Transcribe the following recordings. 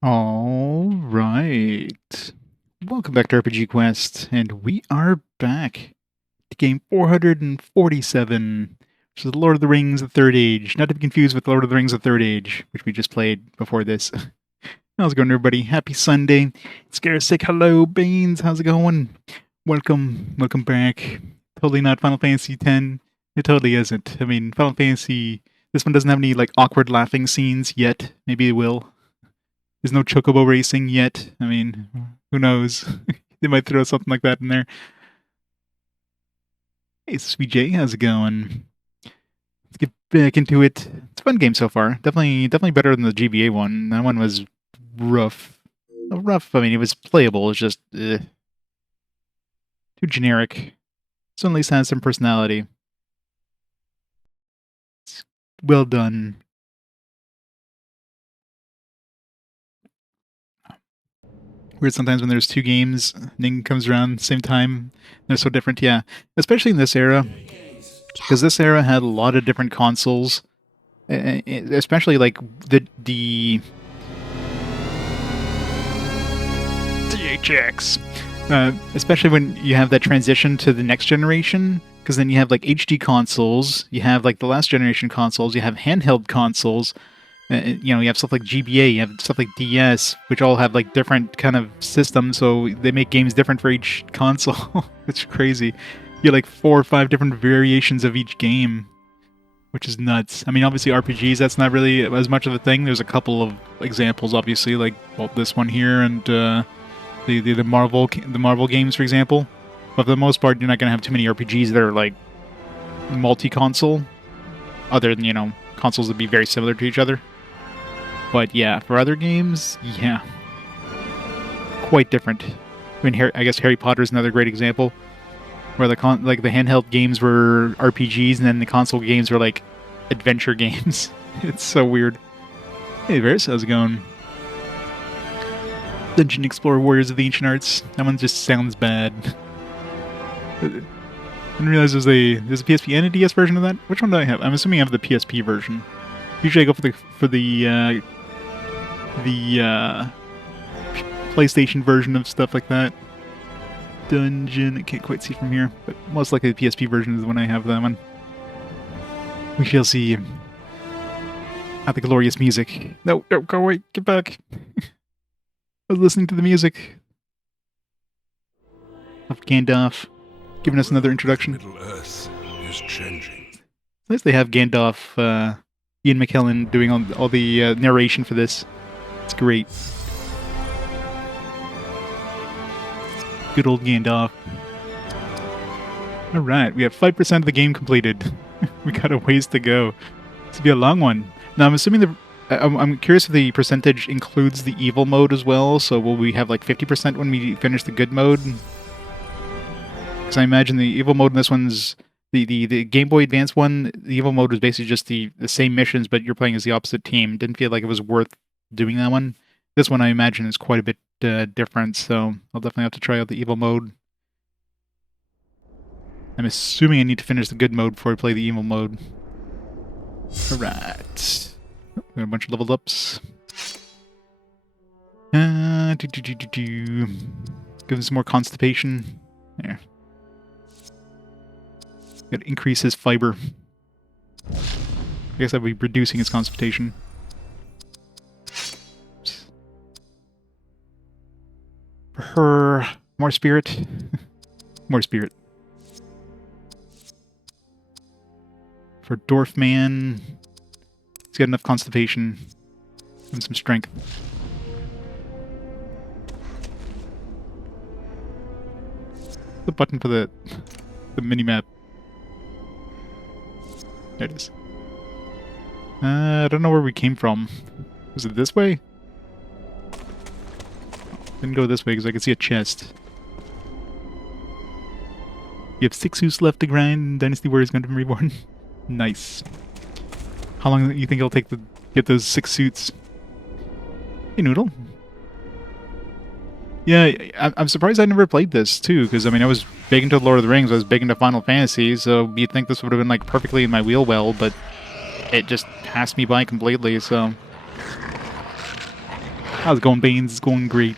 All right. Welcome back to RPG Quest, and we are back to game 447, which is Lord of the Rings: The Third Age. Not to be confused with Lord of the Rings: The Third Age, which we just played before this. How's it going, everybody? Happy Sunday. Scaresick, hello. Baines, how's it going? Welcome back. Totally not Final Fantasy X. It totally isn't. I mean, Final Fantasy... This one doesn't have any, like, awkward laughing scenes yet. Maybe it will. There's no chocobo racing yet. I mean, who knows? They might throw something like that in there. Hey, Sweet J, how's it going? Let's get back into it. It's a fun game so far. Definitely better than the GBA one. That one was rough. Rough. I mean, it was playable. It's just too generic. This one at least has some personality. It's well done. Weird sometimes when there's two games, Ning comes around at the same time. They're so different, yeah. Especially in this era. Because this era had a lot of different consoles. Especially like the DHX. Especially when you have that transition to the next generation. Because then you have like HD consoles, you have like the last generation consoles, you have handheld consoles. You have stuff like GBA, you have stuff like DS, which all have like different kind of systems, so they make games different for each console. It's crazy. You have like 4 or 5 different variations of each game, which is nuts. I mean, obviously RPGs, that's not really as much of a thing. There's a couple of examples, obviously, like this one here and the Marvel games, for example. But for the most part, you're not gonna have too many RPGs that are like multi-console, other than consoles that be very similar to each other. But yeah, for other games, yeah, quite different. I mean, I guess Harry Potter is another great example, where the handheld games were RPGs, and then the console games were like adventure games. It's so weird. Hey, Varys, how's it going? Dungeon Explorer Warriors of the Ancient Arts. That one just sounds bad. I didn't realize there's a PSP and a DS version of that. Which one do I have? I'm assuming I have the PSP version. Usually I go for the PlayStation version of stuff like that. Dungeon, I can't quite see from here, but most likely the PSP version is the one I have. That one. We shall see. At the glorious music. No, go away, get back. I was listening to the music of Gandalf, giving us another introduction. Middle Earth is changing. At least they have Gandalf, Ian McKellen doing all the narration for this. It's great. Good old Gandalf. Alright, we have 5% of the game completed. We got a ways to go. This will be a long one. Now, I'm assuming I'm curious if the percentage includes the evil mode as well, so will we have like 50% when we finish the good mode? Because I imagine the evil mode in this one's... The Game Boy Advance one, the evil mode was basically just the same missions, but you're playing as the opposite team. Didn't feel like it was worth doing that one. This one, I imagine, is quite a bit different, so I'll definitely have to try out the evil mode. I'm assuming I need to finish the good mode before I play the evil mode. Alright. Oh, got a bunch of leveled ups. Give him some more constipation. There. Got to increase his fiber. I guess I'd be reducing his constipation. For her, more spirit. More spirit. For Dwarfman, he's got enough constipation and some strength. The button for the mini-map. There it is. I don't know where we came from. Was it this way? Didn't go this way because I could see a chest. You have 6 suits left to grind. Dynasty Warriors going to be reborn. Nice. How long do you think it'll take to get those 6 suits? Hey, Noodle. Yeah, I'm surprised I never played this, too, because, I mean, I was big into Lord of the Rings, I was big into Final Fantasy, so you'd think this would have been, like, perfectly in my wheel well, but it just passed me by completely, so... How's it going, Baines? It's going great.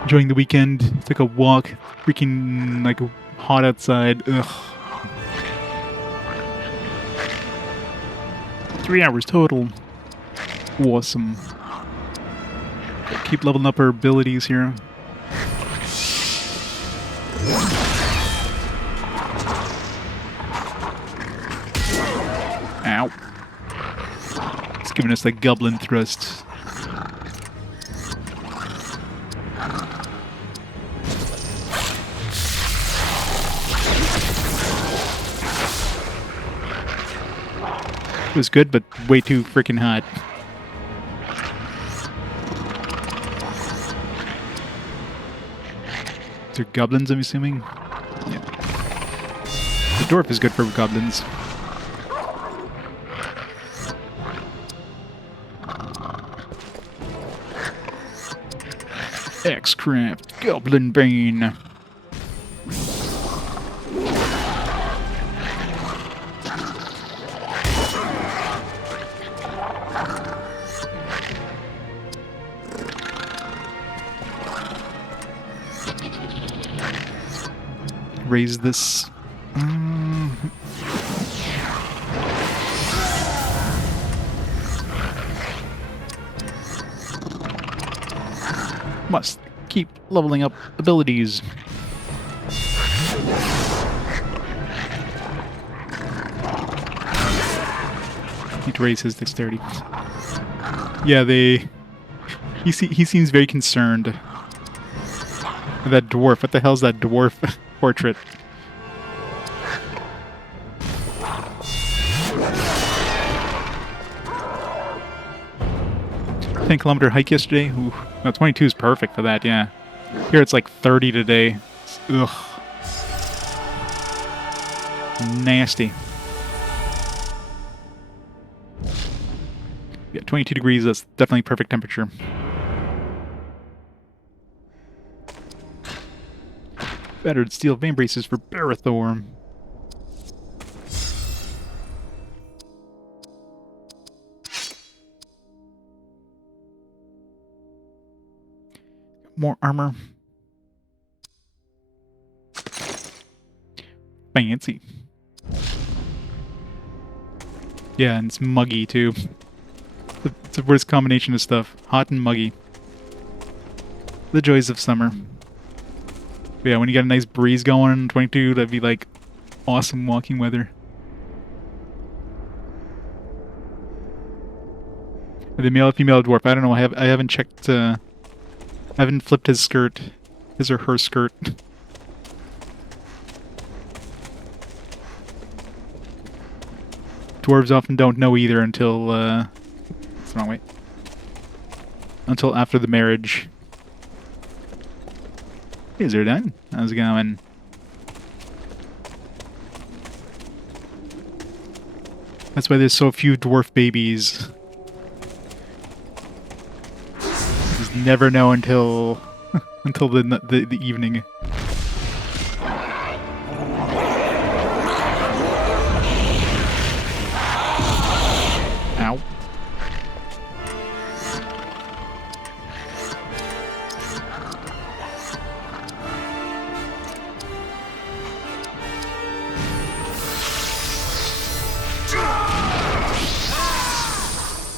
Enjoying the weekend. Took a walk. Freaking, like, hot outside. Ugh. 3 hours total. Awesome. Keep leveling up our abilities here. Ow. It's giving us that goblin thrust. It was good, but way too freaking hot. They're goblins, I'm assuming? Yeah. The dwarf is good for goblins. X-Craft Goblin Bane. Raise this. Must keep leveling up abilities. Need to raise his dexterity. Yeah, he seems very concerned. That dwarf. What the hell's that dwarf portrait? 10-kilometer hike yesterday. Ooh, no, 22 is perfect for that, yeah. Here it's like 30 today. Ugh. Nasty. Yeah, 22 degrees, that's definitely perfect temperature. Battered steel vein braces for Berethor. More armor. Fancy. Yeah, and it's muggy too. It's the worst combination of stuff. Hot and muggy. The joys of summer. But yeah, when you got a nice breeze going, 22, that'd be like awesome walking weather. The male female dwarf. I don't know. I haven't checked. I haven't flipped his skirt, his or her skirt. Dwarves often don't know either until it's not wait. Until after the marriage. Hey, Zerdan. How's it going? That's why there's so few dwarf babies. You never know until until the evening. Ow.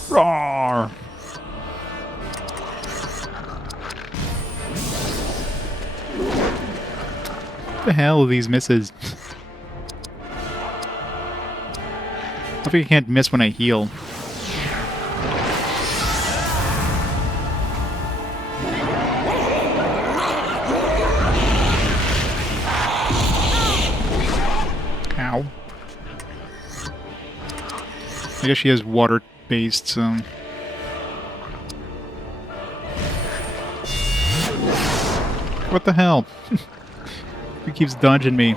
Roar! What the hell are these misses? I think I can't miss when I heal. Ow. I guess she has water-based, so... What the hell? He keeps dodging me.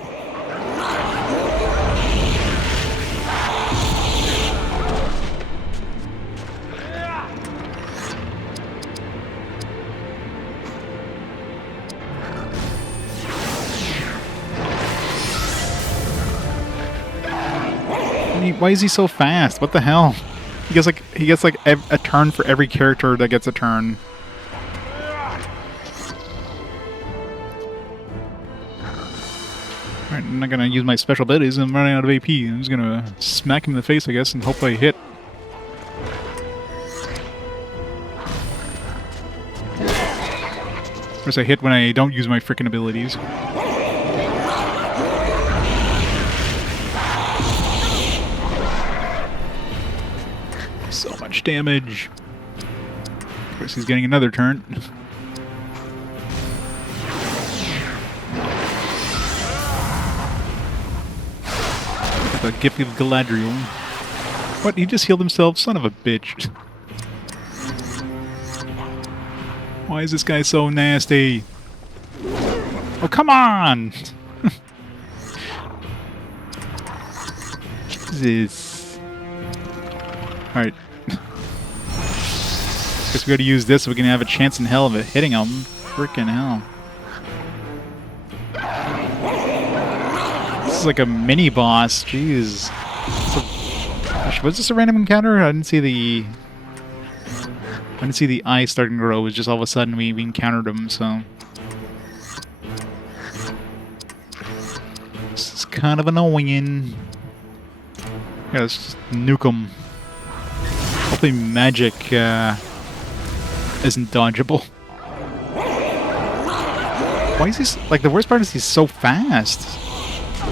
Why is he so fast? What the hell? a turn for every character that gets a turn. Alright, I'm not gonna use my special abilities. I'm running out of AP. I'm just gonna smack him in the face, I guess, and hope I hit. Of course, I hit when I don't use my frickin' abilities. So much damage. Of course, he's getting another turn. The gift of Galadriel. What? He just healed himself? Son of a bitch. Why is this guy so nasty? Oh, come on! Jesus. Alright. Guess we gotta use this so we can have a chance in hell of it hitting him. Frickin' hell. This is like a mini boss. Jeez. So, was this a random encounter? I didn't see the eye starting to grow. It was just all of a sudden we encountered him, so this is kind of annoying. Yeah, let's just nuke him. Hopefully magic isn't dodgeable. Why is he like, the worst part is he's so fast.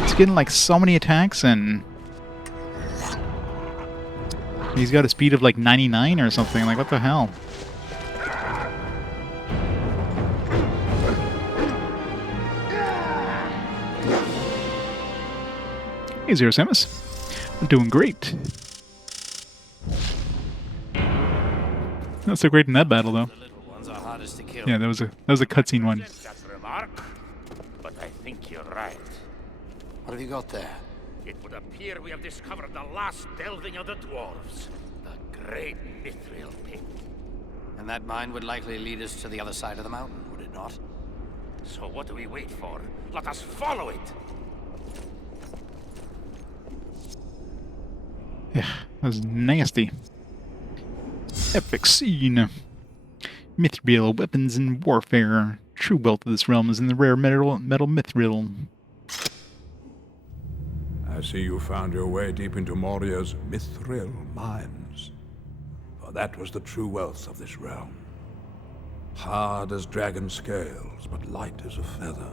He's getting like so many attacks and he's got a speed of like 99 or something. Like, what the hell? Hey, Zero Samus. I'm doing great. Not so great in that battle, though. Yeah, that was a cutscene one. But I think you're right. What have you got there? It would appear we have discovered the last delving of the dwarves. The great Mithril pit. And that mine would likely lead us to the other side of the mountain, would it not? So what do we wait for? Let us follow it! Yeah, that was nasty. Epic scene. Mithril, weapons and warfare. True wealth of this realm is in the rare metal mithril. I see you found your way deep into Moria's mithril mines. For that was the true wealth of this realm. Hard as dragon scales, but light as a feather.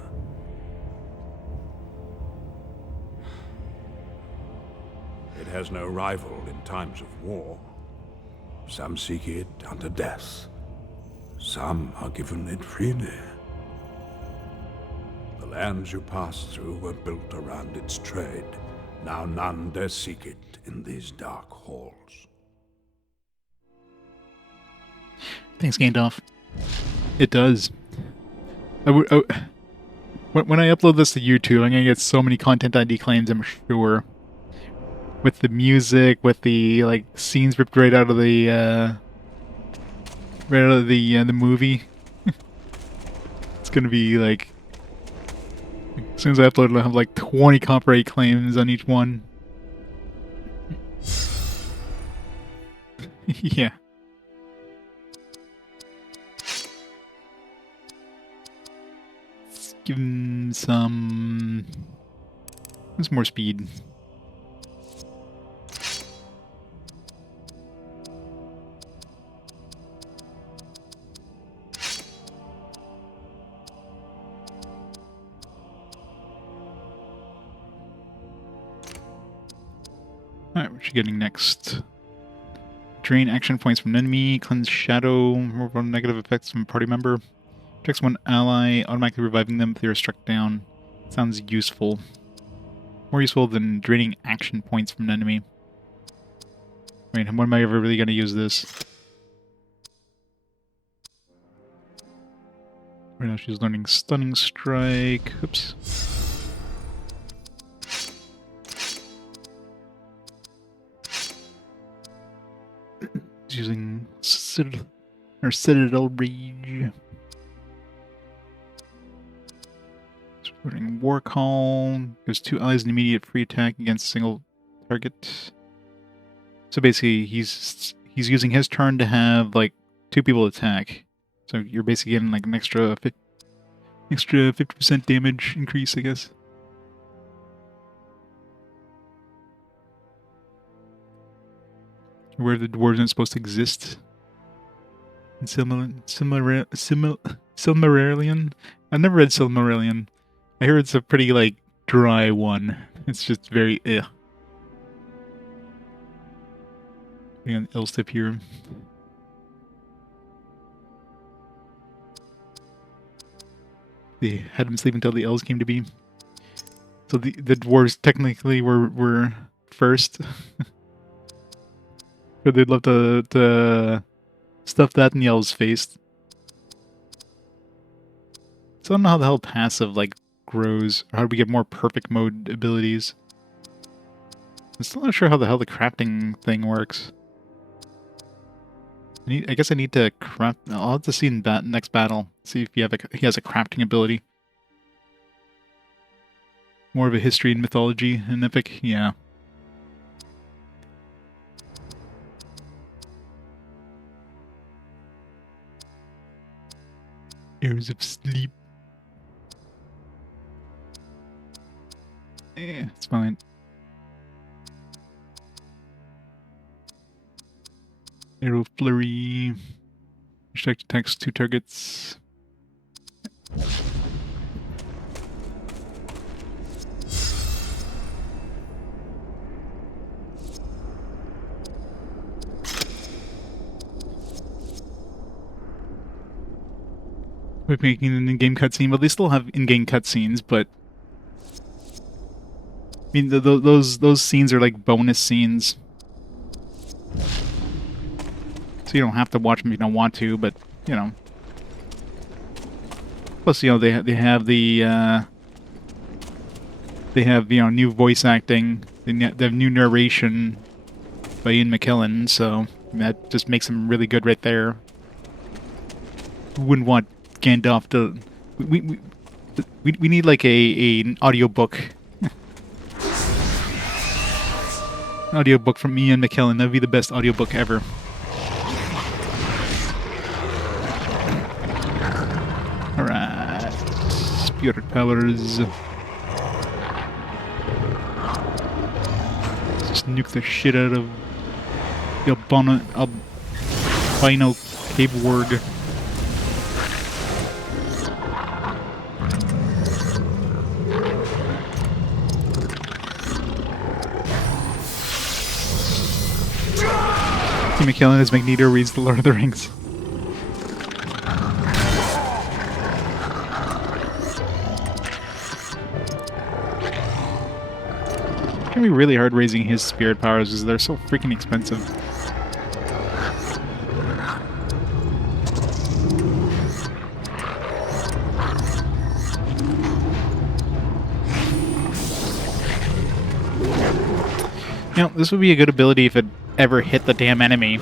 It has no rival in times of war. Some seek it unto death. Some are given it freely. The lands you passed through were built around its trade. Now none dare seek it in these dark halls. Thanks, Gandalf. It does. When I upload this to YouTube, I'm gonna get so many content ID claims, I'm sure. With the music, with the like scenes ripped right out of the movie. It's gonna be like, as soon as I upload it, I'll have like 20 copyright claims on each one. Yeah. Let's give him some more speed. Alright, what you getting next? Drain action points from an enemy, cleanse shadow, remove negative effects from a party member. Protects one ally, automatically reviving them if they are struck down. Sounds useful. More useful than draining action points from an enemy. Wait, when am I ever really going to use this? Right now she's learning Stunning Strike. Oops. Using Citadel Rage. Supporting War Call. Gives 2 allies an immediate free attack against a single target. So basically, he's using his turn to have like 2 people attack. So you're basically getting like an extra 50% damage increase, I guess. Where the dwarves aren't supposed to exist. In Silmarillion? I've never read Silmarillion. I hear it's a pretty, like, dry one. It's just very, an Elstip here. They had him sleep until the elves came to be. So the dwarves technically were first. But they'd love to stuff that in the elves' face. So I don't know how the hell passive, like, grows. Or how do we get more perfect mode abilities? I'm still not sure how the hell the crafting thing works. I guess I need to craft... I'll have to see in next battle. See if he has a crafting ability. More of a history and mythology and epic? Yeah. Airs of sleep. It's fine. Arrow flurry. Restrict attacks 2 targets. We're making an in-game cutscene. Well, they still have in-game cutscenes, but I mean, those scenes are like bonus scenes. So you don't have to watch them if you don't want to, but, you know. Plus, you know, they have new voice acting. They have new narration by Ian McKellen, so that just makes them really good right there. Who wouldn't want Gandalf to... We need like an audiobook. Audiobook from Ian McKellen. That'd be the best audiobook ever. Alright. Spirit powers. Let's just nuke the shit out of the albino cave warg. Ian McKellen as Magneto reads The Lord of the Rings. It's gonna be really hard raising his spirit powers because they're so freaking expensive. You know, this would be a good ability if it ever hit the damn enemy.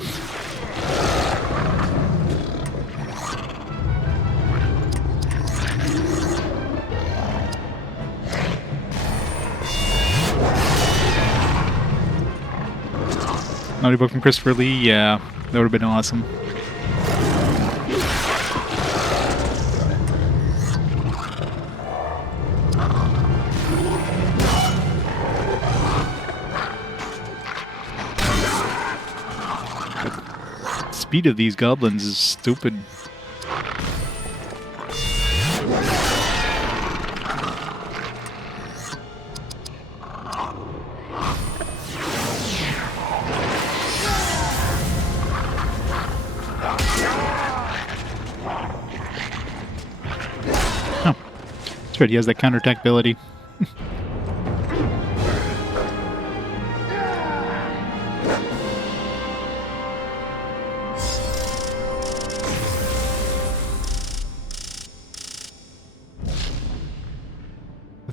Audiobook from Christopher Lee? Yeah, that would have been awesome. The speed of these goblins is stupid. Oh, that's right, he has that counterattack ability.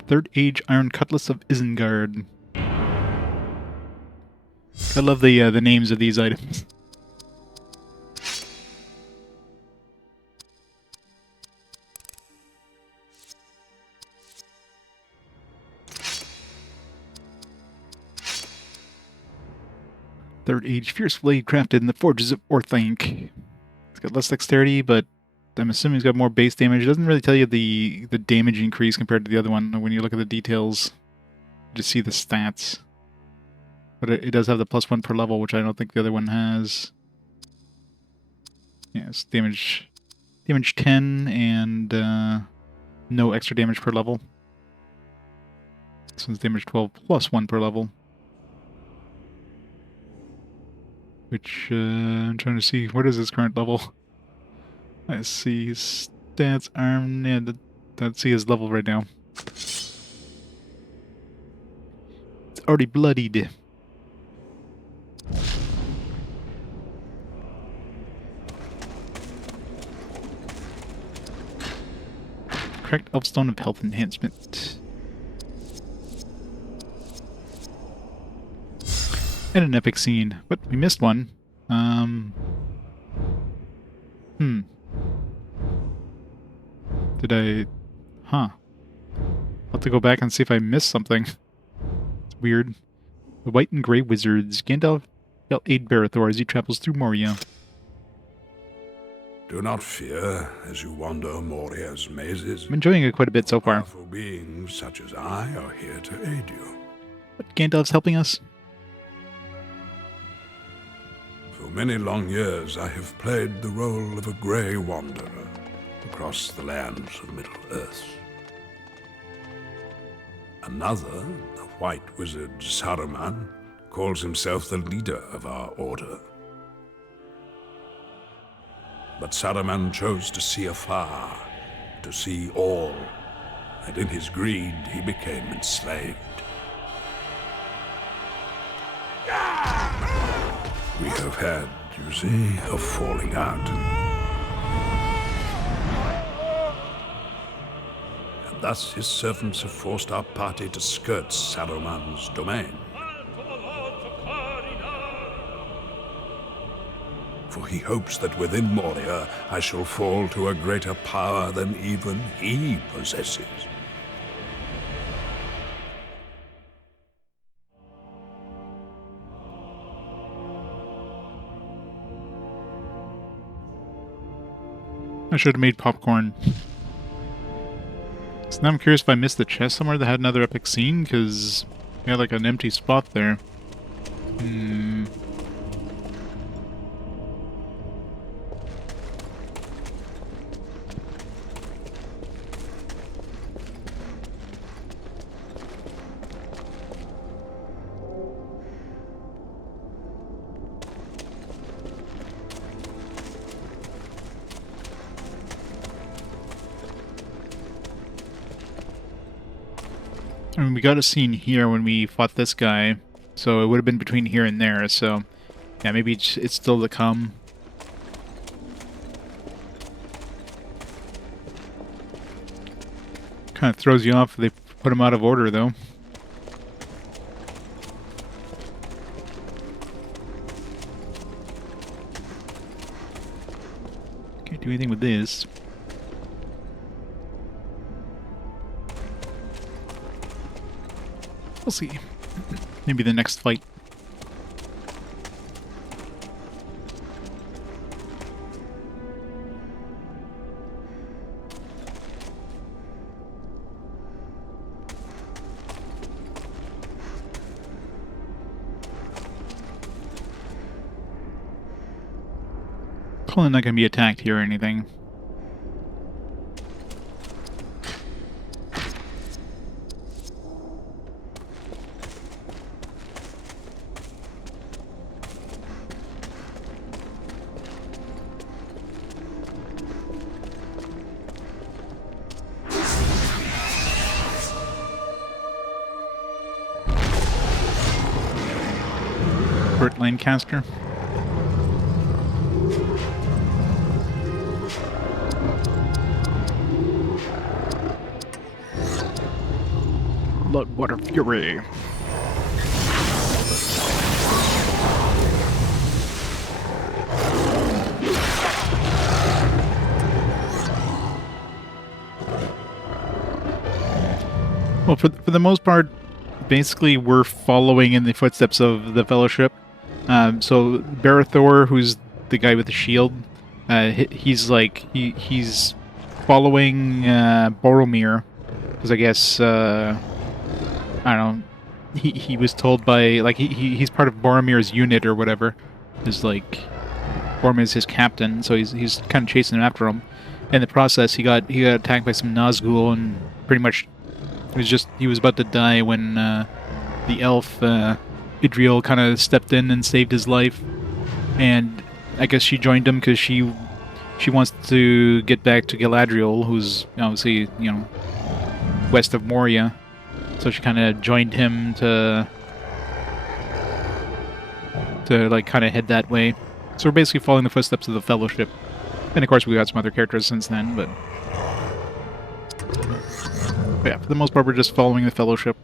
Third Age Iron Cutlass of Isengard. I love the names of these items. Third Age Fierce Blade crafted in the forges of Orthanc. It's got less dexterity, but I'm assuming it's got more base damage. It doesn't really tell you the damage increase compared to the other one when you look at the details. You just see the stats. But it does have the +1 per level, which I don't think the other one has. Yeah, it's damage 10 and no extra damage per level. This one's damage 12 +1 per level. Which, I'm trying to see, what is his current level? I see his stats, arm, yeah, let's see his level right now. It's already bloodied. Correct Elfstone of Health Enhancement. And an epic scene. But we missed one. Did I... Huh. I'll have to go back and see if I missed something. It's weird. The White and Grey Wizards. Gandalf shall aid Berethor as he travels through Moria. Do not fear as you wander Moria's mazes. I'm enjoying it quite a bit so far. Powerful beings such as I are here to aid you. But Gandalf's helping us. For many long years I have played the role of a grey wanderer across the lands of Middle-earth. Another, the white wizard Saruman, calls himself the leader of our order. But Saruman chose to see afar, to see all, and in his greed he became enslaved. We have had, you see, a falling out. And thus his servants have forced our party to skirt Saruman's domain. For he hopes that within Moria I shall fall to a greater power than even he possesses. I should have made popcorn. So now I'm curious if I missed the chest somewhere that had another epic scene, because we had like an empty spot there. I mean, we got a scene here when we fought this guy, so it would have been between here and there, so yeah, maybe it's still to come. Kind of throws you off if they put him out of order, though. Can't do anything with this. We'll see. Maybe the next fight. Probably not going to be attacked here or anything. Lancaster. Bloodwater Fury. Well, for the most part, basically we're following in the footsteps of the Fellowship. So Berethor, who's the guy with the shield, he's like he's following Boromir because I guess I don't know. He was told by like he's part of Boromir's unit or whatever. Is like Boromir's his captain, so he's kind of chasing him after him. In the process, he got attacked by some Nazgûl and pretty much he was about to die when the elf Idrial kind of stepped in and saved his life, and I guess she joined him because she wants to get back to Galadriel, who's obviously west of Moria. So she kind of joined him to like kind of head that way. So we're basically following the footsteps of the Fellowship, and of course we got some other characters since then, but yeah, for the most part we're just following the Fellowship.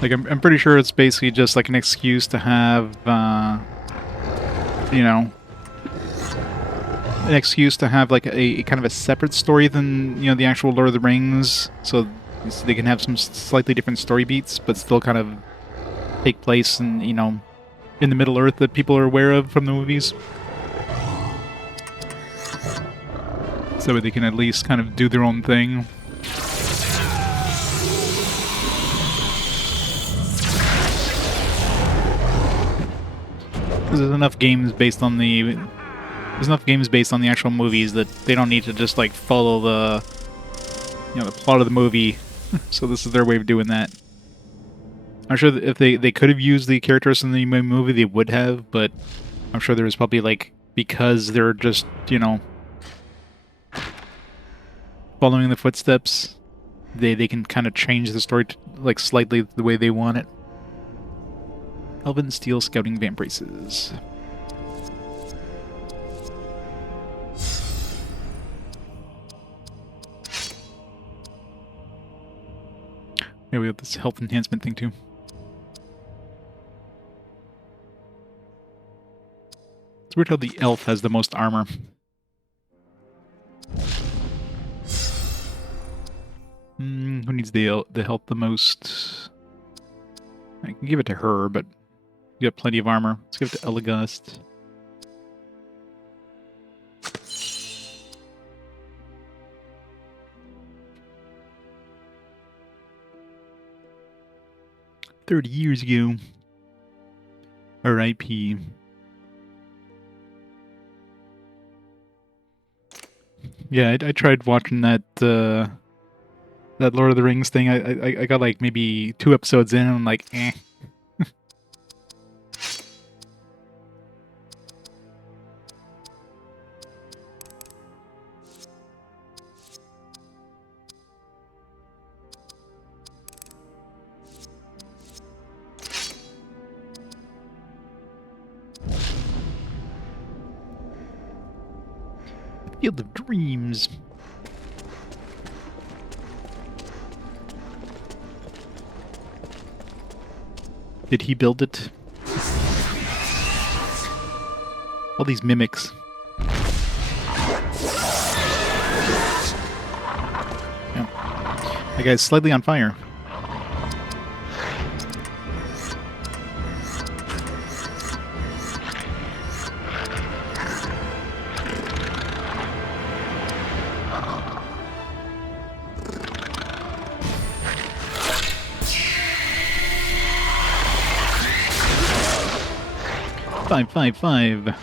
Like, I'm pretty sure it's basically just like an excuse to have, an excuse to have like a kind of a separate story than, the actual Lord of the Rings, so they can have some slightly different story beats, but still kind of take place in, in the Middle Earth that people are aware of from the movies. So they can at least kind of do their own thing. There's enough games based on the actual movies that they don't need to just like follow the the plot of the movie. So this is their way of doing that. I'm sure that if they could have used the characters in the movie, they would have, but I'm sure there was probably like, because they're just following the footsteps, they can kind of change the story to, like, slightly the way they want it. Elven steel scouting vamp braces. Yeah, we have this health enhancement thing too. It's weird how the elf has the most armor. Who needs the health the most? I can give it to her, but you got plenty of armor. Let's give it to Eligast. "30 years ago. R.I.P. Yeah, I tried watching that that Lord of the Rings thing. I got like maybe 2 episodes in, and I'm like, eh. Field of Dreams. Did he build it? All these mimics. Yeah. That guy's slightly on fire. Five.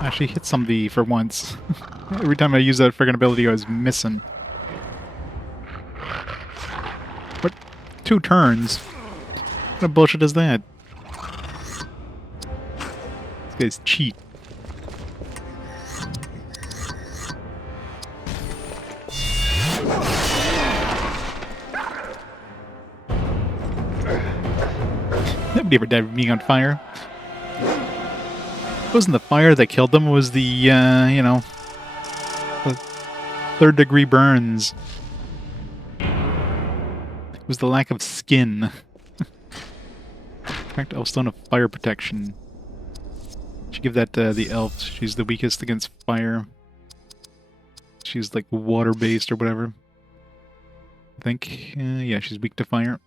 Actually hit somebody for once. Every time I use that friggin' ability, I was missing. What? 2 turns? What a bullshit is that? This guy's cheat. Nobody ever died from being on fire. It wasn't the fire that killed them, it was the, you know, the third-degree burns. It was the lack of skin. Cracked Elfstone of fire protection. Should give that to the elf. She's the weakest against fire. She's like water-based or whatever. I think, yeah, she's weak to fire.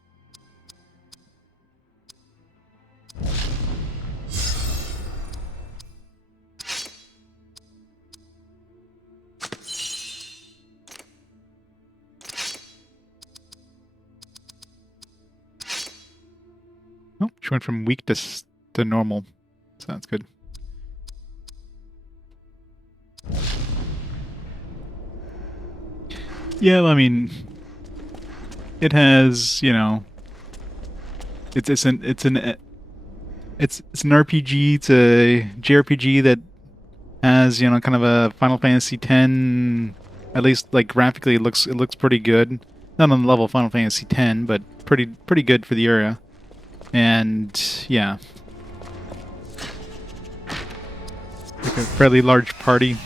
Oh, she went from weak to normal. Sounds good. Yeah, I mean, it has, you know, it's an RPG, it's a JRPG that has, you know, kind of a Final Fantasy X, at least like graphically it looks pretty good. Not on the level of Final Fantasy X, but pretty good for the era. And yeah, like a fairly large party.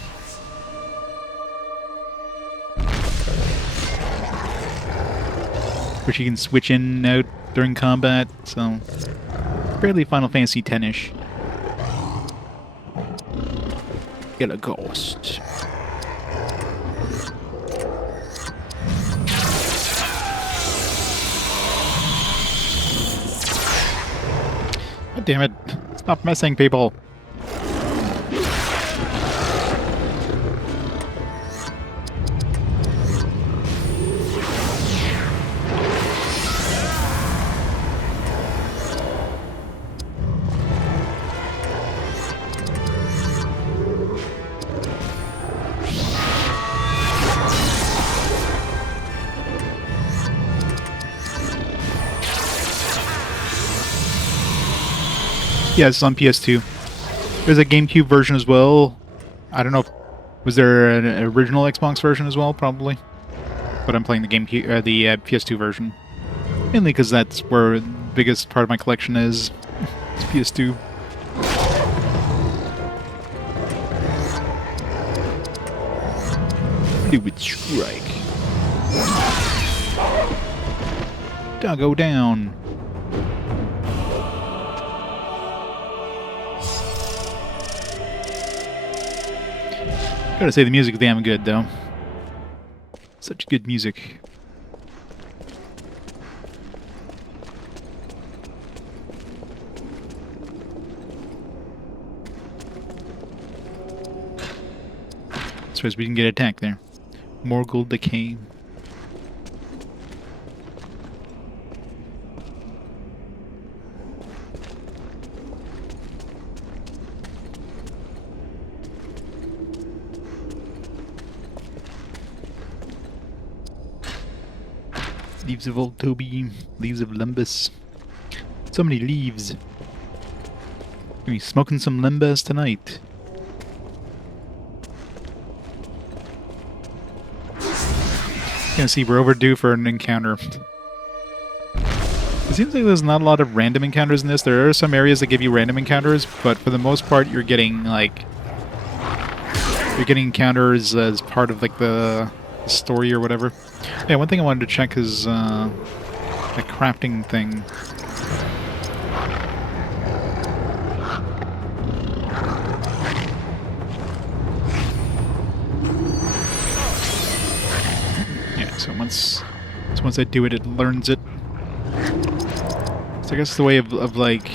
Which you can switch in and out during combat, so fairly Final Fantasy X-ish. Get a ghost. God damn it. Stop messing, people. Yeah, it's on PS2. There's a GameCube version as well. I don't know if... Was there an original Xbox version as well? Probably. But I'm playing the GameCube, the PS2 version. Mainly because that's where the biggest part of my collection is. It's PS2. Fluid strike. Doggo down. Gotta say the music is damn good though. Such good music. Suppose we can get attacked there. Morgul Decay. Leaves of Old Toby, leaves of Limbus. So many leaves. Gonna be smoking some Limbus tonight. Gonna see we're overdue for an encounter. It seems like there's not a lot of random encounters in this. There are some areas that give you random encounters, but for the most part you're getting like... You're getting encounters as part of like the story or whatever. Yeah, one thing I wanted to check is the crafting thing. Yeah, so once I do it, it learns it. So I guess it's the way of like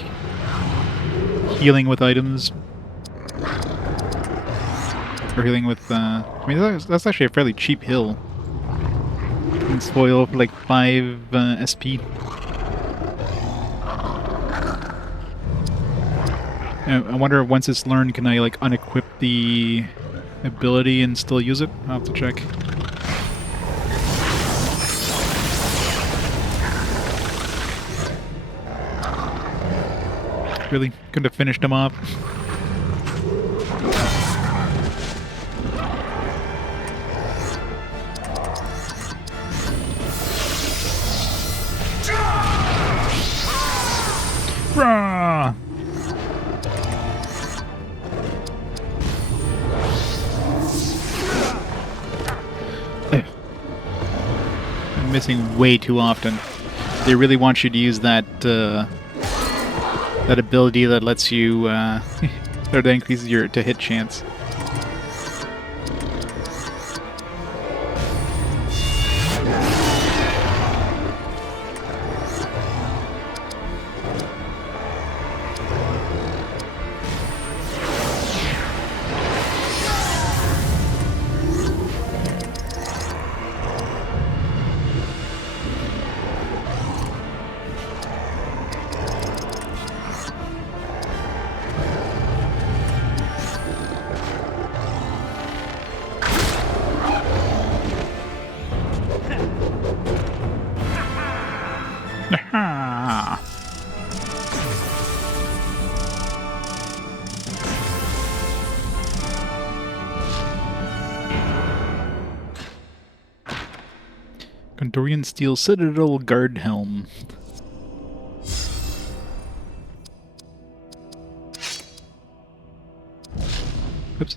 healing with items. Or healing with I mean that's actually a fairly cheap heal. Spoil for like 5 SP. I wonder once it's learned, can I like unequip the ability and still use it? I'll have to check. Really? Couldn't have finished him off. Rah! missing way too often. They really want you to use that that ability that lets you or that increases your hit chance. Aha! Gondorian Steel Citadel Guard Helm. Oops.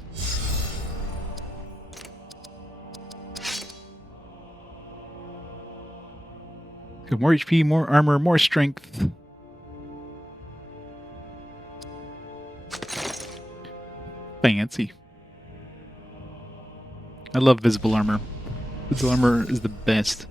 Got more HP, more armor, more strength. Fancy. I love visible armor. Visible armor is the best.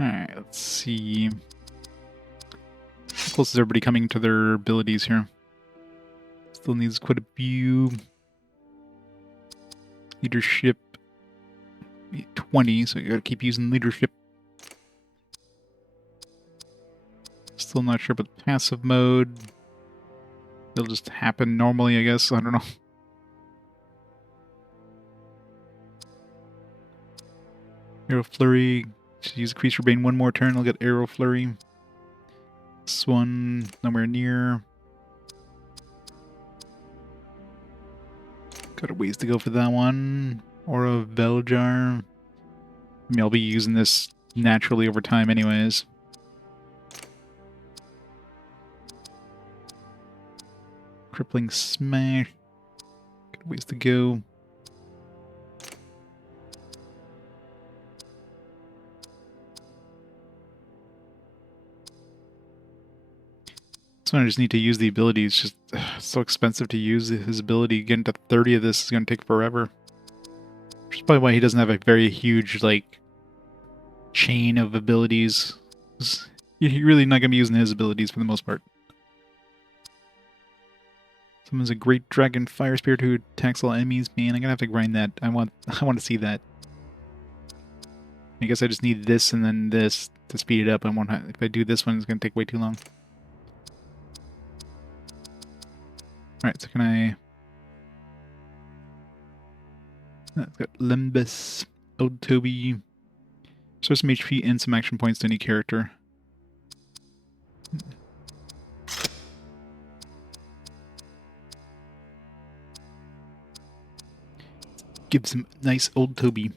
Alright, let's see. How close is everybody coming to their abilities here? Still needs quite a few. Leadership 20, so you gotta keep using leadership. Still not sure about the passive mode. It'll just happen normally, I guess. I don't know. Arrow Flurry. Just use Increase Your Bane one more turn, I'll get Arrow Flurry. This one, nowhere near. Got a ways to go for that one. Aura of Veljar. I mean, I'll be using this naturally over time anyways. Crippling Smash. Got ways to go. This one I just need to use the ability. It's just so expensive to use his ability. Getting to 30 of this is going to take forever. Which is probably why he doesn't have a very huge, like, chain of abilities. You're really not going to be using his abilities for the most part. Someone's a great dragon fire spirit who attacks all enemies. Man, I'm going to have to grind that. I want to see that. I guess I just need this and then this to speed it up. If I do this one, it's going to take way too long. Alright, so can I... It's got Limbus, Old Toby. Restore some HP and some action points to any character. Give some nice Old Toby.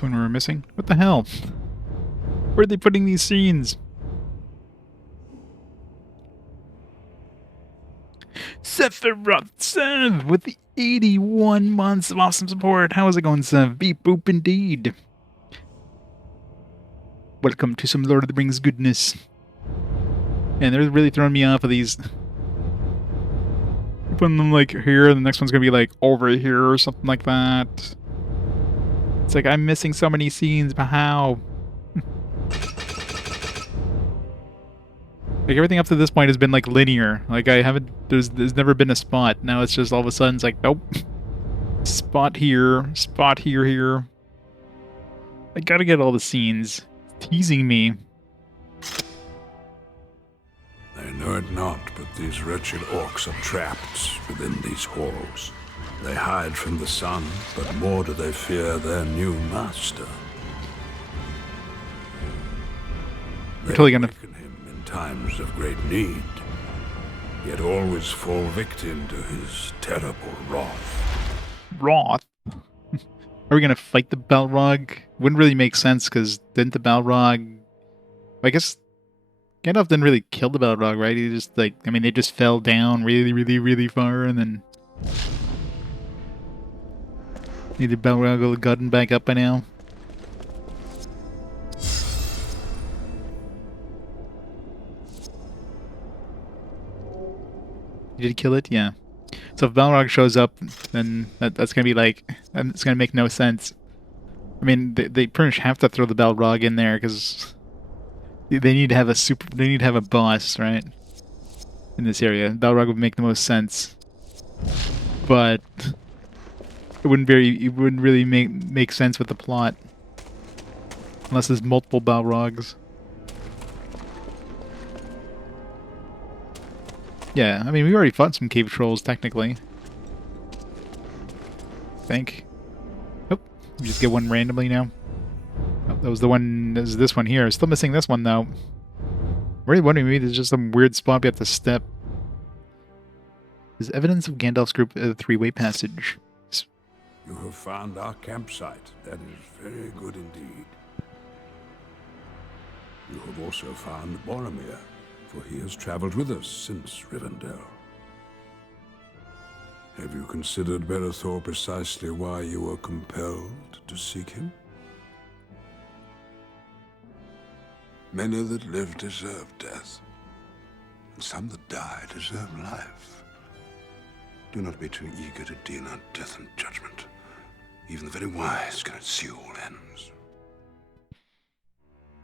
When we were missing? What the hell? Where are they putting these scenes? Sephiroth Sev with the 81 months of awesome support. How is it going, Sev? Beep boop indeed. Welcome to some Lord of the Rings goodness. And they're really throwing me off of these. Putting them like here, and the next one's gonna be like over here or something like that. It's like, I'm missing so many scenes, but how? Like everything up to this point has been like linear. Like I haven't, there's never been a spot. Now it's just all of a sudden it's like, nope. Spot here, here. I gotta get all the scenes. It's teasing me. They know it not, but these wretched orcs are trapped within these halls. They hide from the sun, but more do they fear their new master. They Totally gonna awaken him in times of great need, yet always fall victim to his terrible wrath. Wrath. Are we gonna fight the Balrog? Wouldn't really make sense because didn't the Balrog? I guess Gandalf didn't really kill the Balrog, right? He just like, I mean, they just fell down really far, and then either Balrog will have gotten back up by now. Did he kill it? Yeah. So if Balrog shows up, then that's gonna be like, it's gonna make no sense. I mean, they pretty much have to throw the Balrog in there because they need to have they need to have a boss, right? In this area, Balrog would make the most sense, but it wouldn't really make sense with the plot unless there's multiple Balrogs. Yeah, I mean, we already fought some cave trolls, technically. I think. Oh, we just get one randomly now. Oh, that was the one, that was this one here. Still missing this one, though. I'm really wondering, maybe there's just some weird spot we have to step. There's evidence of Gandalf's group at a three-way passage. You have found our campsite. That is very good indeed. You have also found Boromir, for he has traveled with us since Rivendell. Have you considered, Berethor, precisely why you were compelled to seek him? Many that live deserve death, and some that die deserve life. Do not be too eager to deal out death and judgment. Even the very wise cannot see all ends.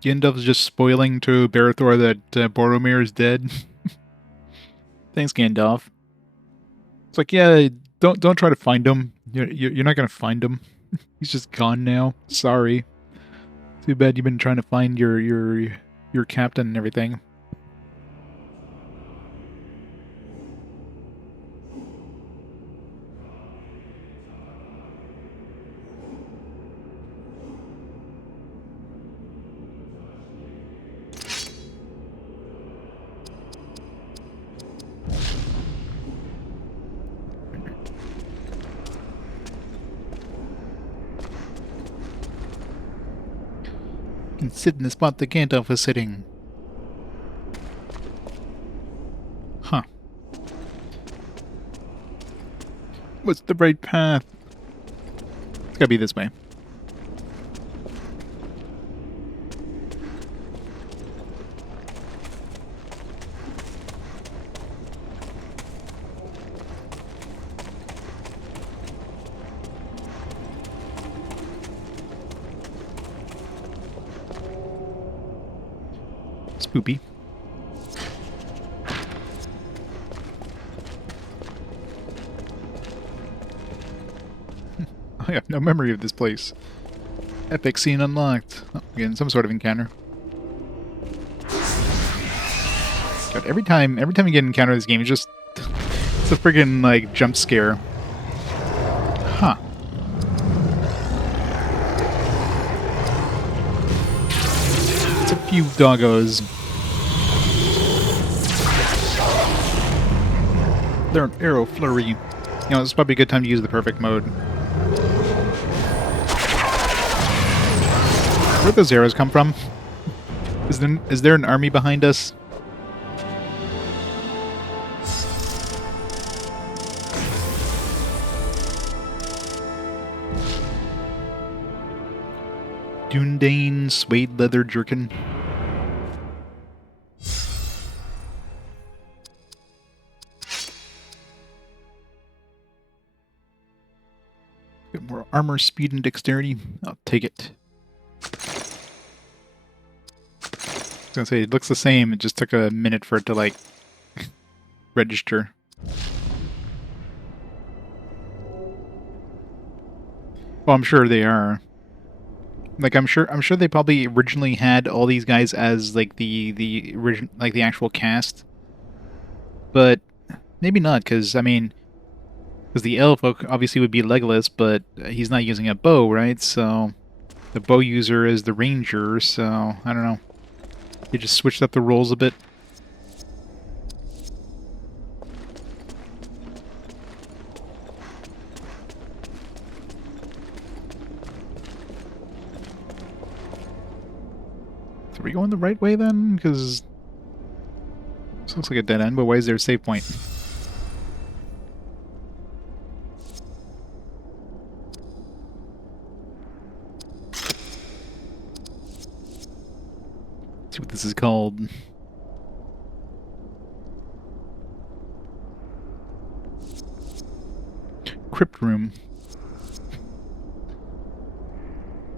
Gandalf's just spoiling to Berethor that Boromir is dead. Thanks, Gandalf. It's like, yeah, don't try to find him. You're not gonna find him. He's just gone now. Sorry. Too bad you've been trying to find your captain and everything. Can sit in the spot that Gandalf was sitting. Huh. What's the right path? It's gotta be this way. Spoopy. I have no memory of this place. Epic scene unlocked. Oh, again, some sort of encounter. God, every time you get an encounter in this game, it's just it's a friggin' like jump scare. Huh. It's a few doggos. They're an arrow flurry. You know, this is probably a good time to use the perfect mode. Where'd those arrows come from? Is there an army behind us? Dundane suede leather jerkin. Get more armor, speed, and dexterity. I'll take it. gonna say it looks the same. It just took a minute for it to like register. Well, I'm sure they are. Like I'm sure they probably originally had all these guys as like the original, like the actual cast. But maybe not, because I mean, because the elf obviously would be Legolas, but he's not using a bow, right? So the bow user is the ranger. So I don't know. They just switched up the roles a bit. So are we going the right way then? Because this looks like a dead end, but why is there a save point? See what this is called. Crypt room.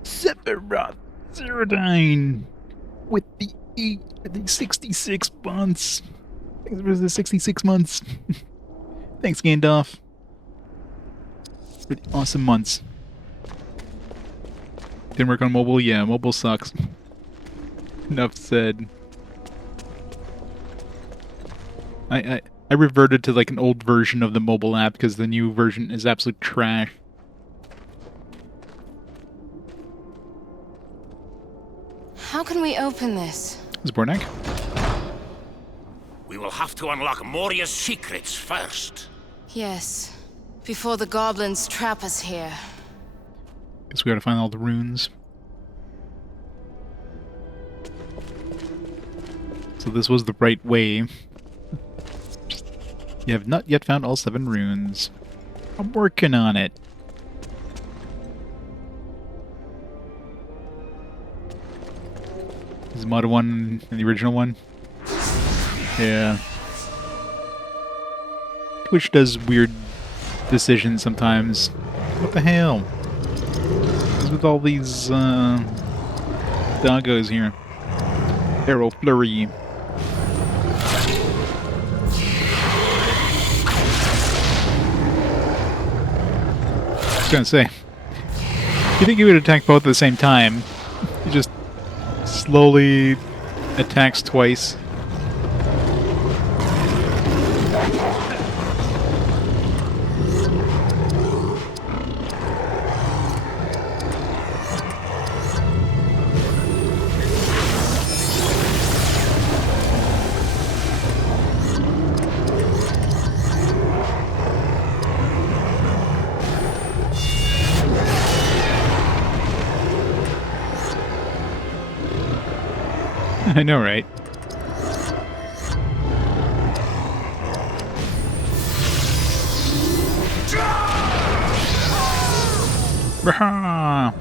Sephiroth Zerodine with the 66 months. Thanks for the 66 months. Thanks, Gandalf. For the awesome months. Didn't work on mobile? Yeah, mobile sucks. Enough said. I reverted to like an old version of the mobile app because the new version is absolute trash. How can we open this? Zbornak? We will have to unlock Moria's secrets first. Yes. Before the goblins trap us here. Guess we gotta find all the runes. So this was the right way. You have not yet found all 7 runes. I'm working on it. Is the mod 1 and the original one? Yeah. Twitch does weird decisions sometimes. What the hell? What's with all these doggos here? Arrow flurry. I was gonna say, you think he would attack both at the same time? He just slowly attacks twice. I know, right? Brah!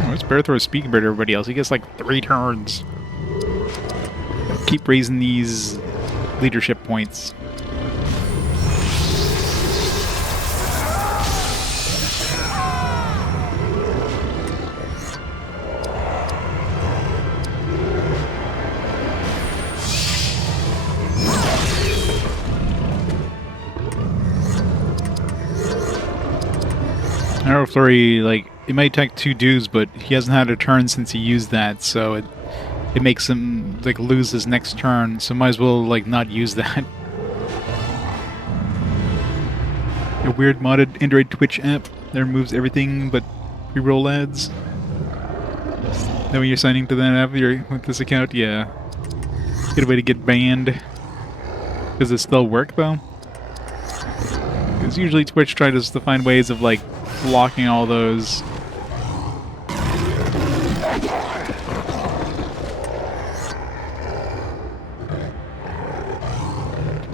Oh, it's Berethor speaking better to everybody else. He gets like 3 turns. Keep raising these leadership points. Arrow Flurry, like, it might take 2 dudes, but he hasn't had a turn since he used that, so it makes him, like, lose his next turn, so might as well, like, not use that. A weird modded Android Twitch app that removes everything but pre-roll ads. Then when you're signing to that app with this account, yeah. Good way to get banned. Does it still work, though? Because usually Twitch tries to find ways of, like, blocking all those.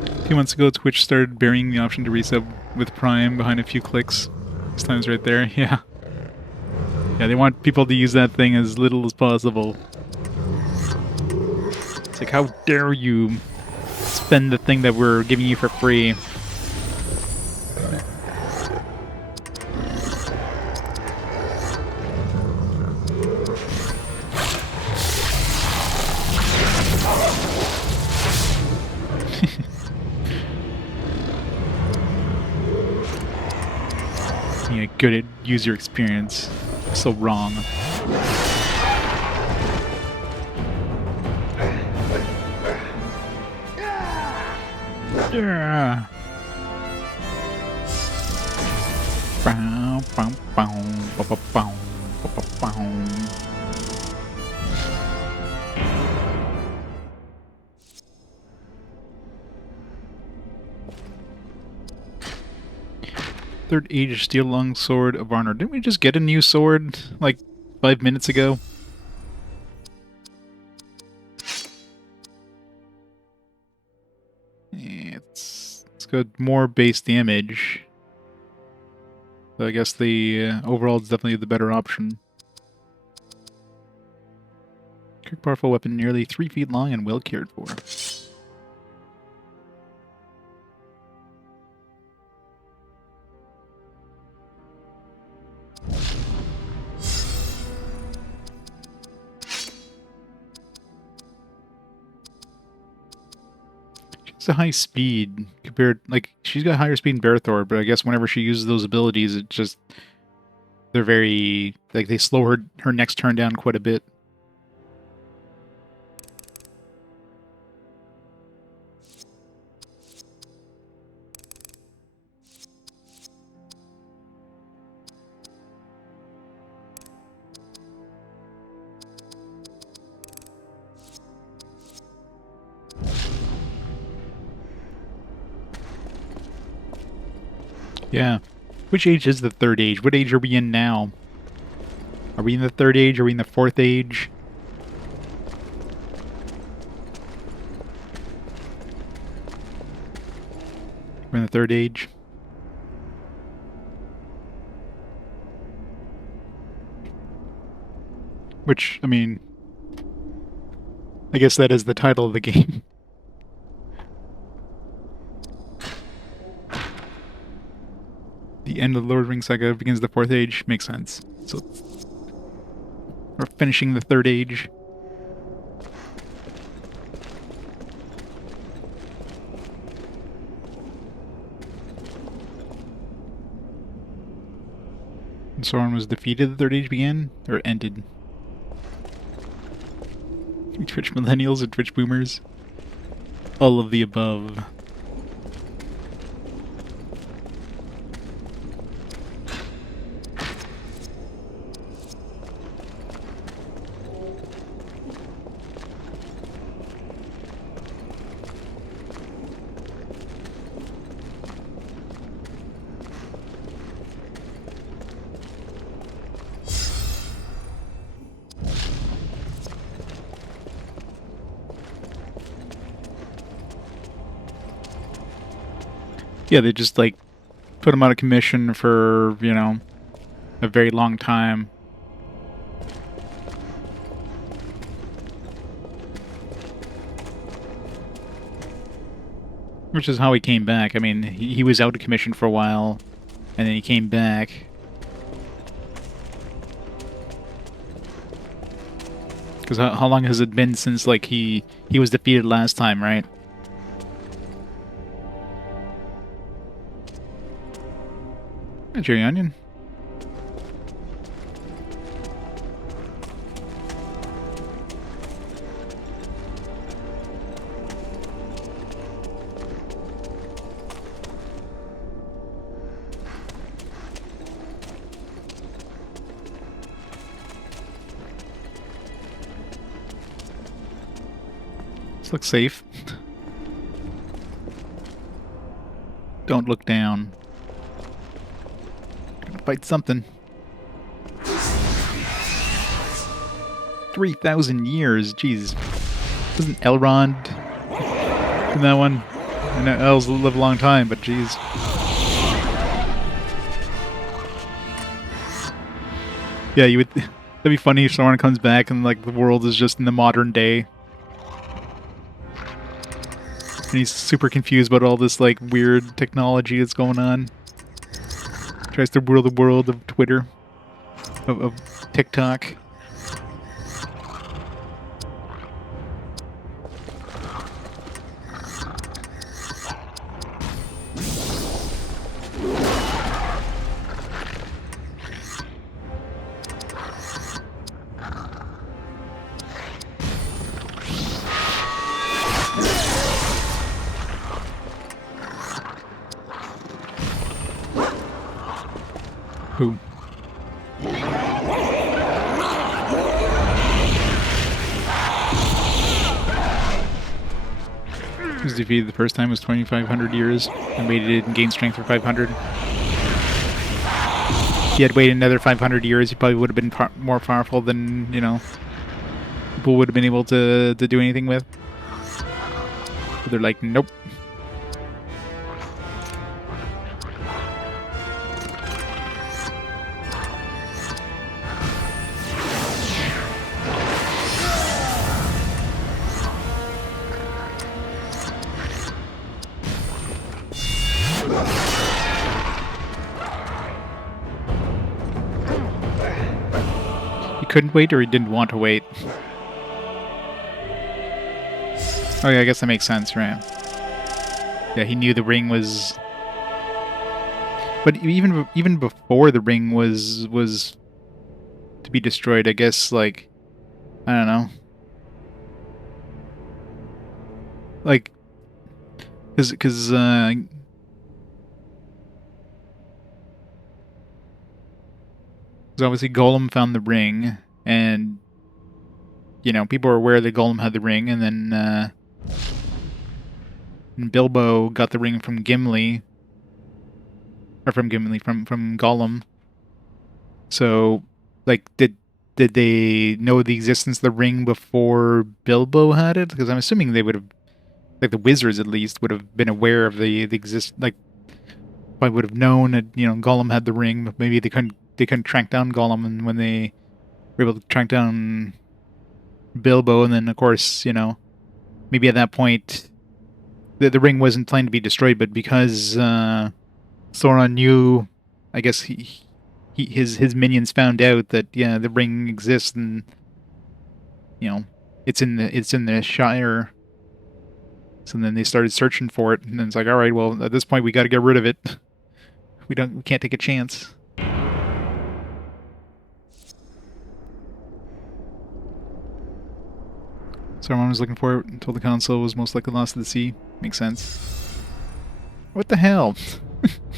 A few months ago, Twitch started burying the option to resub with Prime behind a few clicks. This time's right there, yeah. Yeah, they want people to use that thing as little as possible. It's like, how dare you spend the thing that we're giving you for free? good at user experience. So wrong. Yeah. Bow, bow, bow, bow, bow, bow, bow, bow. Third Age Steel Long Sword of Arnor. Didn't we just get a new sword like 5 minutes ago? It's got more base damage. So I guess the overall is definitely the better option. Quick, powerful weapon, nearly 3 feet long and well cared for. She's a high speed compared, like, she's got higher speed than Berethor, but I guess whenever she uses those abilities, it just, they're very, like, they slow her next turn down quite a bit. Yeah. Which age is the third age? What age are we in now? Are we in the third age? Are we in the fourth age? We're in the third age. Which, I mean, I guess that is the title of the game. The end of the Lord of the Rings saga begins the fourth age. Makes sense. So we're finishing the third age. And Sauron was defeated, the third age began? Or ended? Twitch millennials and Twitch boomers? All of the above. Yeah, they just, like, put him out of commission for, you know, a very long time. Which is how he came back. I mean, he was out of commission for a while, and then he came back. Because how long has it been since, like, he was defeated last time, right? Hey, Cherry Onion. This looks safe. Don't look down. Fight something. 3,000 years, jeez. Wasn't Elrond in that one? I know elves live a long time, but jeez. Yeah, you would. That'd be funny if someone comes back and like the world is just in the modern day, and he's super confused about all this like weird technology that's going on. Tries to rule the world of Twitter, of TikTok. was defeated the first time was 2,500 years and waited and gained strength for 500. If he had waited another 500 years, he probably would have been more powerful than, you know, people would have been able to do anything with. But they're like, nope. He couldn't wait, or he didn't want to wait. Oh yeah, I guess that makes sense, right? Yeah, he knew the ring was... But even before the ring was to be destroyed, I guess, like, I don't know. Like, because obviously Gollum found the ring, and, you know, people were aware that Gollum had the ring, and then Bilbo got the ring from Gimli, or from Gollum. So, like, did they know the existence of the ring before Bilbo had it? Because I'm assuming they would have, like the wizards at least, would have been aware of the like, I would have known that, you know, Gollum had the ring, but maybe they couldn't track down Gollum, and when they were able to track down Bilbo, and then of course, you know, maybe at that point the ring wasn't planned to be destroyed, but because Sauron knew, I guess his minions found out that, yeah, the ring exists, and, you know, it's in the Shire. So then they started searching for it, and then it's like, all right, well, at this point we got to get rid of it. We can't take a chance. Sauron was looking for it until the console was most likely lost to the sea. Makes sense. What the hell?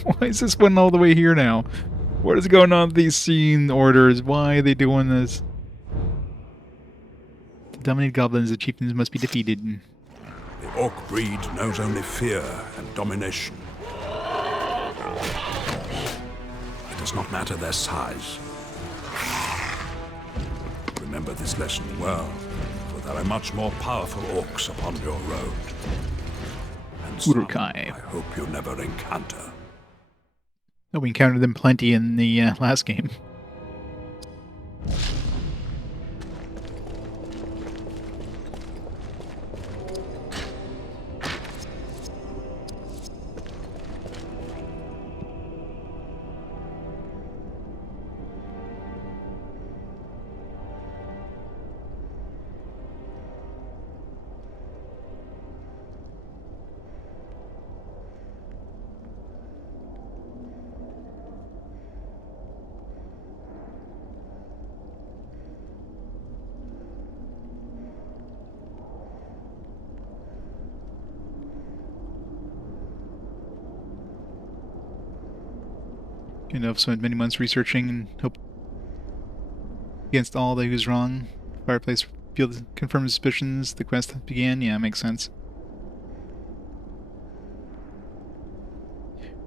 Why is this one all the way here now? What is going on with these scene orders? Why are they doing this? To dominate goblins, the chieftains must be defeated. The orc breed knows only fear and domination. It does not matter their size. Remember this lesson well, for there are much more powerful orcs upon your road. And some Uruk-hai. I hope you never encounter. Oh, we encountered them plenty in the last game. I've spent many months researching and hope against all that he was wrong. Fireplace field confirmed suspicions. The quest began. Yeah, makes sense.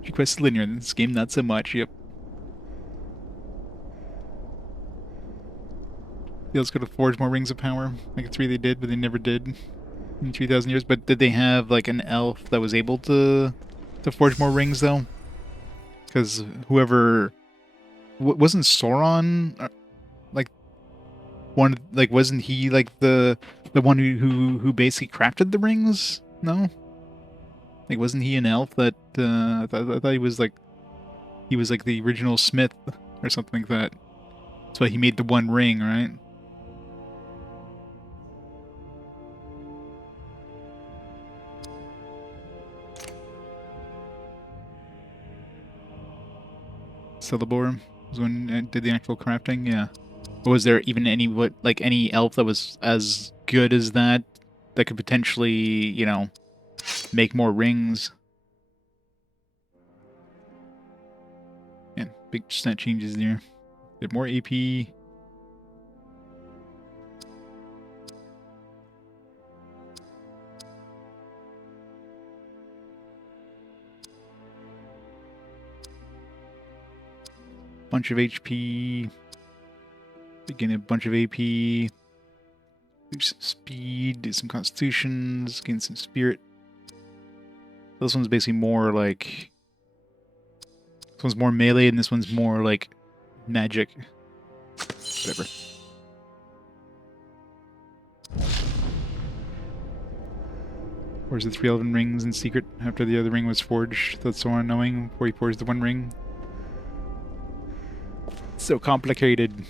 Your quest is linear in this game, not so much. Yep. The elves could have forged more rings of power. Like 3 they did, but they never did in 3,000 years. But did they have like an elf that was able to forge more rings though? Because whoever wasn't Sauron like one, like wasn't he like the one who basically crafted the rings? No, like wasn't he an elf that I thought he was like the original smith or something like that. That's why he made the one ring, right? Celeborn was when I did the actual crafting, yeah. But was there even any elf that was as good as that could potentially, you know, make more rings? Yeah, big stat changes there. Bit more AP. bunch of HP. Gain a bunch of AP. Do some speed, do some constitutions, gain some spirit. This one's basically more like... This one's more melee, and this one's more like magic. Whatever. Where's the 3 elven rings in secret after the other ring was forged? That's so unknowing before he forged the one ring. It's so complicated.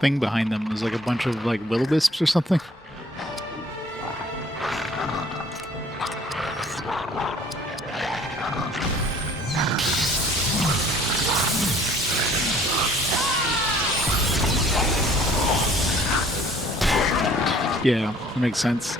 Thing behind them is like a bunch of like will-o-wisps or something. Yeah, that makes sense.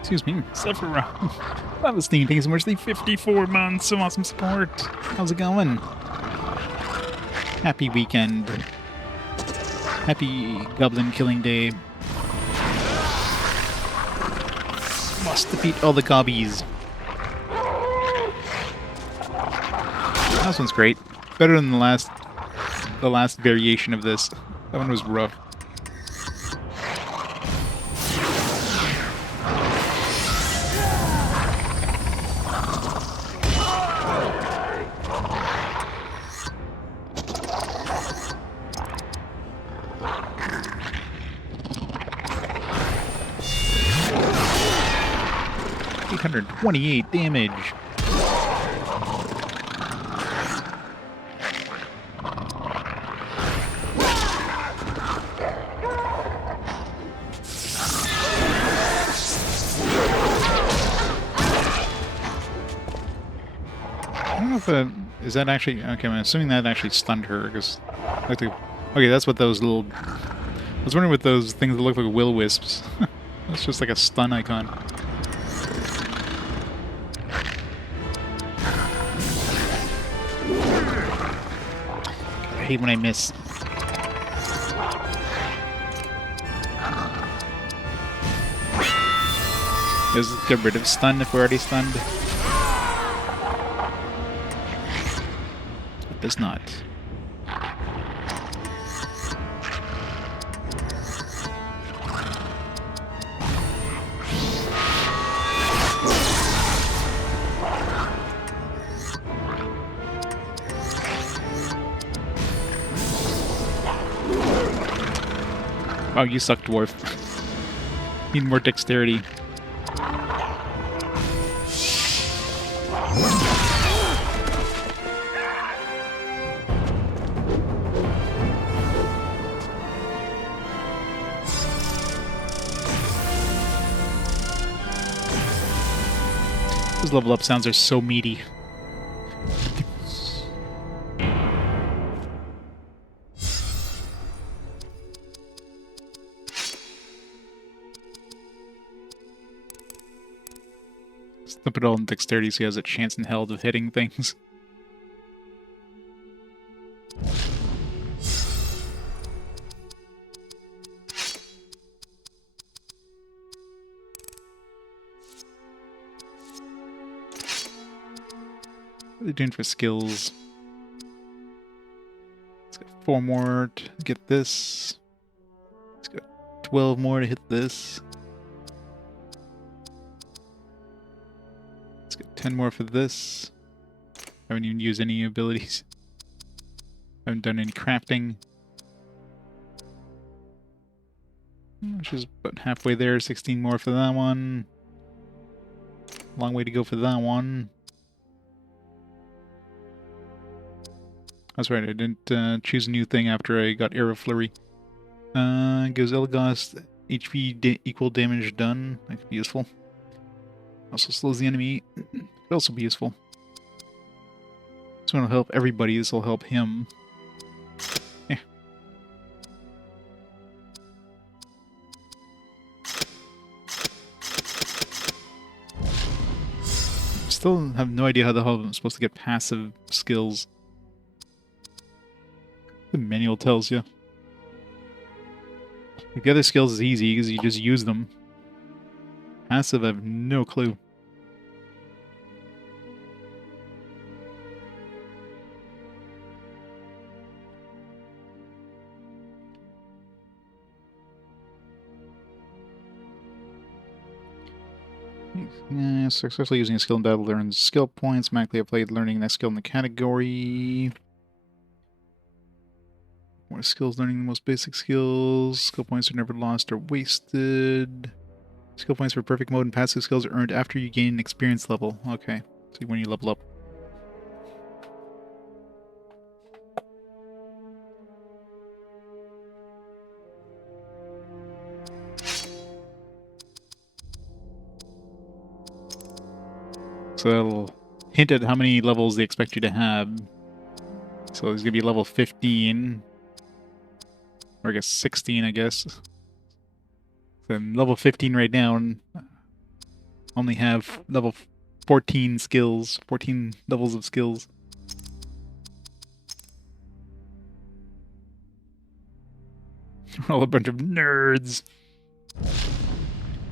Excuse me, Sephiroth. I was thinking so much. The 54 months, some awesome support. How's it going? Happy weekend. Happy goblin killing day. Must defeat all the gobbies. This one's great. Better than the last variation of this. That one was rough. $828 damage. I don't know if is that actually okay? I'm assuming that actually stunned her because okay, that's what those little. I was wondering what those things that look like will-wisps. That's just like a stun icon. I hate when I miss. Let's get rid of stun if we're already stunned. It does not. Wow, you suck, dwarf. Need more dexterity. Those level up sounds are so meaty. Slip it all in dexterity so he has a chance in hell of hitting things. are they doing for skills? Let's get 4 more to get this. Let's go 12 more to hit this. Let's get 10 more for this. Haven't even used any abilities. Haven't done any crafting. Which is about halfway there. 16 more for that one. Long way to go for that one. That's right, I didn't choose a new thing after I got Arrow Flurry. Goes Elagos, HP equal damage done. That could be useful. Also slows the enemy. Could also be useful. This one will help everybody. This will help him. Yeah. Still have no idea how the hell I'm supposed to get passive skills. The manual tells you. The other skills is easy because you just use them. Passive, I have no clue. Successfully using a skill in battle earns skill points. Magically applied learning next skill in the category. More skills, learning the most basic skills. Skill points are never lost or wasted. Skill points for perfect mode and passive skills are earned after you gain an experience level. Okay, so when you level up. So that'll hint at how many levels they expect you to have. So there's going to be level 15. Or I guess 16, I guess. So I'm level 15 right now and only have level 14 skills. 14 levels of skills. We're all a bunch of nerds.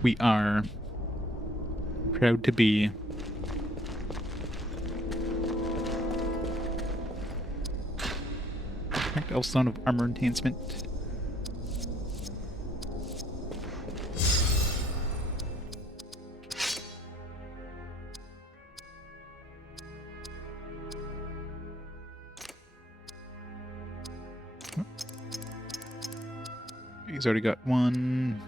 We are. Proud to be. Elfstone of Armor Enhancement. He's already got one.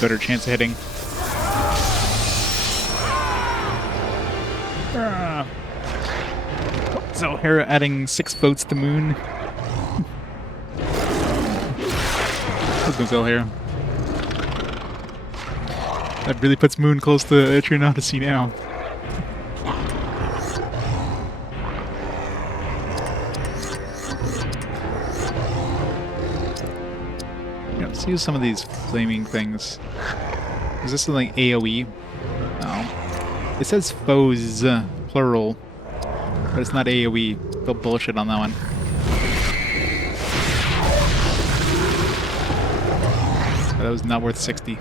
Better chance of hitting. So Hera adding 6 votes to Moon. Let's go Hera. That really puts Moon close to Etrian Odyssey now. Yeah, let's use some of these flaming things. Is this like AoE? No. It says foes, plural, but it's not AoE. Go bullshit on that one. That was not worth 60.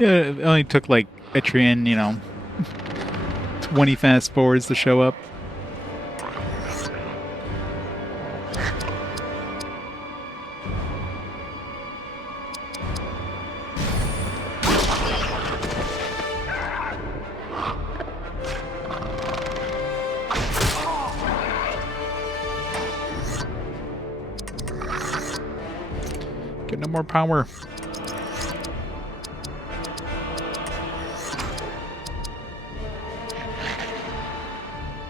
Yeah, it only took like Etrian, 20 fast forwards to show up. Get no more power.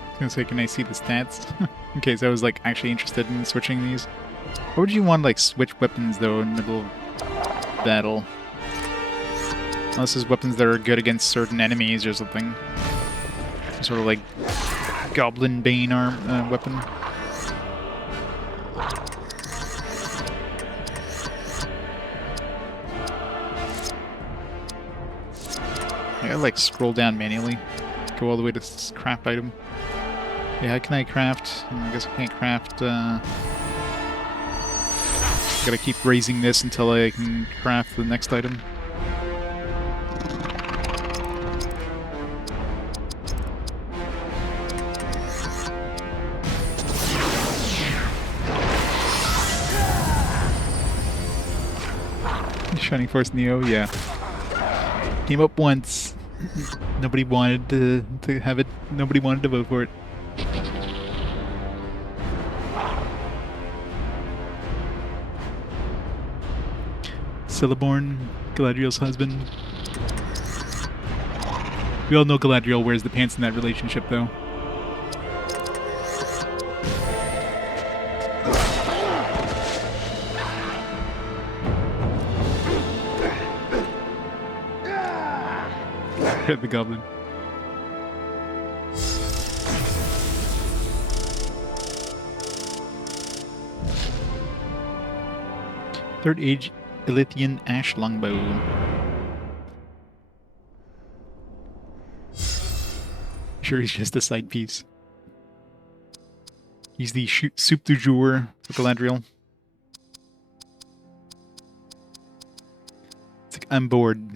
I was gonna say, can I see the stats? In case I was like actually interested in switching these. What would you want like switch weapons though in the middle of battle? Unless there's weapons that are good against certain enemies or something. Some sort of like Goblin Bane weapon. I gotta like scroll down manually. Go all the way to craft item. Yeah, how can I craft? I guess I can't craft. Gotta keep raising this until I can craft the next item. Shining Force Neo, yeah. Came up once. Nobody wanted to have it. Nobody wanted to vote for it. Celeborn, Galadriel's husband. We all know Galadriel wears the pants in that relationship, though. The goblin. Third Age Ilithian Ash Longbow. Sure, he's just a side piece. He's the soup du jour for Galadriel. It's like, I'm bored.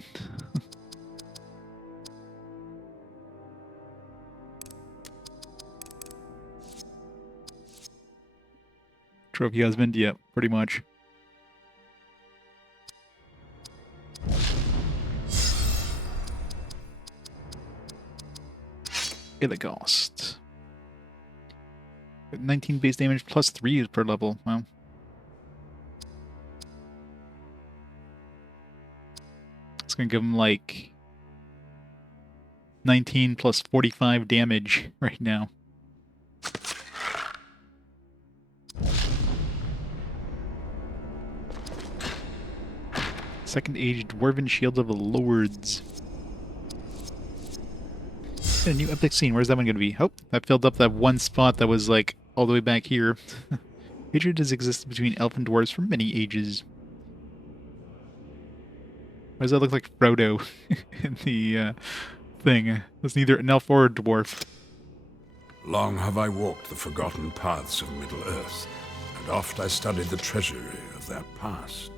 Trophy husband, yeah, pretty much. Illigost. 19 base damage plus 3 per level. Wow. It's gonna give him like 19 plus 45 damage right now. Second Age Dwarven Shield of the Lords. A new epic scene. Where's that one going to be? Oh, that filled up that one spot that was like all the way back here. Hatred has existed between elf and dwarves for many ages. Why does that look like Frodo in the thing? It's neither an elf or a dwarf. Long have I walked the forgotten paths of Middle-earth, and oft I studied the treasury of their past.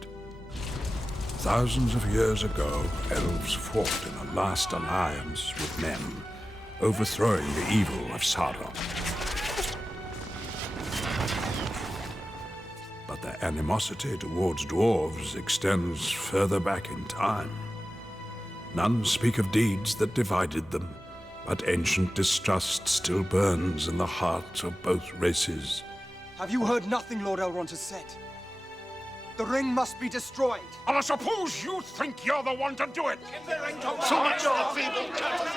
Thousands of years ago, elves fought in a last alliance with men, overthrowing the evil of Sauron. But their animosity towards dwarves extends further back in time. None speak of deeds that divided them, but ancient distrust still burns in the hearts of both races. Have you heard nothing Lord Elrond has said? The ring must be destroyed. And I suppose you think you're the one to do it. So much for feeble.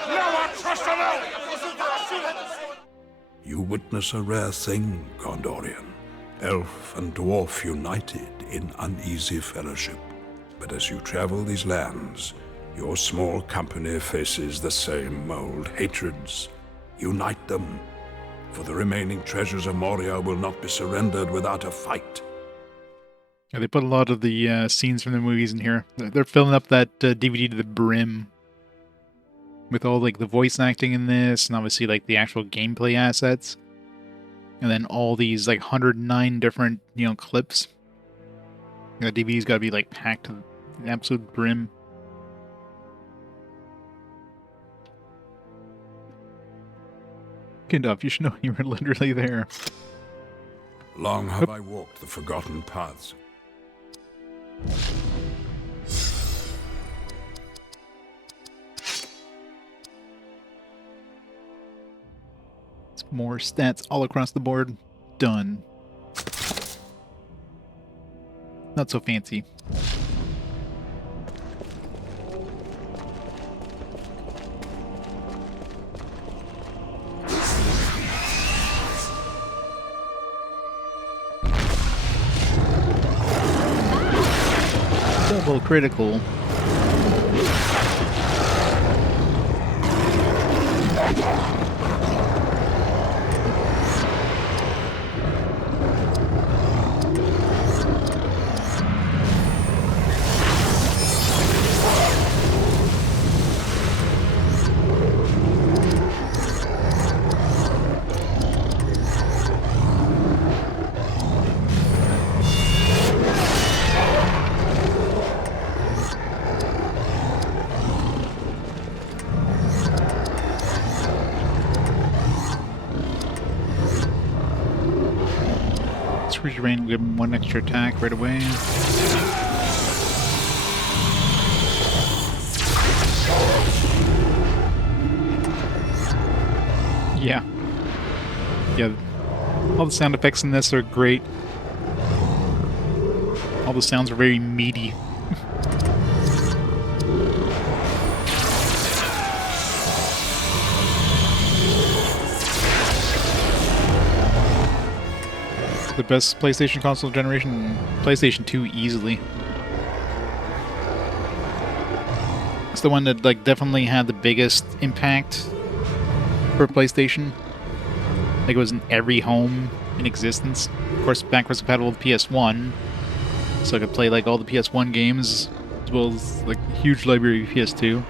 No one trusts an elf. You witness a rare thing, Gondorian. Elf and dwarf united in uneasy fellowship. But as you travel these lands, your small company faces the same old hatreds. Unite them, for the remaining treasures of Moria will not be surrendered without a fight. Yeah, they put a lot of the scenes from the movies in here. They're filling up that DVD to the brim. With all like the voice acting in this, and obviously like the actual gameplay assets. And then all these like 109 different, clips. The DVD's gotta be like packed to the absolute brim. Gandalf, you should know you were literally there. Long have I walked the forgotten paths. More stats all across the board. Done. not so fancy. Double critical. Rain, give him one extra attack right away. Yeah. Yeah. All the sound effects in this are great. All the sounds are very meaty. The best PlayStation console generation, PlayStation 2 easily. It's the one that like definitely had the biggest impact for PlayStation. Like it was in every home in existence. Of course, backwards compatible with PS1, so I could play like all the PS1 games as well as like a huge library of PS2.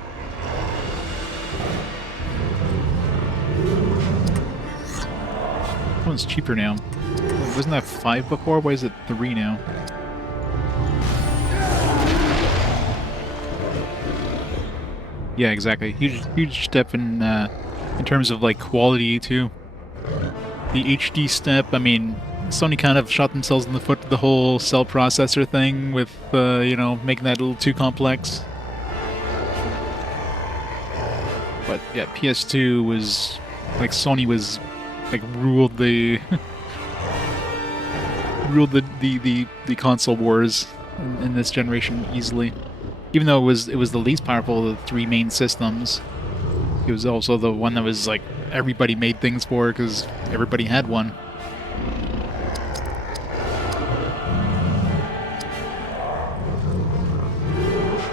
That one's cheaper now. Wasn't that 5 before? Why is it 3 now? Yeah, exactly. Huge step in terms of like quality too. The HD step. I mean, Sony kind of shot themselves in the foot with the whole cell processor thing, with you know, making that a little too complex. But yeah, PS2 was like Sony was like ruled the. Ruled the console wars in this generation easily. Even though it was the least powerful of the 3 main systems, it was also the one that was like everybody made things for because everybody had one.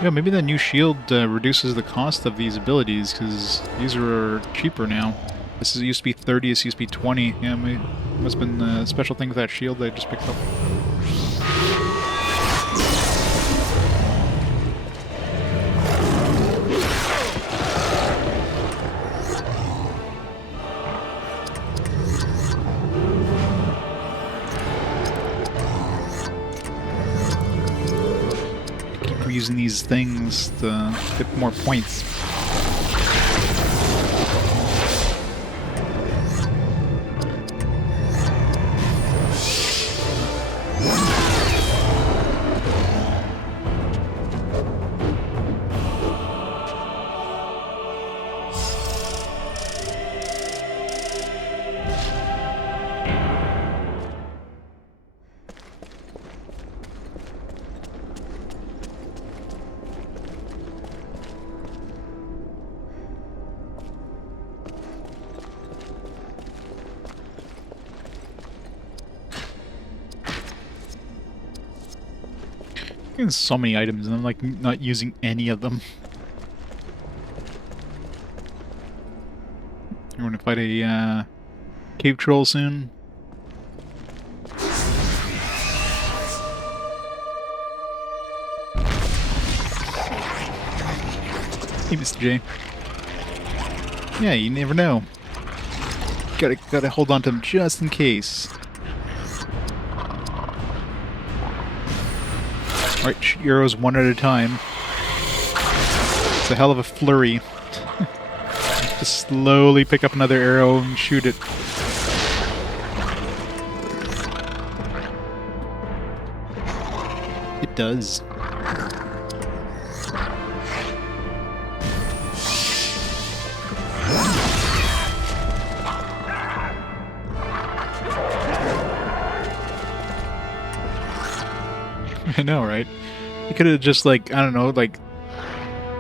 Yeah, maybe that new shield reduces the cost of these abilities because these are cheaper now. This used to be 30, this used to be 20. Yeah, must have been a special thing with that shield that I just picked up. Keep reusing these things to get more points. There's so many items and I'm like not using any of them. You want to fight a cave troll soon? Hey, Mr. J. Yeah, you never know. Gotta hold on to him just in case. Alright, shoot arrows one at a time. It's a hell of a flurry. Just slowly pick up another arrow and shoot it. It does. I know, right? You could have just, like, I don't know, like,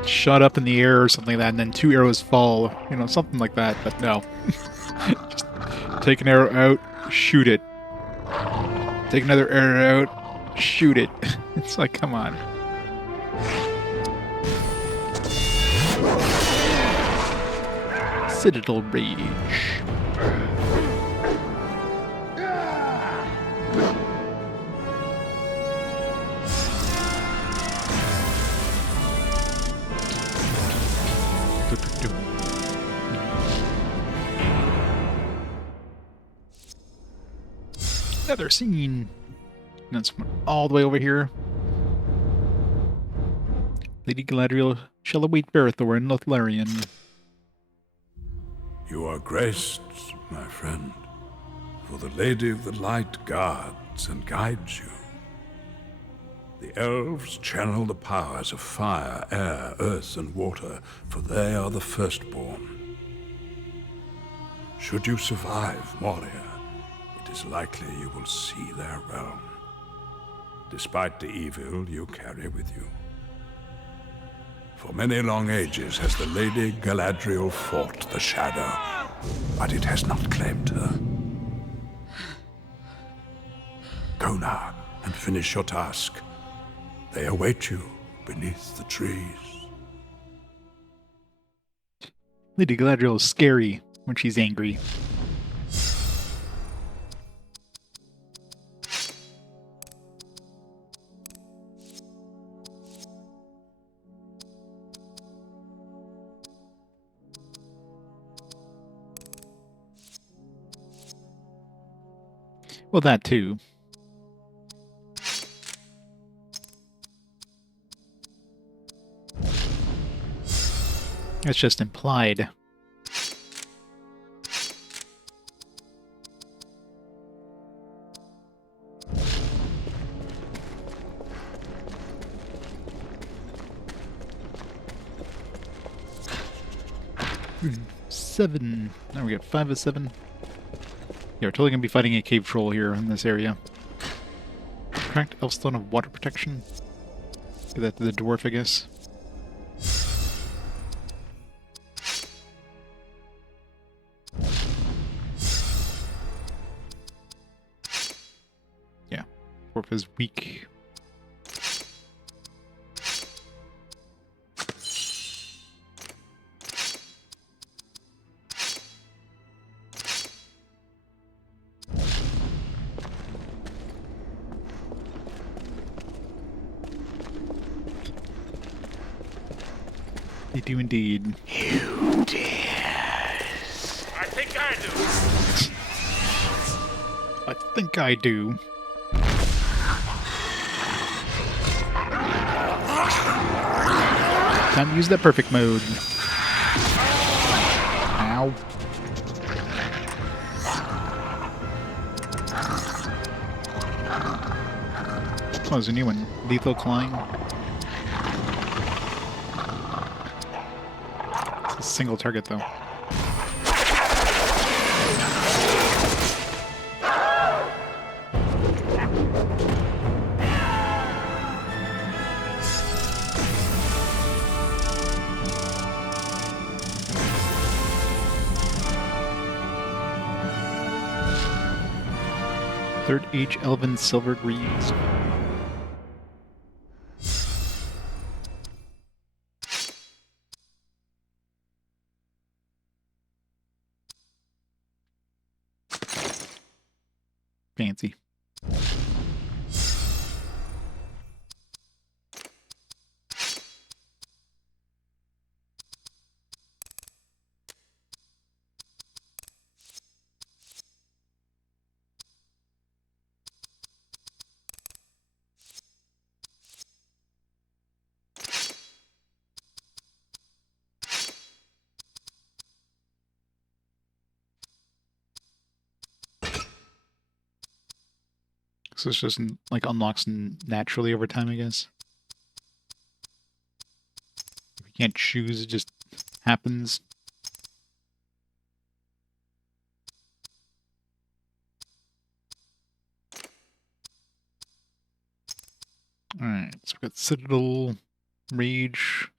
shot up in the air or something like that, and then 2 arrows fall, you know, something like that, but no. Just take an arrow out, shoot it. Take another arrow out, shoot it. It's like, come on. Citadel Rage. Another scene. That's all the way over here. Lady Galadriel shall await Berethor in Lothlorien. You are graced, my friend, for the Lady of the Light guards and guides you. The elves channel the powers of fire, air, earth, and water, for they are the firstborn. Should you survive Moria, it is likely you will see their realm, despite the evil you carry with you. For many long ages has the Lady Galadriel fought the Shadow, but it has not claimed her. Go now and finish your task. They await you beneath the trees. Lady Galadriel is scary when she's angry. Well, that too. It's just implied. Seven. Now we got 5 of 7. Yeah, we're totally gonna be fighting a cave troll here in this area. Cracked Elfstone of water protection. Give that to the dwarf, I guess. Yeah, dwarf is weak. They do indeed. You dare. I think I do. I think I do. Time to use that perfect mode. Ow. Oh, there's a new one. Lethal Climb. It's a single target, though. Third Age Elven Silver Greaves. Fancy. So it's just like unlocks naturally over time, I guess. If you can't choose, it just happens. Alright, so we've got Citadel, Rage.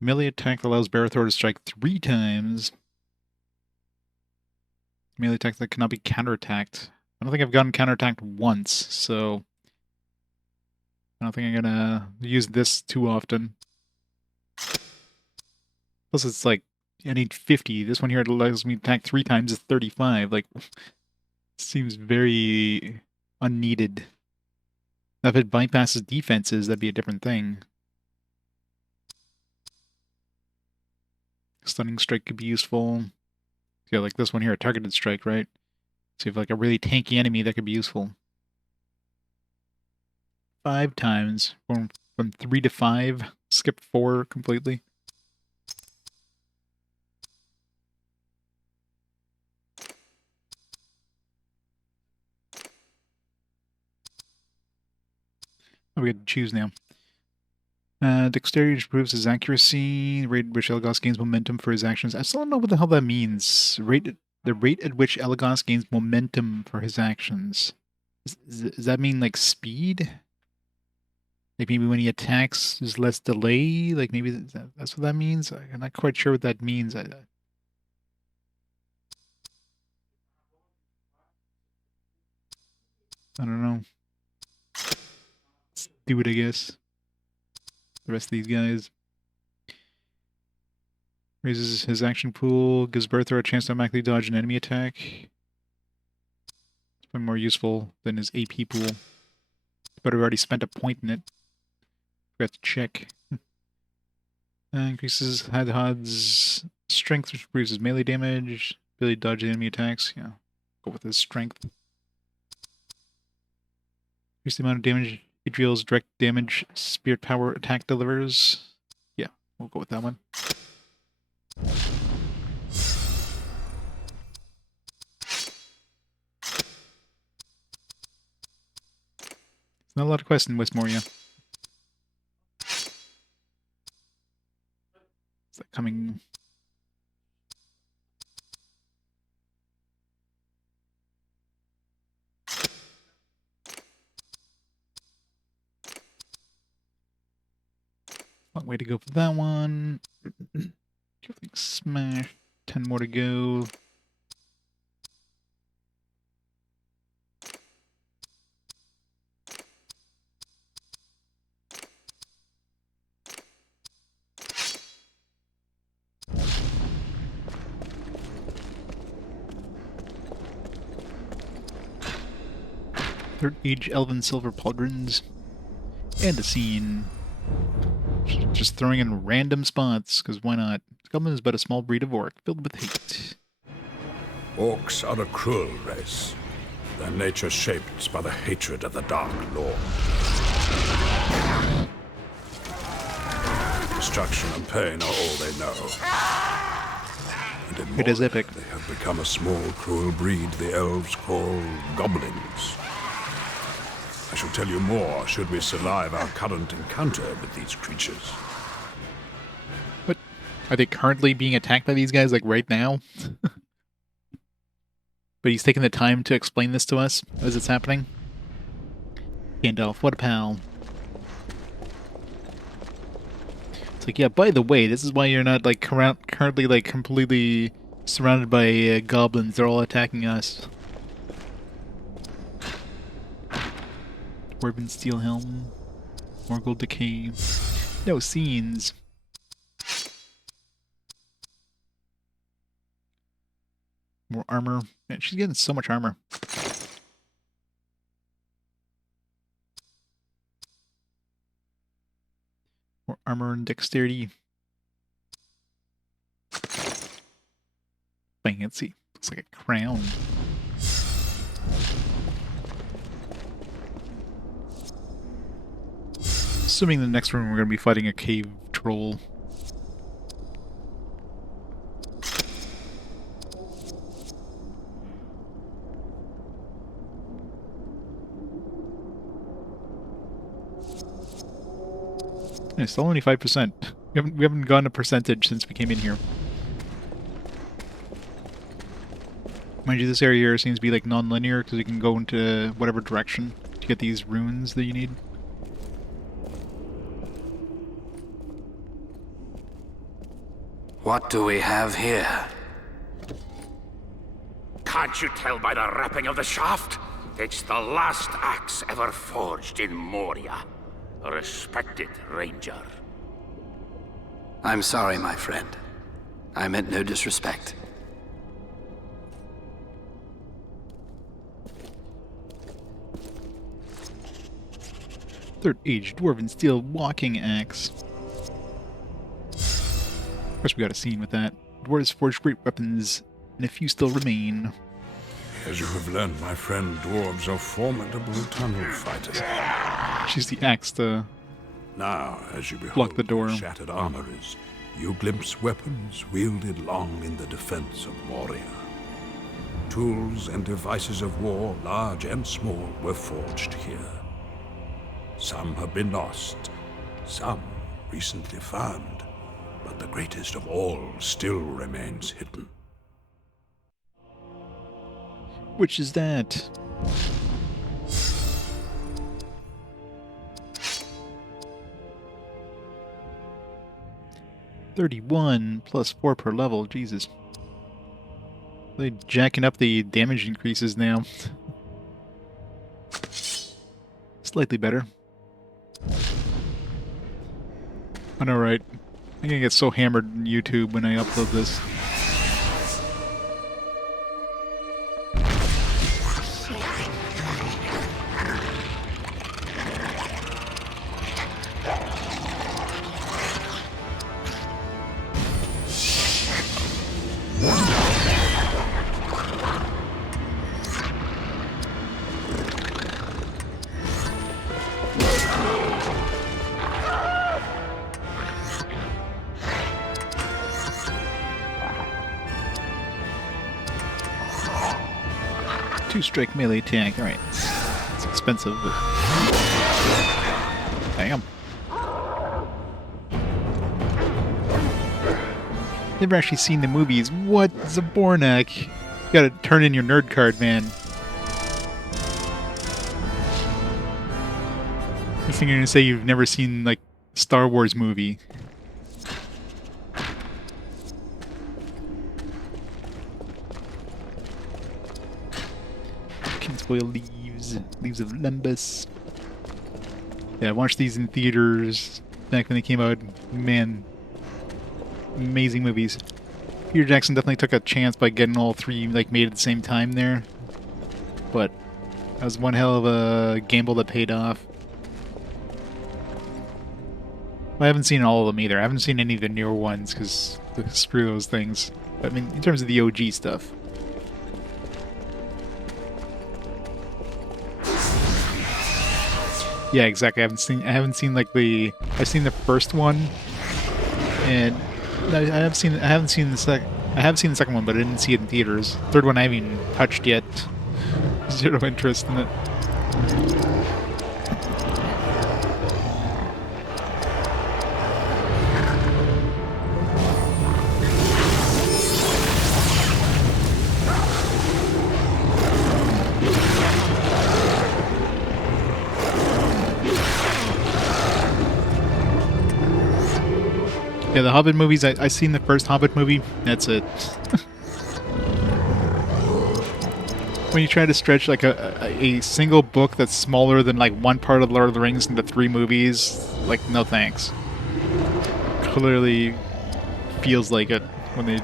Melee attack allows Berethor to strike 3 times. Melee attack that cannot be counterattacked. I don't think I've gotten counterattacked once, so I don't think I'm gonna use this too often. Plus it's like, I need 50. This one here allows me to attack 3 times is 35. Like, seems very unneeded. Now, if it bypasses defenses, that'd be a different thing. Stunning strike could be useful. Yeah, like this one here, a targeted strike, right? So if like a really tanky enemy, that could be useful. 5 times, from 3 to 5, skip 4 completely. Oh, we get to choose now. Dexterity improves his accuracy. The rate at which Elagos gains momentum for his actions. I still don't know what the hell that means. The rate at which Elagos gains momentum for his actions. Does that mean like speed? Like maybe when he attacks, there's less delay? Like maybe that's what that means? I'm not quite sure what that means. I don't know. Let's do it, I guess. The rest of these guys. Raises his action pool, gives Berethor a chance to automatically dodge an enemy attack. It's been more useful than his AP pool. But I've already spent a point in it. Forgot to check. Increases Hadhad's strength, which improves his melee damage. Ability to dodge enemy attacks. Yeah, go with his strength. Increase the amount of damage Idrial's direct damage spirit power attack delivers. Yeah, we'll go with that one. There's not a lot of quests in West Moria. Is that coming? One way to go for that one. Smash. 10 more to go. Third Age Elven Silver Pauldrons. And a scene. Just throwing in random spots, because why not? Goblin is but a small breed of orc, filled with hate. Orcs are a cruel race. Their nature shaped by the hatred of the Dark Lord. Destruction and pain are all they know. And in It is Moria, epic. they have become a small, cruel breed the elves call goblins. I shall tell you more should we survive our current encounter with these creatures. What? Are they currently being attacked by these guys, like, right now? But he's taking the time to explain this to us as it's happening? Gandalf, what a pal. It's like, yeah, by the way, this is why you're not, like, currently, like, completely surrounded by goblins. They're all attacking us. Dwarven Steel Helm. Morgul Decay. No scenes. More armor. Man, she's getting so much armor. More armor and dexterity. Fancy. Looks like a crown. Assuming the next room we're going to be fighting a cave troll. Yeah, still only 5%. We haven't gotten a percentage since we came in here. Mind you, this area here seems to be like non-linear because you can go into whatever direction to get these runes that you need. What do we have here? Can't you tell by the wrapping of the shaft? It's the last axe ever forged in Moria. A respected ranger. I'm sorry, my friend. I meant no disrespect. Third age dwarven steel walking axe. Of course, we got a scene with that. Dwarves forged great weapons, and a few still remain. As you have learned, my friend, dwarves are formidable tunnel fighters. She's the axe to Now, as you behold block the door. shattered armories, you glimpse weapons wielded long in the defense of Moria. Tools and devices of war, large and small, were forged here. Some have been lost, some recently found, but the greatest of all still remains hidden. Which is that? $31 plus 4 per level, Jesus. They're jacking up the damage increases now. Slightly better. I know, right? I'm gonna get so hammered on YouTube when I upload this. Two-strike melee attack. Alright. It's expensive, but... Damn. Never actually seen the movies. What? Zabornak? You gotta turn in your nerd card, man. I think you're gonna say you've never seen, like, Star Wars movie. Kingsfoil Leaves of Lembas. Yeah, I watched these in theaters back when they came out. Man, amazing movies. Peter Jackson definitely took a chance by getting all three like made at the same time there, but that was one hell of a gamble that paid off. I haven't seen all of them either. I haven't seen any of the newer ones because screw those things. But, I mean, in terms of the OG stuff. Yeah, exactly. I haven't seen like I've seen the first one, and I have seen the second one, but I didn't see it in theaters. Third one I haven't even touched yet. Zero interest in it. Yeah, the Hobbit movies, I seen the first Hobbit movie, that's it. When you try to stretch like a single book that's smaller than like one part of Lord of the Rings into 3 movies, like, no thanks. Clearly feels like it when they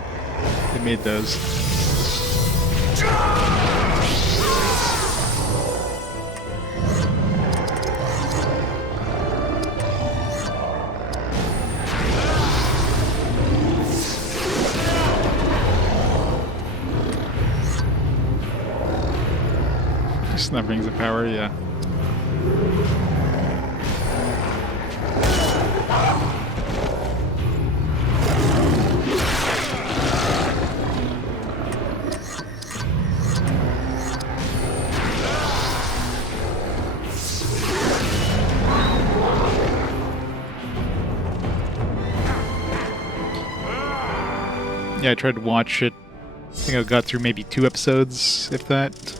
made those. That brings the power, yeah. Yeah, I tried to watch it. I think I got through maybe 2 episodes, if that.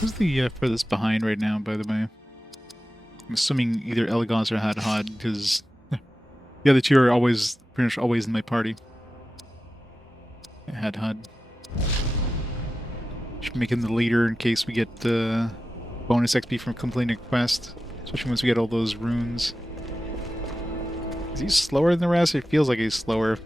Who's the furthest behind right now, by the way? I'm assuming either Elagos or Hadhad, because the other two are always, pretty much always in my party. Hadhad. Should make him the leader in case we get bonus XP from completing a quest. Especially once we get all those runes. Is he slower than the rest? It feels like he's slower.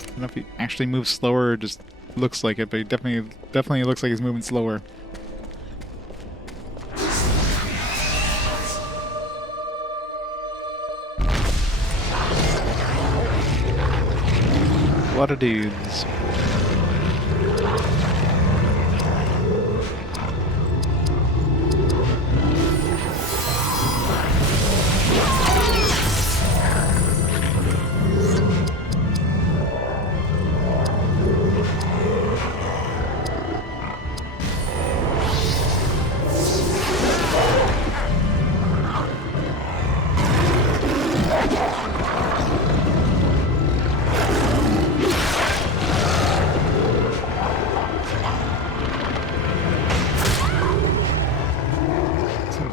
I don't know if he actually moves slower or just looks like it, but he definitely looks like he's moving slower. A lot of dudes.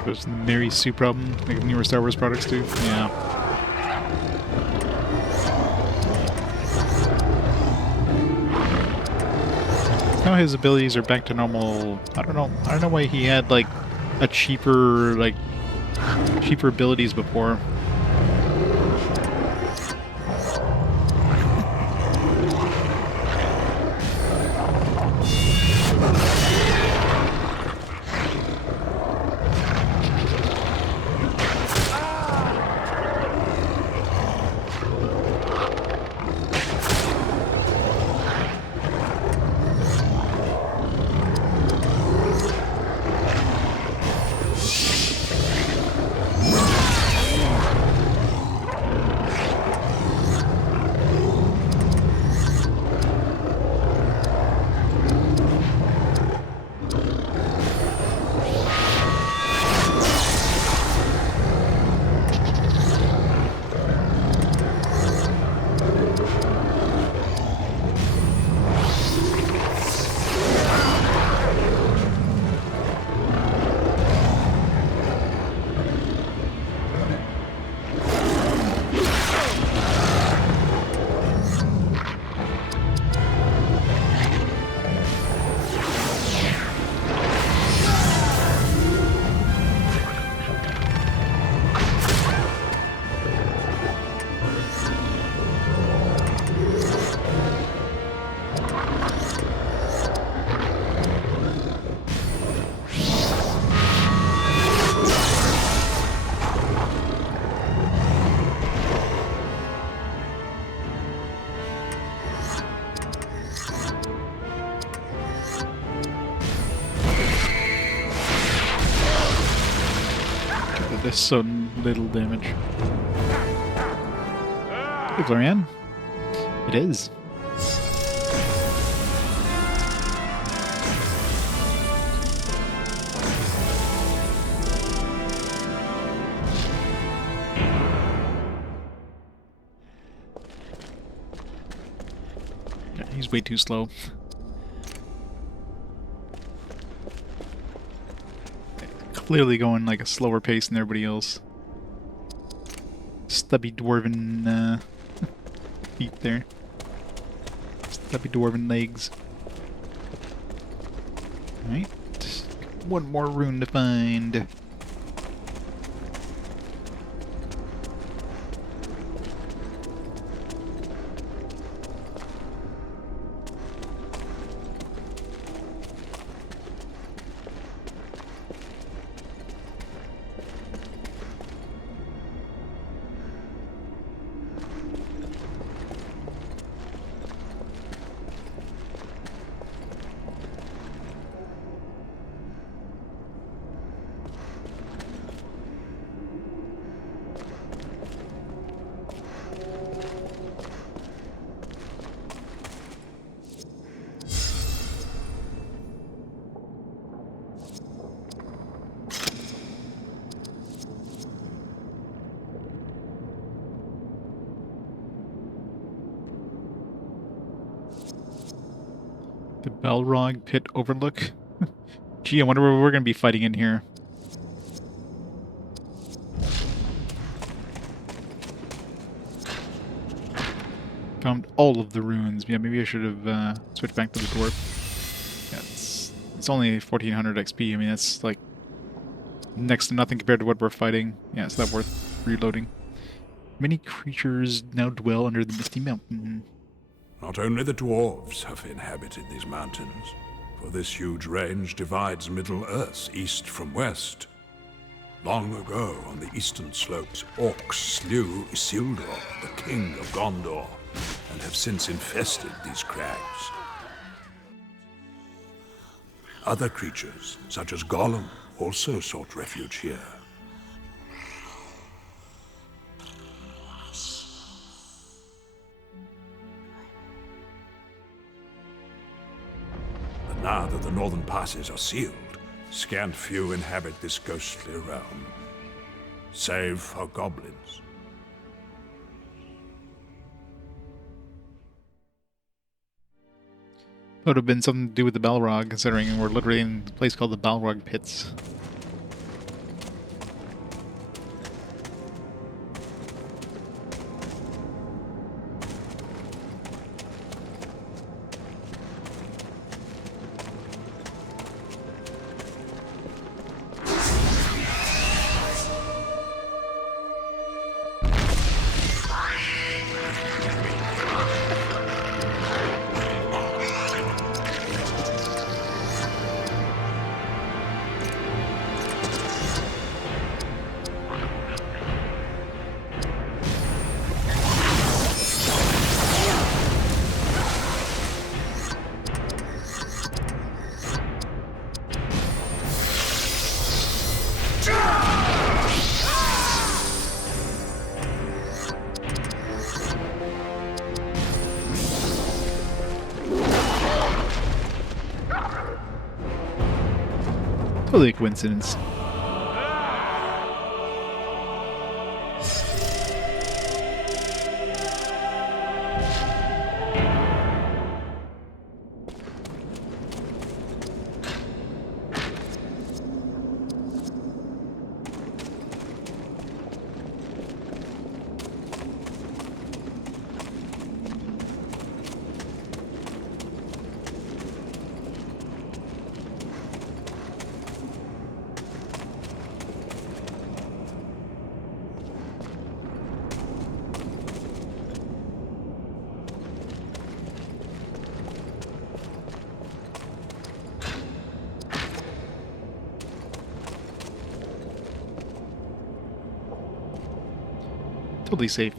There's the Mary Sue problem, like newer Star Wars products do. Yeah. Now his abilities are back to normal. I don't know why he had like a cheaper abilities before. There's so little damage. Hey, Florian. It is. Yeah, he's way too slow. Clearly going like a slower pace than everybody else. Stubby dwarven feet there. Stubby dwarven legs. Alright. One more rune to find. Balrog Pit Overlook. Gee, I wonder where we're going to be fighting in here. Found all of the runes. Yeah, maybe I should have switched back to the dwarf. Yeah, it's only 1400 XP. I mean, that's like next to nothing compared to what we're fighting. Yeah, it's not worth reloading. Many creatures now dwell under the Misty Mountain. Not only the dwarves have inhabited these mountains, for this huge range divides Middle-earth east from west. Long ago, on the eastern slopes, orcs slew Isildur, the king of Gondor, and have since infested these crags. Other creatures, such as Gollum, also sought refuge here. But now that the northern passes are sealed, scant few inhabit this ghostly realm, save for goblins. That would have been something to do with the Balrog, considering we're literally in a place called the Balrog Pits. Totally a coincidence. Totally safe.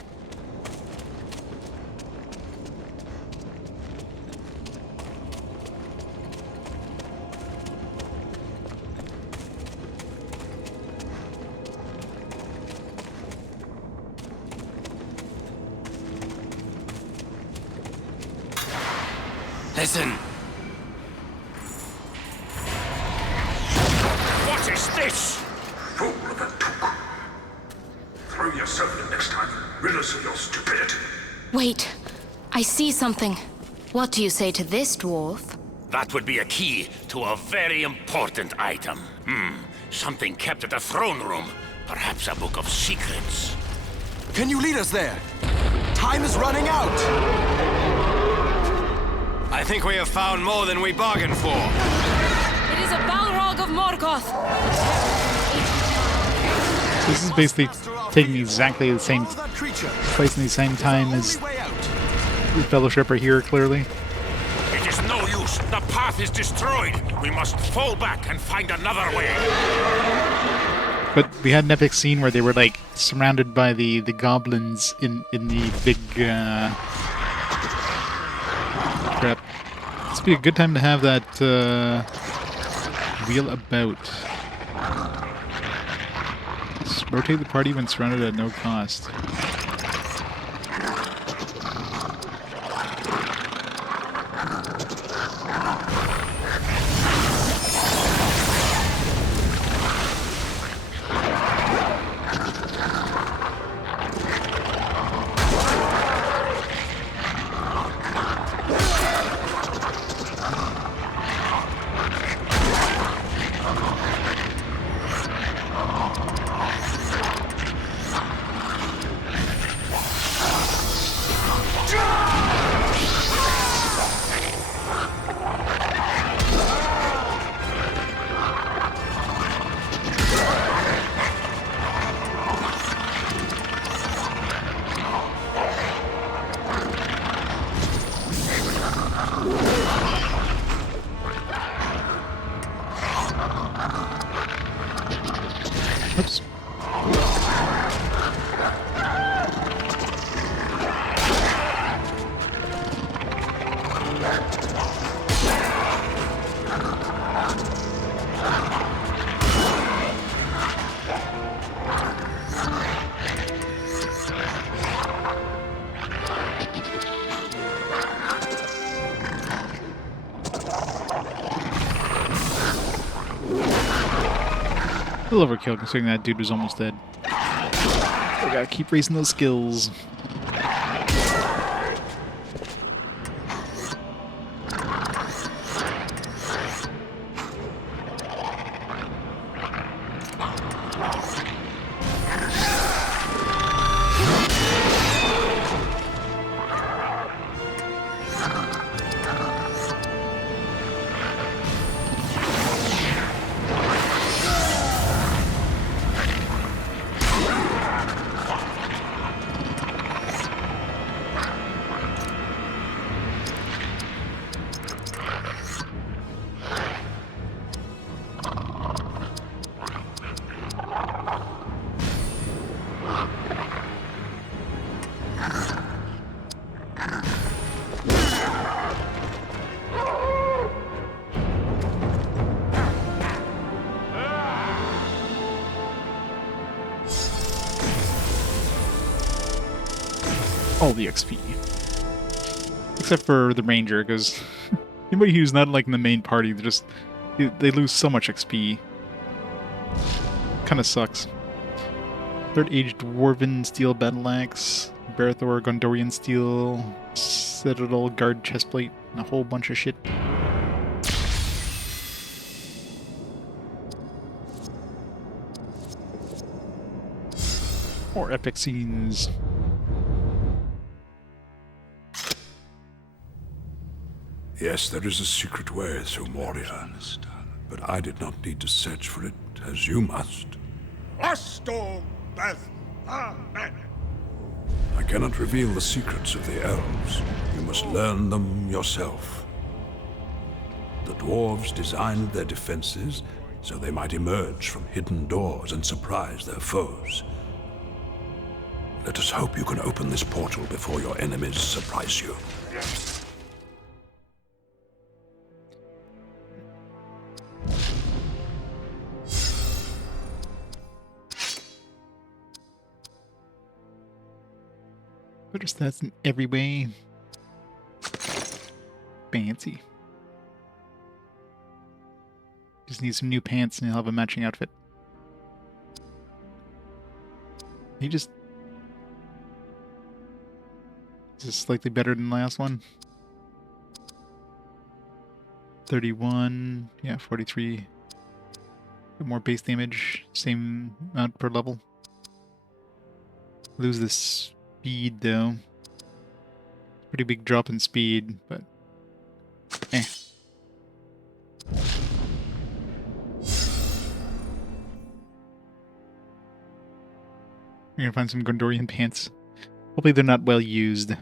Listen. What is this? Fool of a took. Throw yourself in next time. Rid us of your stupidity. Wait, I see something. What do you say to this, dwarf? That would be a key to a very important item. Something kept at the throne room. Perhaps a book of secrets. Can you lead us there? Time is running out! I think we have found more than we bargained for. It is a Balrog of Morgoth! This is basically taking exactly the same place in the same time as the Fellowship are here, clearly. It is no use. The path is destroyed. We must fall back and find another way. But we had an epic scene where they were like surrounded by the goblins in the big crap. This would be a good time to have that wheel about. Just rotate the party when surrounded at no cost. Oops. A little overkill considering that dude was almost dead. We gotta keep raising those skills. All the XP. Except for the ranger, because anybody who's not like in the main party, they lose so much XP. Kind of sucks. Third Age Dwarven Steel Battle Axe, Berethor Gondorian Steel, Citadel Guard Chestplate, and a whole bunch of shit. More epic scenes. Yes, there is a secret way through Moria, but I did not need to search for it, as you must. I cannot reveal the secrets of the elves. You must learn them yourself. The dwarves designed their defenses so they might emerge from hidden doors and surprise their foes. Let us hope you can open this portal before your enemies surprise you. Better stats in every way. Fancy. Just need some new pants and he'll have a matching outfit. He just... Is this slightly better than the last one? 31, yeah, 43. More base damage, same amount per level. Lose this speed though. Pretty big drop in speed, but eh. We're gonna find some Gondorian pants. Hopefully they're not well used.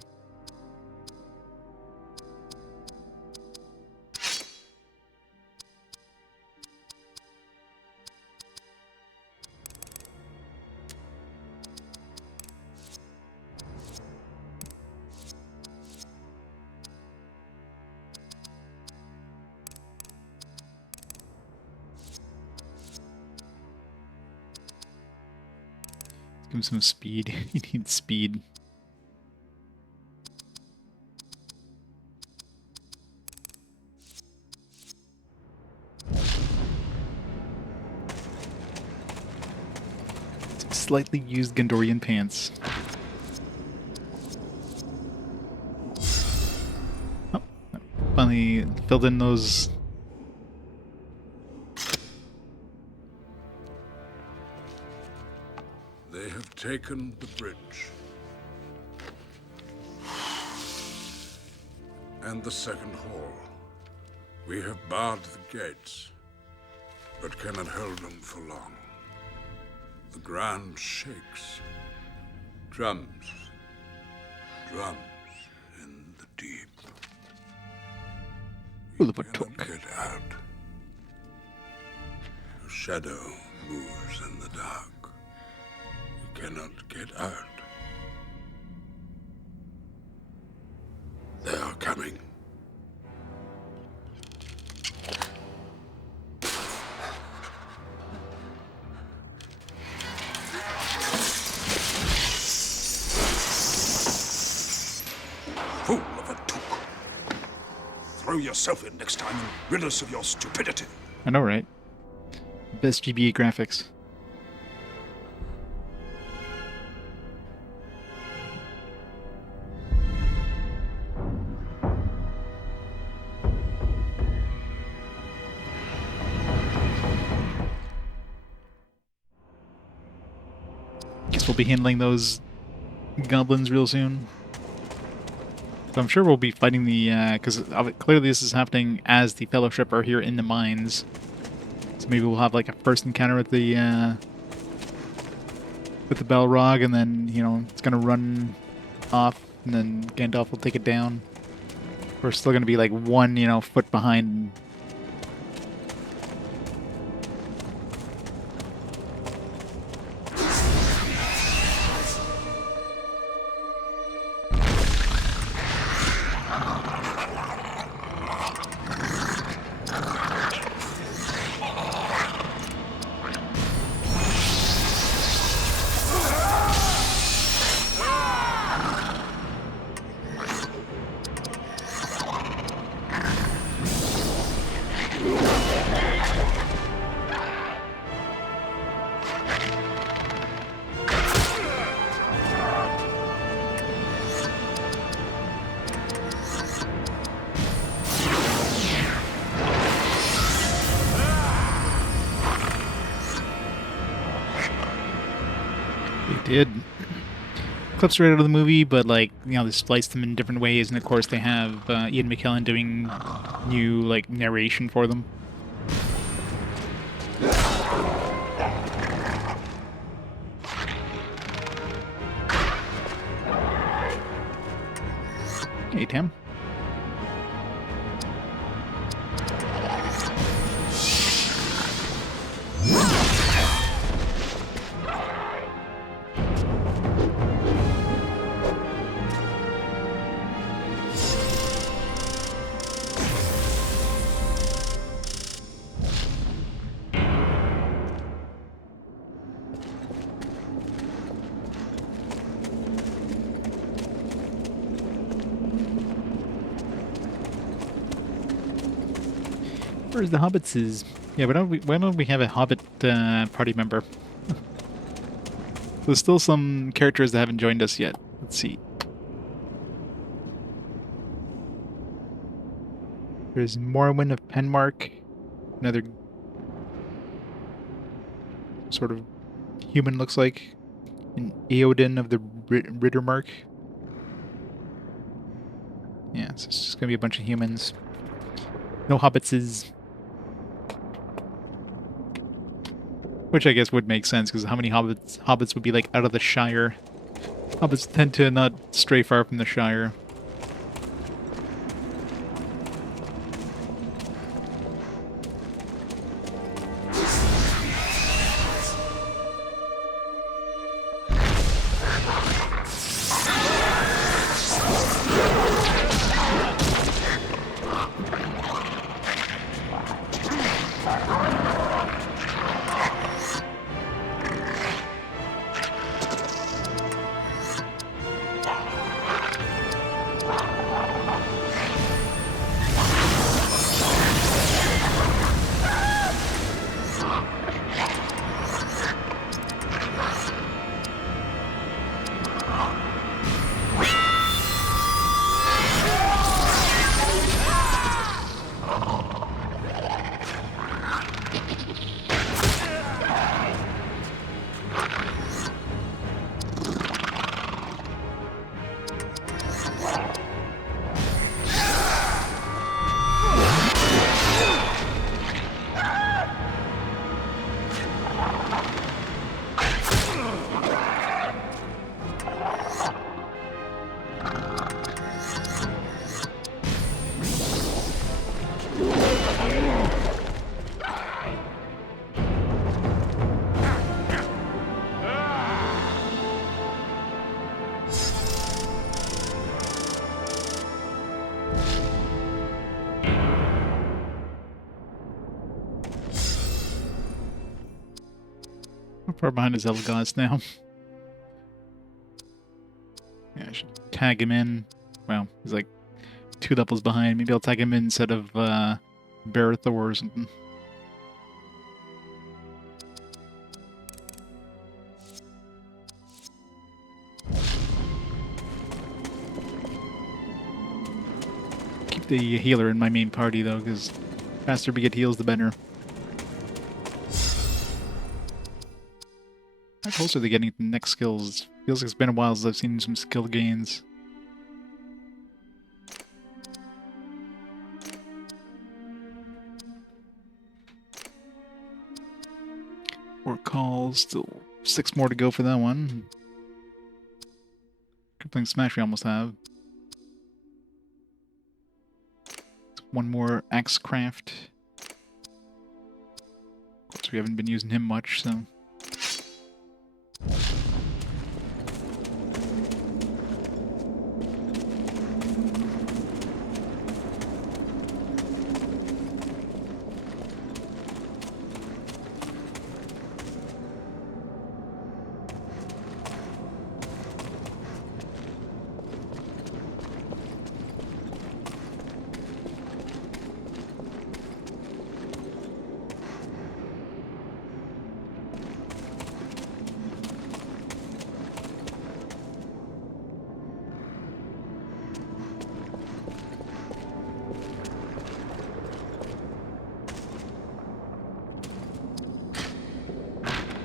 Give him some speed. He needs speed. Some slightly used Gondorian pants. Oh, finally filled in those. They have taken the bridge. And the second hall. We have barred the gates, but cannot hold them for long. The ground shakes. Drums. Drums in the deep. Who the Cannot get out. A shadow moves in the dark. We cannot get out. They are coming. Fool of a Took. Throw yourself in next time and rid us of your stupidity. I know, right? Best GBA graphics. Guess we'll be handling those goblins real soon. So I'm sure we'll be fighting the, because clearly this is happening as the Fellowship are here in the mines. So maybe we'll have like a first encounter with the Balrog, and then, you know, it's gonna run off, and then Gandalf will take it down. We're still gonna be like one, you know, foot behind. Did clips right out of the movie, but like, you know, they spliced them in different ways, and of course they have Ian McKellen doing new like narration for them. Hey Tim. Where's the hobbits is? Yeah, why don't we have a hobbit party member? There's still some characters that haven't joined us yet. Let's see. There's Morwen of Penmark, another sort of human looks like, and Eodin of the Rittermark. Yeah, so it's just gonna be a bunch of humans. No hobbitses. Which I guess would make sense, because how many hobbits would be like out of the Shire? Hobbits tend to not stray far from the Shire. How far behind is Elagos now? Yeah, I should tag him in. Well, he's like 2 levels behind. Maybe I'll tag him in instead of Berethor or something. Keep the healer in my main party though, because faster we get heals, the better. How close are they getting to the next skills? Feels like it's been a while since I've seen some skill gains. Or calls, still 6 more to go for that one. Crippling Smash we almost have. 1 more Axe Craft. Of course we haven't been using him much, so...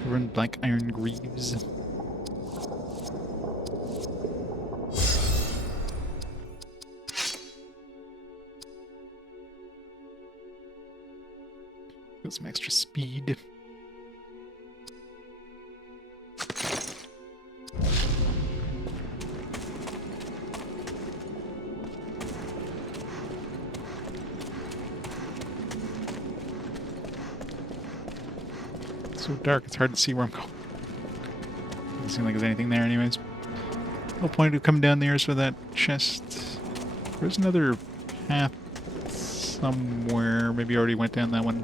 Run Black Iron Greaves. Got some extra speed. So dark, it's hard to see where I'm going. Doesn't seem like there's anything there anyways. No point of coming down there is for that chest. There's another path somewhere. Maybe I already went down that one.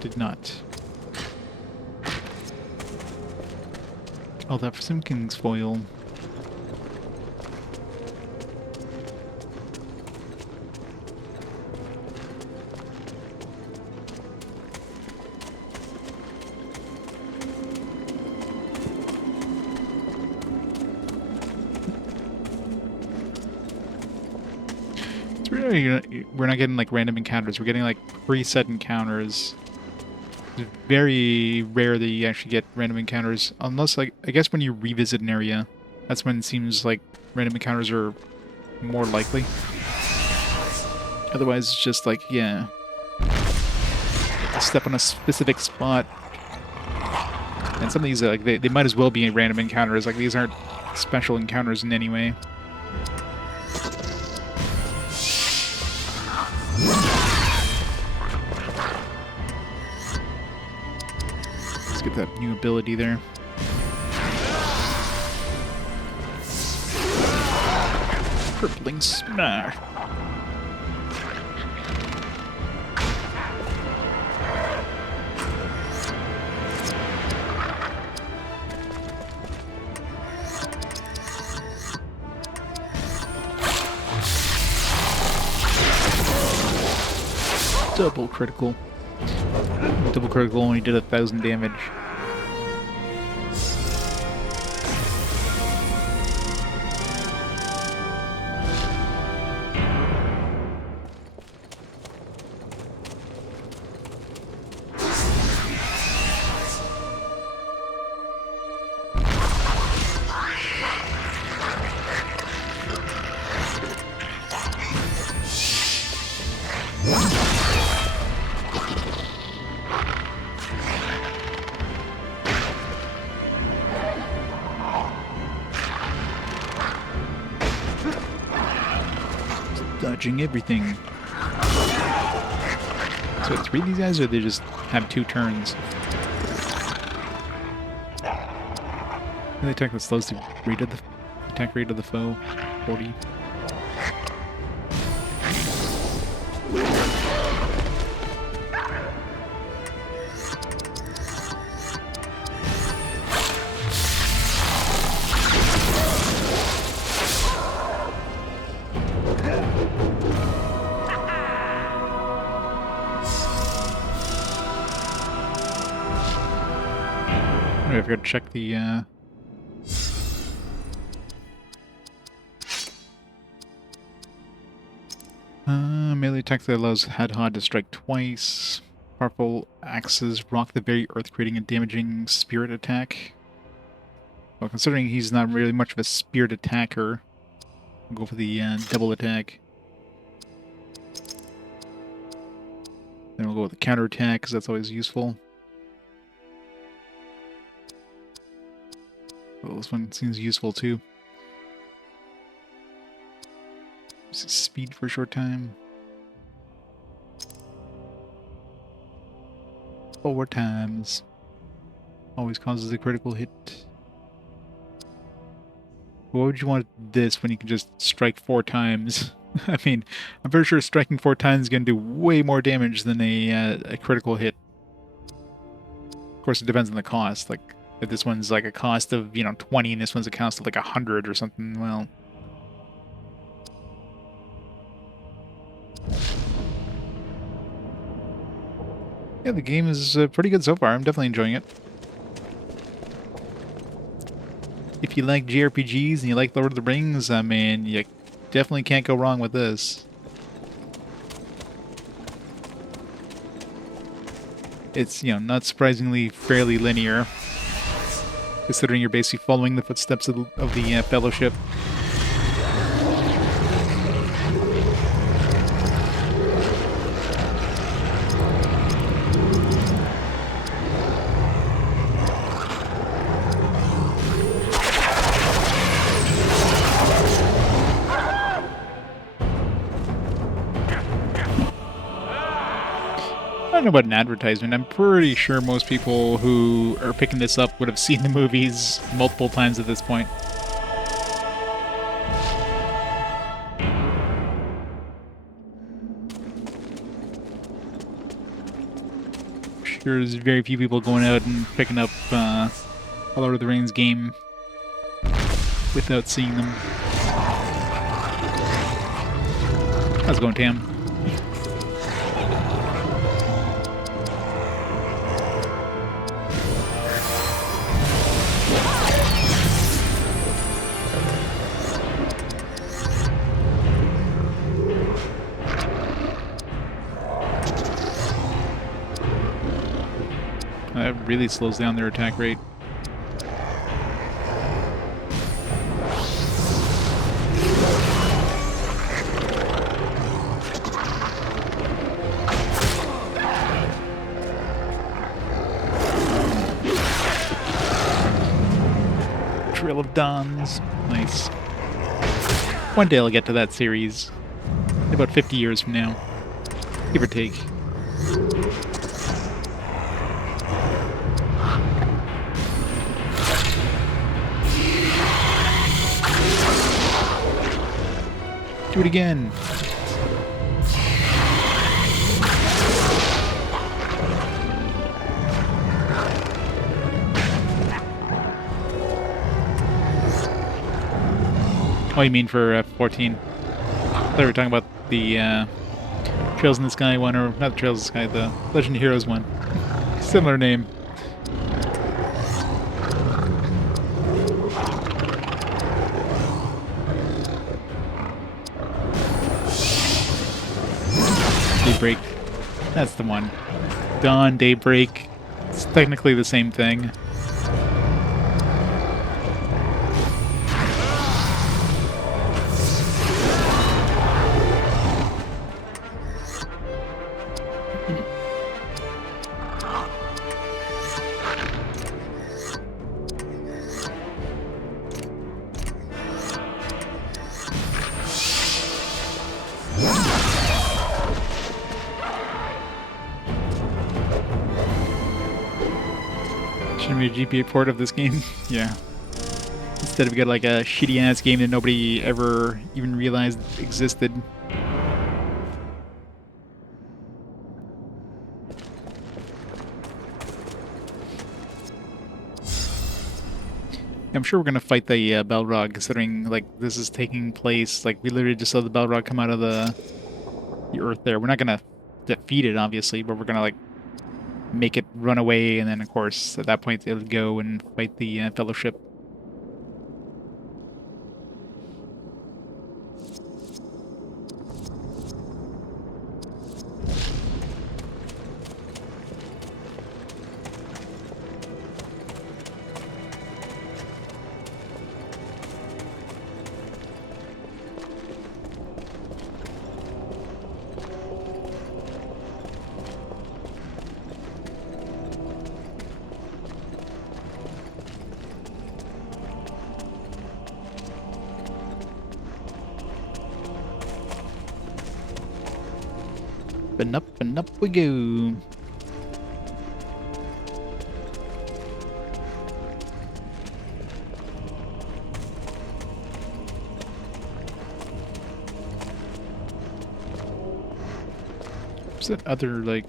Did not. All that for some King's Foil. It's really, we're not getting like random encounters. We're getting like preset encounters. It's very rare that you actually get random encounters, unless, like, I guess when you revisit an area, that's when it seems like random encounters are more likely. Otherwise, it's just like, yeah, step on a specific spot. And some of these, like, they might as well be random encounters. Like, these aren't special encounters in any way. Get that new ability there. Crippling Smash. Double critical. Double critical only did 1,000 damage. Dodging everything. So 3 of these guys, or they just have 2 turns? The attack that slows the rate of the attack rate of the foe, 40. I've got to check the melee attack that allows Hadhad to strike twice. Powerful axes rock the very earth, creating a damaging spirit attack. Well, considering he's not really much of a spirit attacker, I'll go for the double attack. Then we'll go with the counter attack, because that's always useful. Well, this one seems useful too. Speed for a short time. 4 times. Always causes a critical hit. Why would you want this when you can just strike 4 times? I mean, I'm pretty sure striking 4 times is going to do way more damage than a critical hit. Of course, it depends on the cost. Like, if this one's like a cost of, 20 and this one's a cost of like 100 or something, well... Yeah, the game is pretty good so far. I'm definitely enjoying it. If you like JRPGs and you like Lord of the Rings, I mean, you definitely can't go wrong with this. It's, not surprisingly fairly linear, considering you're basically following the footsteps of the Fellowship. I don't know about an advertisement. I'm pretty sure most people who are picking this up would have seen the movies multiple times at this point. Sure, there's very few people going out and picking up a Lord of the Rings game without seeing them. How's it going, Tam? That really slows down their attack rate. Trail of Dawns. Nice. One day I'll get to that series. About 50 years from now. Give or take. Do it again. Oh, you mean for 14? I thought we were talking about the Trails in the Sky one, or not the Trails in the Sky, the Legend of Heroes one. Similar name. Daybreak. That's the one. Dawn, Daybreak. It's technically the same thing. Should be a GPA port of this game. Yeah. Instead of get like a shitty ass game that nobody ever even realized existed. I'm sure we're gonna fight the Balrog, considering like this is taking place. Like we literally just saw the Balrog come out of the earth there. We're not gonna defeat it, obviously, but we're gonna like make it run away, and then of course at that point it'll go and fight the Fellowship. And up we go. What's that other, like...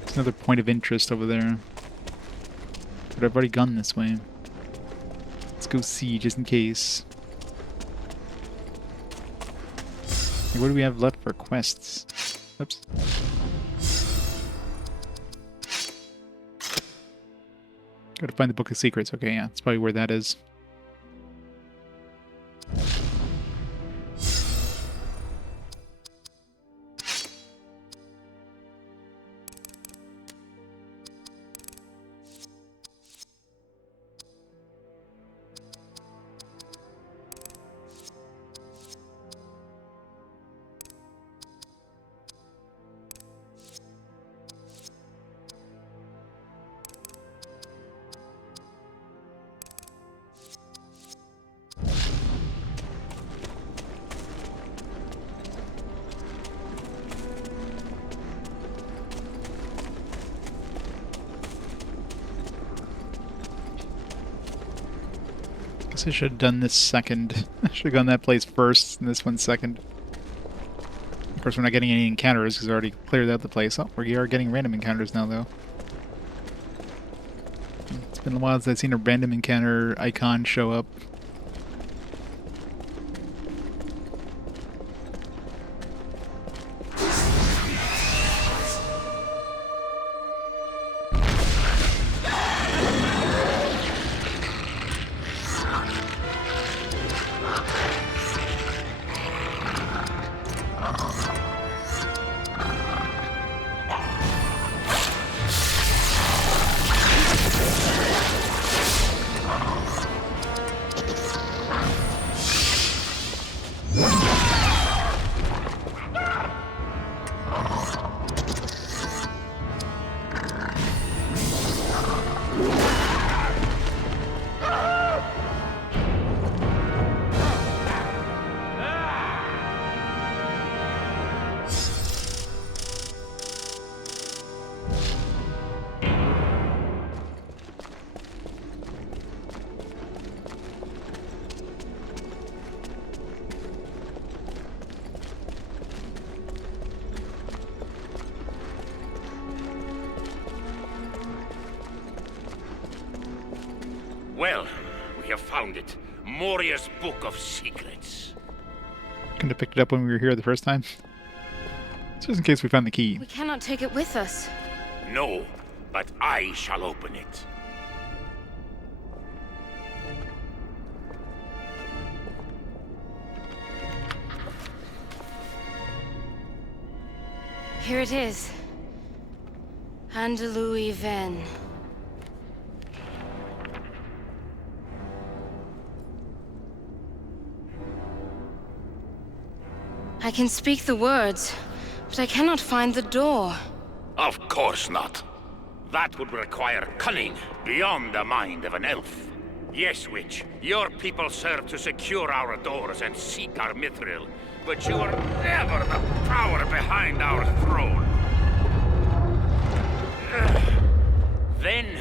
There's another point of interest over there. But I've already gone this way. Let's go see, just in case. Like, what do we have left for quests? Oops. Gotta find the Book of Secrets. Okay, yeah, that's probably where that is. Guess I should have done this second. I should have gone that place first and this one second. Of course, we're not getting any encounters because I already cleared out the place. Oh, we are getting random encounters now, though. It's been a while since I've seen a random encounter icon show up. Well, we have found it. Moria's Book of Secrets. Couldn't have picked it up when we were here the first time. Just in case we found the key. We cannot take it with us. No, but I shall open it. Here it is. Andalui Ven. I can speak the words, but I cannot find the door. Of course not. That would require cunning beyond the mind of an elf. Yes, witch, your people serve to secure our doors and seek our mithril, but you are never the power behind our throne. Then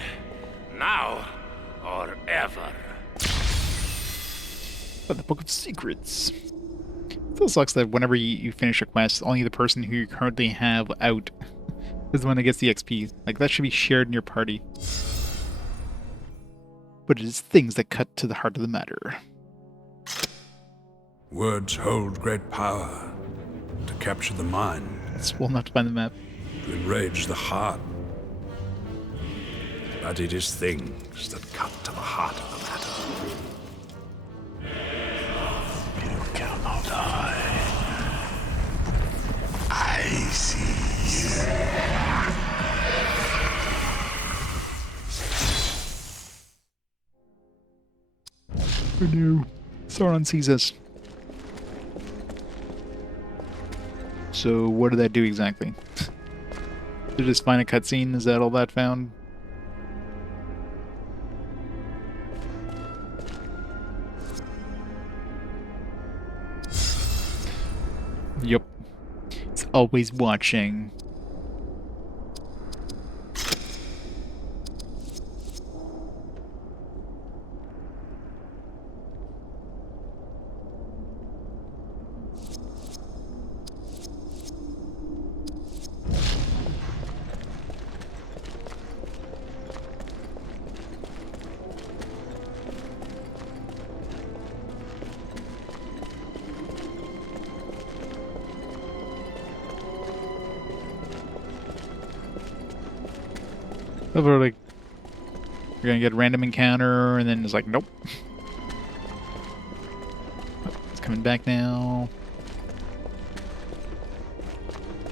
But the Book of Secrets. Still sucks that whenever you finish a quest, only the person who you currently have out is the one that gets the XP. Like, that should be shared in your party. But it is things that cut to the heart of the matter. Words hold great power to capture the mind, It's well enough to find the map. to enrage the heart. But it is things that cut to the heart of the matter. You cannot hide. I see you. Oh no. Sauron sees us. So what did that do exactly? Did it just find a cutscene? Is that all that found? Yep. It's always watching. We're like, you're gonna get a random encounter, and then it's like, nope. Oh, it's coming back now.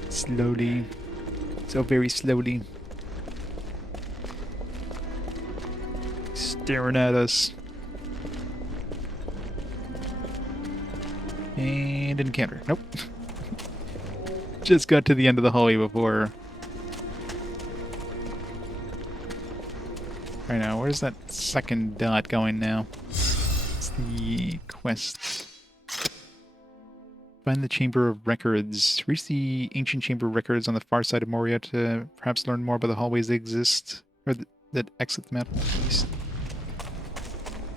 Slowly. So very slowly. Staring at us. And encounter. Nope. Just got to the end of the hallway before. Right now, where's that second dot going now? It's the quest. Find the Chamber of Records. Reach the ancient Chamber of Records on the far side of Moria to perhaps learn more about the hallways that exist, or that exit the map in the east.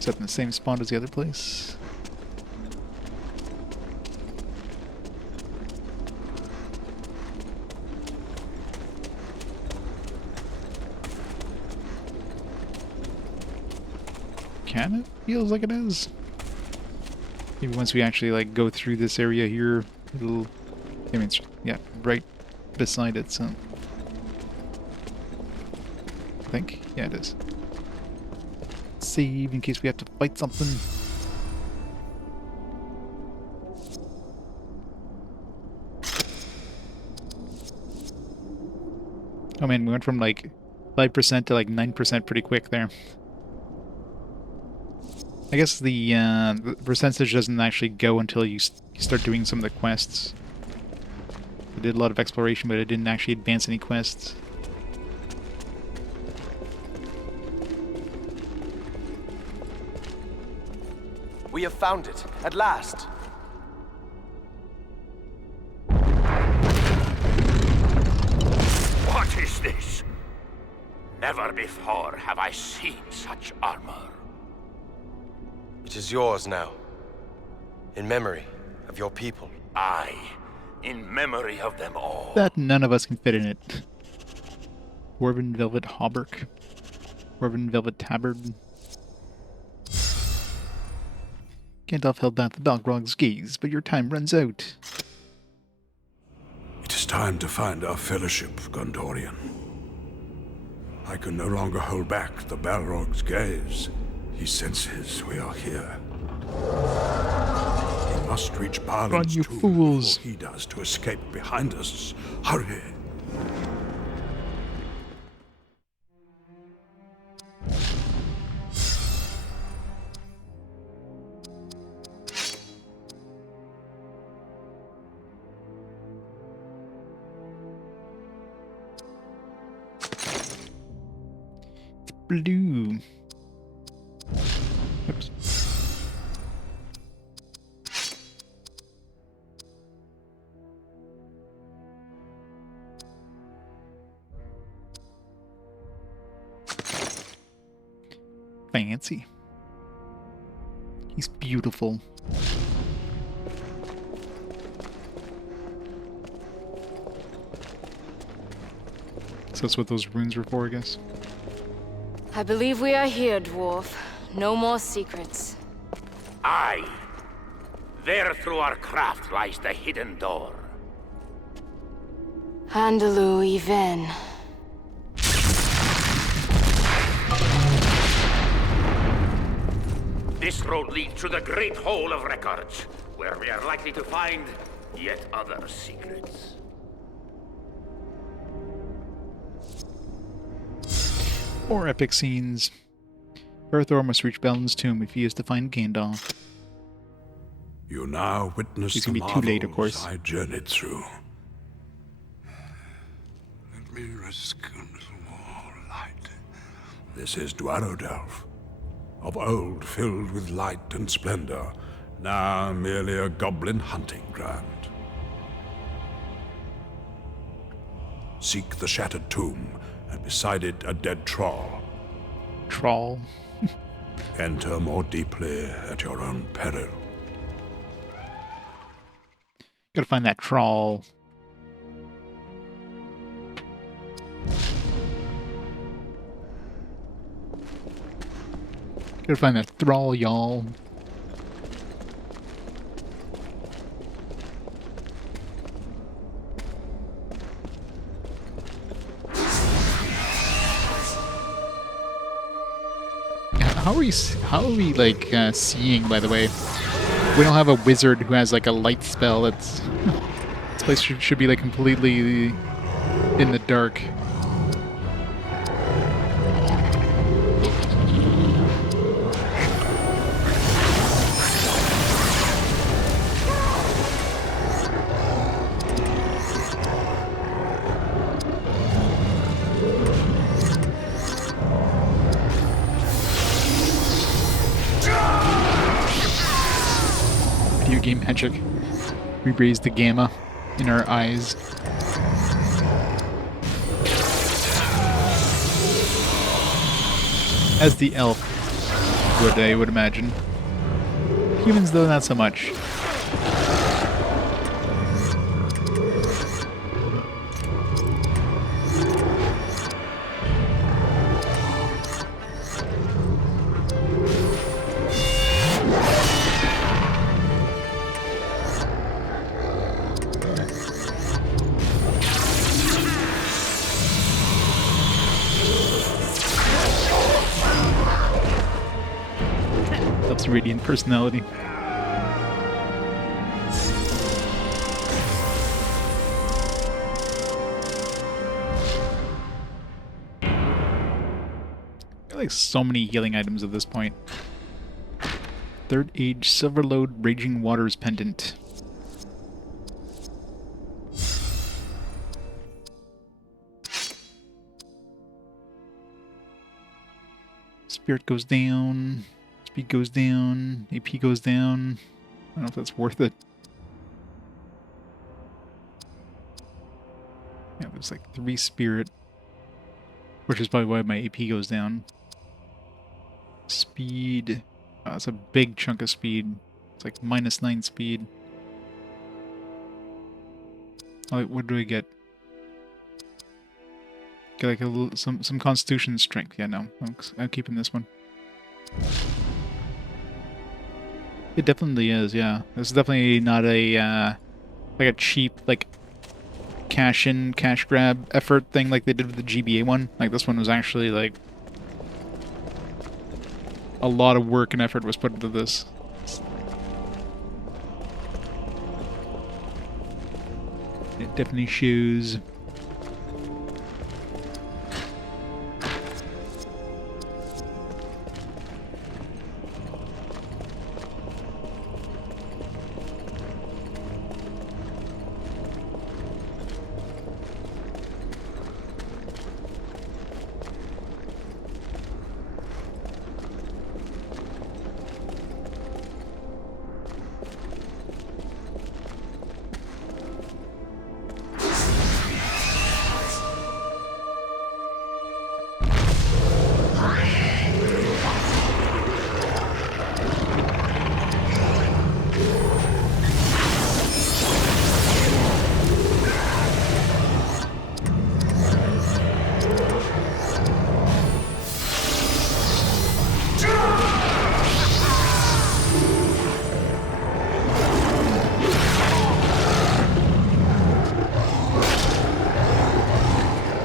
Is that in the same spot as the other place? Kinda feels like it is. Maybe once we actually like go through this area here, it'll. I mean, it's, yeah, right beside it. So I think, yeah, it is. Save in case we have to fight something. Oh man, we went from like 5% to like 9% pretty quick there. I guess the percentage doesn't actually go until you start doing some of the quests. I did a lot of exploration, but I didn't actually advance any quests. We have found it, at last. What is this? Never before have I seen such armor. It is yours now. In memory of your people. Aye, in memory of them all. That none of us can fit in it. Dwarven velvet hauberk. Dwarven velvet tabard. Gandalf held back the Balrog's gaze, but your time runs out. It is time to find our fellowship, Gondorian. I can no longer hold back the Balrog's gaze. He senses we are here. He must reach Run, Balin's you tomb fools. before he does to escape behind us. Hurry! Blue. Oops. Fancy. He's beautiful. So that's what those runes were for, I guess. I believe we are here, dwarf. No more secrets. Aye. There through our craft lies the hidden door. Andalou even. This road leads to the Great Hall of Records, where we are likely to find yet other secrets. More epic scenes. Berethor must reach Balin's tomb if he is to find Gandalf. You now witness He's the gonna be too late, of marvels course. I journeyed through. Let me risk a little more light. This is Dwarodelf. Of old filled with light and splendor, now merely a goblin hunting ground. Seek the shattered tomb, and beside it a dead troll. Troll. Enter more deeply at your own peril. Gotta find that troll. Gotta find that thrall, y'all. How are we like seeing, by the way? We don't have a wizard who has like a light spell. It's this place should be like completely in the dark. Video game magic. We raised the gamma in our eyes. As the elf would, I would imagine. Humans, though, not so much. That's radiant personality. Like so many healing items at this point. Third Age Silverlode Raging Waters Pendant. Spirit goes down. Speed goes down. AP goes down. I don't know if that's worth it. Yeah, there's like 3 spirit. Which is probably why my AP goes down. Speed. Oh, that's a big chunk of speed. It's like -9 speed. Oh, wait, what do I get? Get like a little, some constitution strength. Yeah, no. I'm keeping this one. It definitely is, yeah. This is definitely not a like a cheap like cash in, cash grab effort thing like they did with the GBA one. Like this one was actually like a lot of work and effort was put into this. It definitely shows.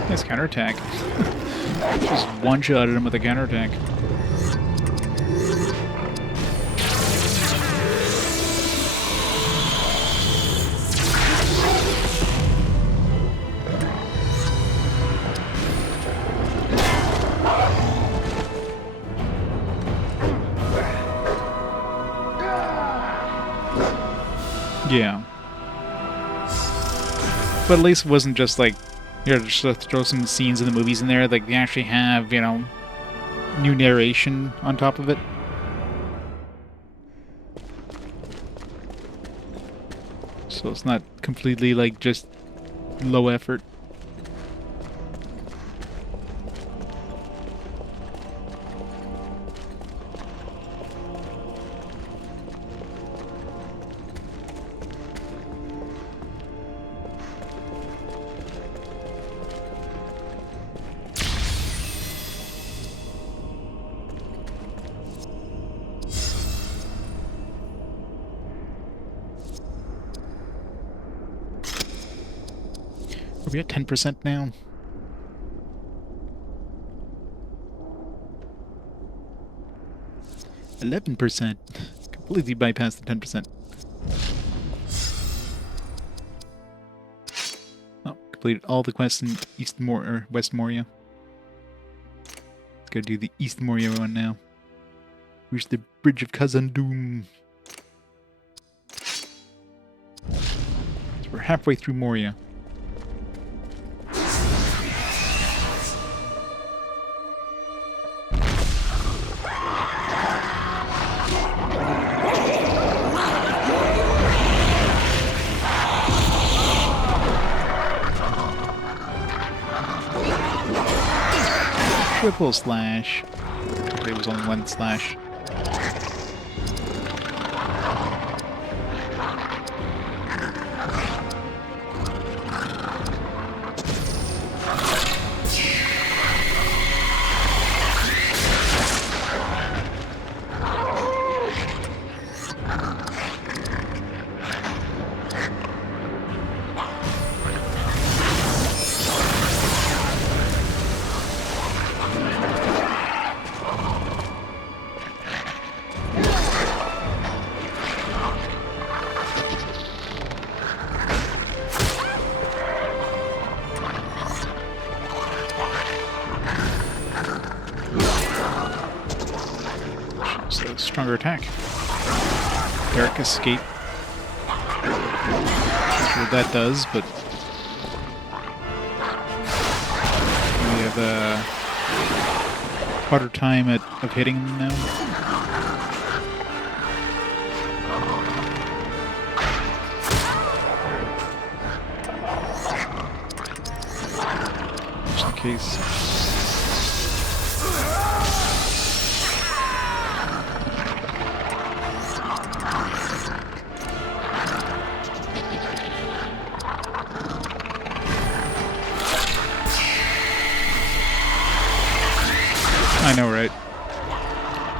Nice counterattack. Just one-shotted him with a counterattack. Yeah. But at least it wasn't just like, here, just throw some scenes in the movies in there. Like, they actually have, you know, new narration on top of it. So it's not completely, like, just low effort. Are we at 10% now? %. Completely bypassed the 10%. Oh, completed all the quests in West Moria. Let's go do the East Moria one now. Reach the Bridge of Khazad-dûm. So we're halfway through Moria. Triple slash. It was only one slash. Stronger attack. Dark escape. Not sure what that does, but we have a harder time of hitting them now. Just in case. I know, right?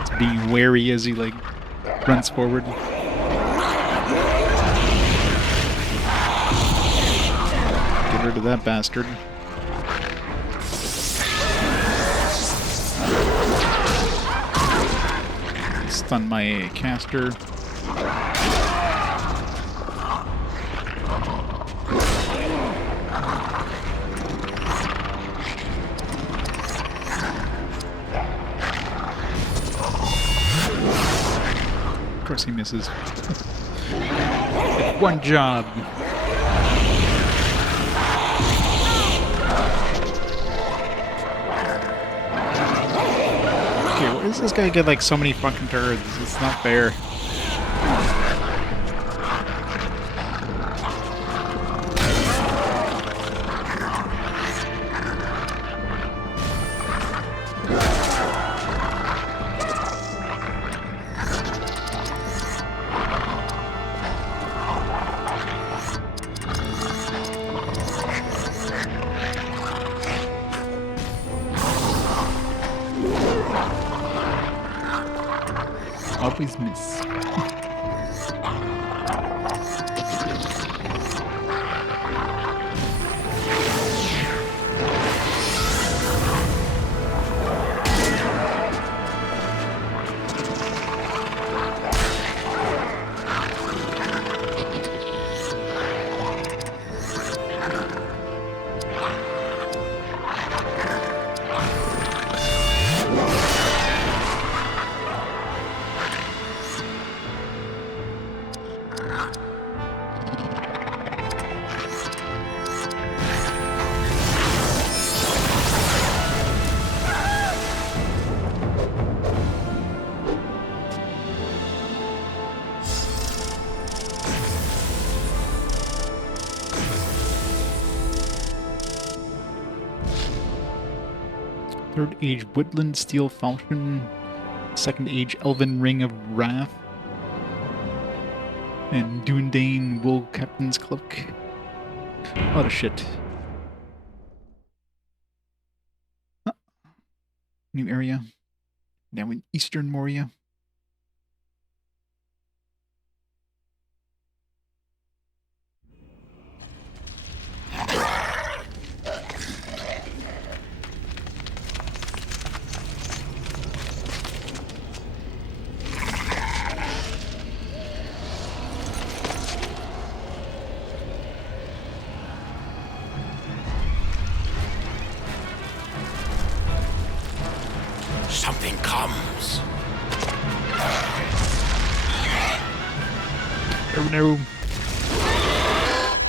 It's being wary as he, like, runs forward. Get rid of that bastard. Stun my caster. Of course he misses. One job. Okay, why does this guy get like so many fucking turrets? It's not fair. Always miss. Third Age Woodland Steel Falchion. Second Age Elven Ring of Wrath. And Dúnedain Wool Captain's Cloak. A lot of shit. Ah. New area. Now in Eastern Moria. Something comes. Oh no.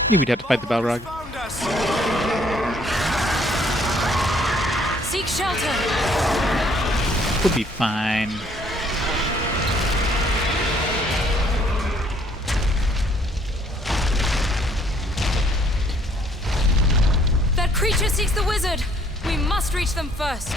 Knew we'd have to fight the Balrog. Seek shelter. We'll be fine. That creature seeks the wizard. We must reach them first.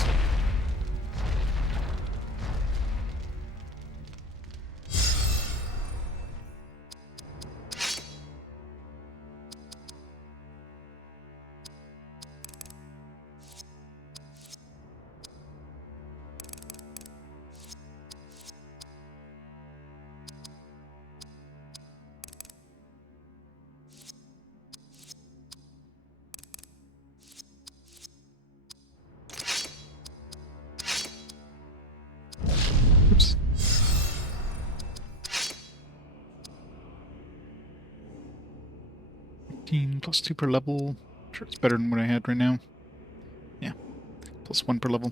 Oops. +2 per level. Sure, it's better than what I had right now. Yeah, +1 per level.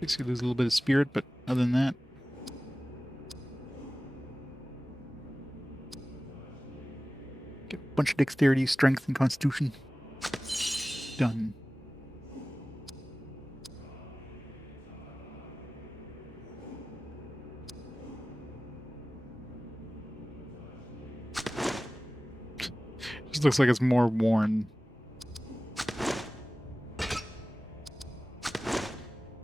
Basically lose a little bit of spirit, but other than that, get a bunch of dexterity, strength, and constitution. Done. Just looks like it's more worn.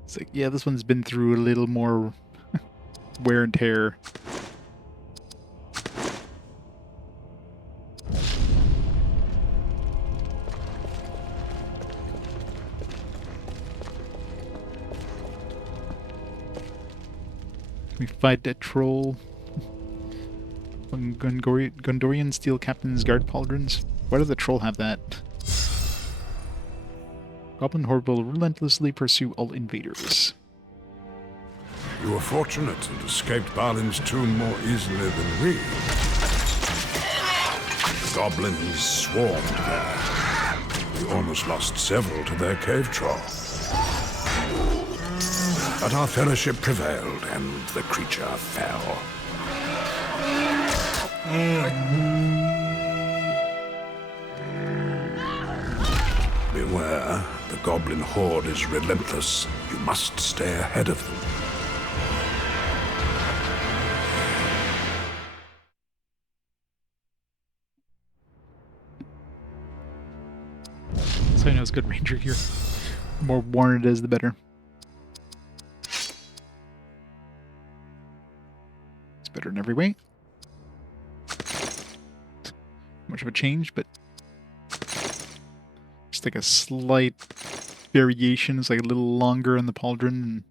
It's like, yeah, this one's been through a little more wear and tear. We fight that troll. Gondorian Steel Captain's Guard Pauldrons. Why does the troll have that? Goblin Horde will relentlessly pursue all invaders. You were fortunate and escaped Balin's tomb more easily than we. Goblins swarmed there. We almost lost several to their cave troll. But our fellowship prevailed, and the creature fell. Beware, the goblin horde is relentless. You must stay ahead of them. So I know it's good ranger here. The more worn it is, the better. It's better in every way. Much of a change, but just like a slight variation. It's like a little longer on the pauldron, and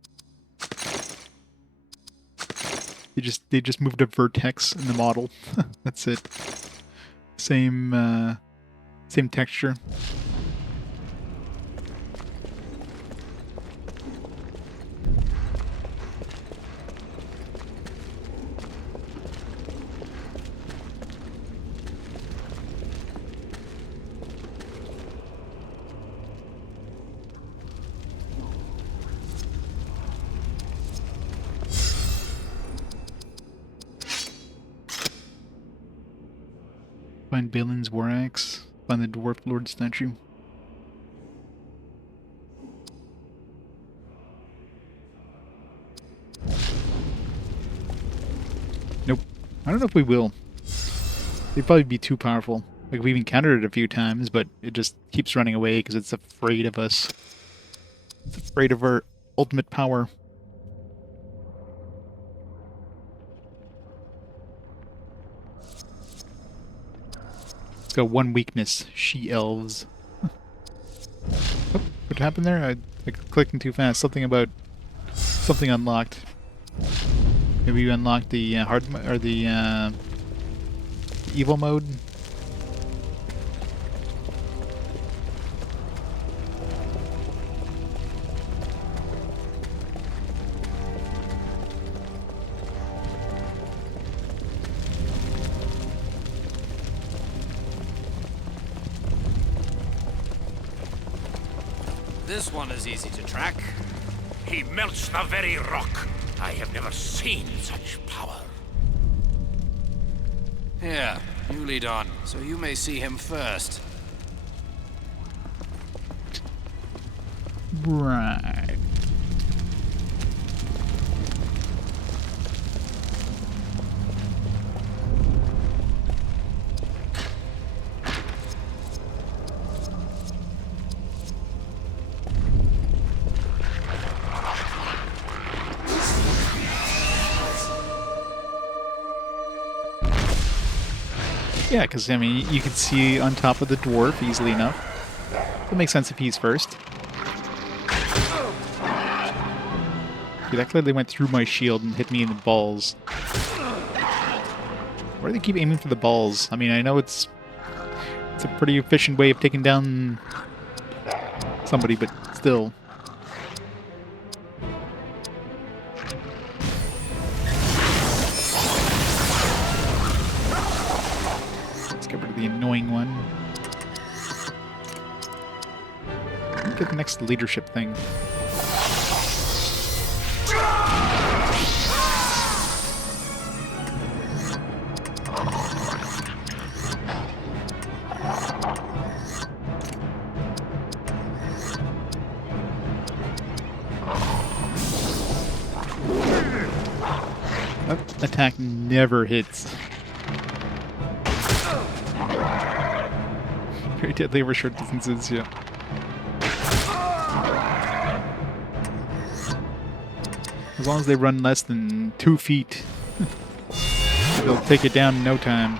they just moved a vertex in the model. That's it. Same same texture. Find Balin's war axe. Find the dwarf lord statue. Nope. I don't know if we will. They'd probably be too powerful. Like, we've encountered it a few times, but it just keeps running away because it's afraid of us. It's afraid of our ultimate power. It's got one weakness. She-elves. Oh, what happened there? I clicking too fast. Something unlocked. Maybe you unlocked the or the evil mode. This one is easy to track. He melts the very rock. I have never seen such power. Here, you lead on, so you may see him first. Right. Yeah, because, I mean, you can see on top of the dwarf easily enough. It makes sense if he's first. See, that clearly went through my shield and hit me in the balls. Why do they keep aiming for the balls? I mean, I know it's a pretty efficient way of taking down somebody, but still. The annoying one. Get the next leadership thing. That attack never hits. Very deadly over short distances, yeah. As long as they run less than 2 feet, they'll take it down in no time.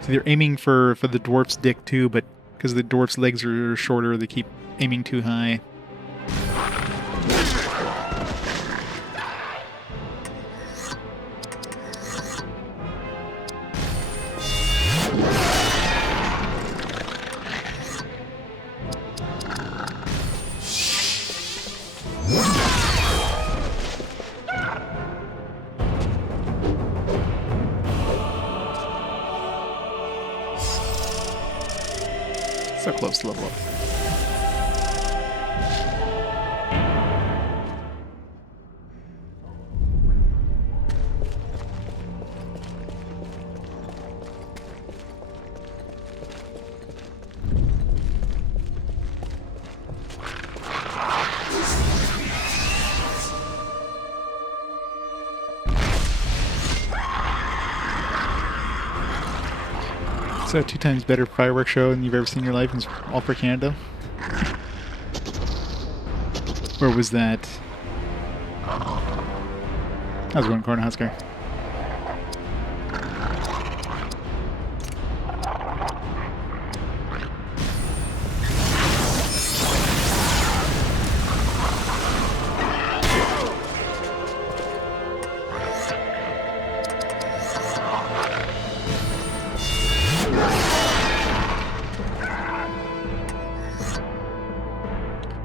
So they're aiming for the dwarf's dick too, but because the dwarf's legs are shorter, they keep aiming too high. So close to level up. So 2 times better fireworks show than you've ever seen in your life, and it's all for Canada? Where was that? How's it going, Cornhusker?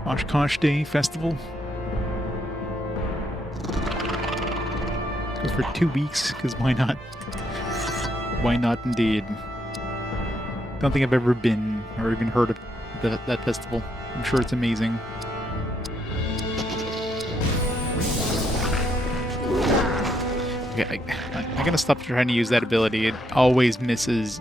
Oshkosh Day Festival. Goes for 2 weeks, because why not? Why not indeed? Don't think I've ever been or even heard of that festival. I'm sure it's amazing. Okay, I'm gonna stop trying to use that ability. It always misses.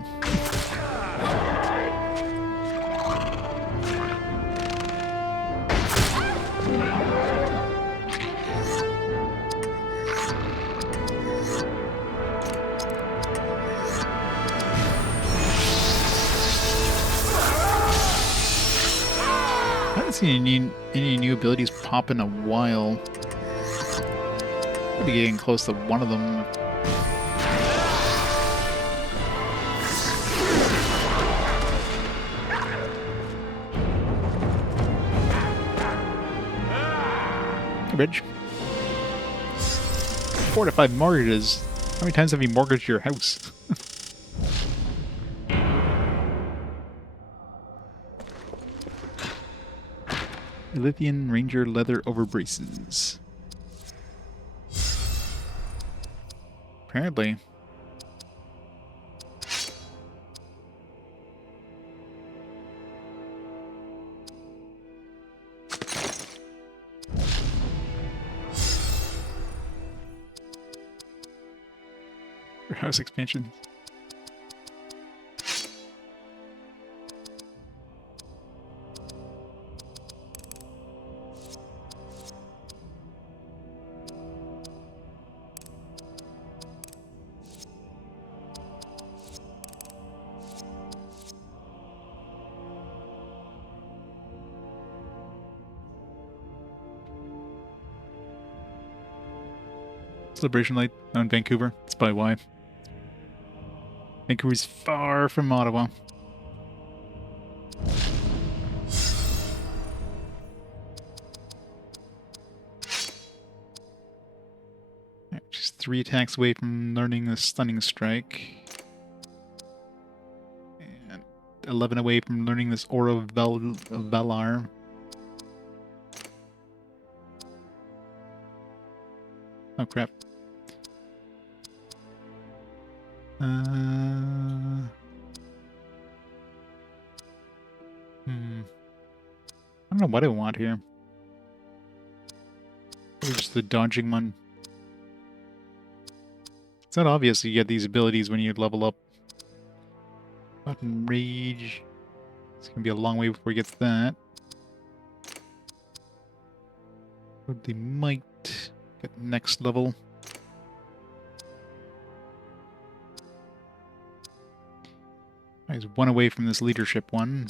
haven't seen any new abilities pop in a while. Maybe getting close to one of them. Hey, Bridge. Fortified mortgages. How many times have you mortgaged your house? Lithian Ranger leather overbraces. Apparently. For house expansions. Celebration Light on Vancouver. That's probably why. Vancouver's far from Ottawa. Right, she's 3 attacks away from learning the Stunning Strike. And 11 away from learning this Aura of Valar. Oh crap. I don't know what I want here. Maybe just the dodging one. It's not obvious you get these abilities when you level up. Button Rage. It's gonna be a long way before he gets that. But they might get next level. He's 1 away from this leadership one.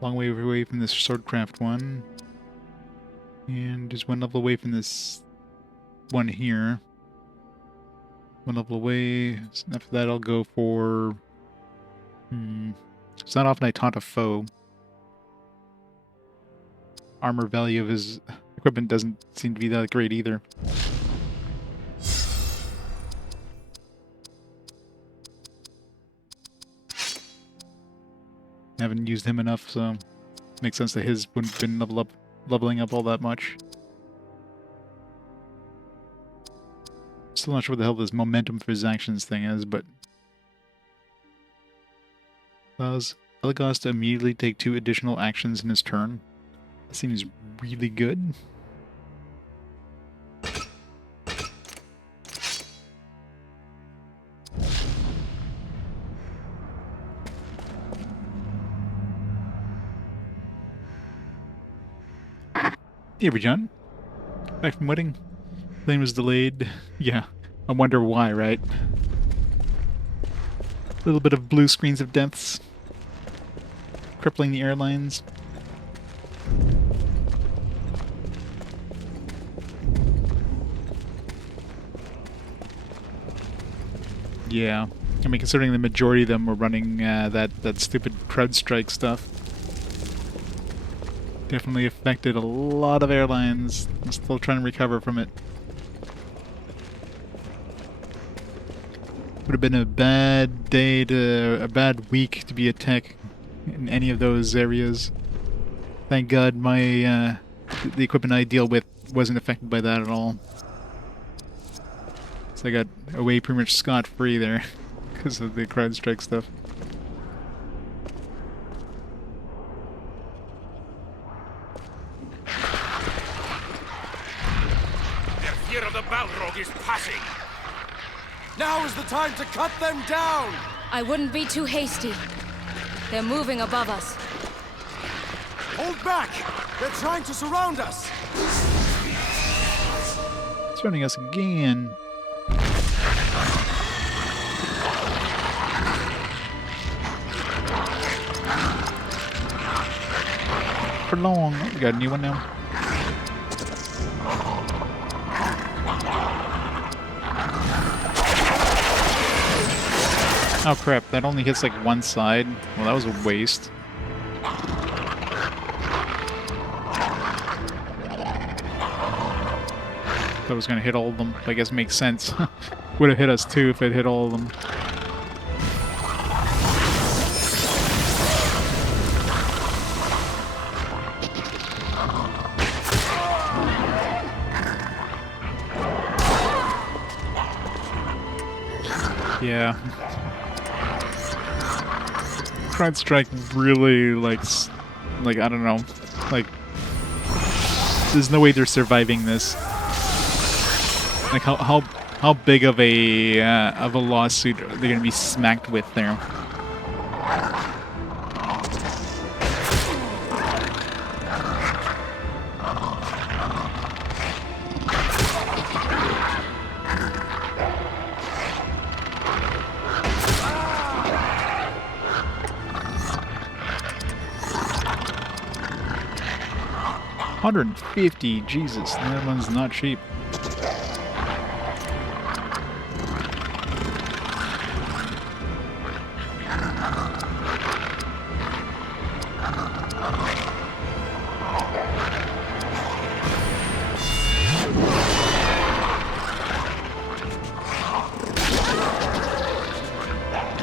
Long way away from this swordcraft one. And just 1 level away from this one here. 1 level away. So after that I'll go for... It's not often I taunt a foe. Armor value of his equipment doesn't seem to be that great either. Haven't used him enough, so makes sense that his wouldn't have been leveling up all that much. Still not sure what the hell this momentum for his actions thing is, but allows Elagos to immediately take 2 additional actions in his turn. That seems really good. Here we John. Back from wedding. Plane was delayed. Yeah, I wonder why, right? A little bit of blue screens of deaths. Crippling the airlines. Yeah. I mean, considering the majority of them were running that stupid CrowdStrike stuff. Definitely affected a lot of airlines. I'm still trying to recover from it. Would have been a bad day a bad week to be a tech in any of those areas. Thank God my the equipment I deal with wasn't affected by that at all. So I got away pretty much scot-free there because of the CrowdStrike stuff. Of the Balrog is passing. Now is the time to cut them down! I wouldn't be too hasty. They're moving above us. Hold back! They're trying to surround us! Surrounding us again. for long. Oh, we got a new one now. Oh crap, that only hits like one side. Well, that was a waste. That was gonna hit all of them. I guess makes sense. Would have hit us too if it hit all of them. Yeah. Crowd Strike really, like, I don't know. Like, there's no way they're surviving this. Like, how big of a lawsuit are they gonna be smacked with there? $150, Jesus, that one's not cheap.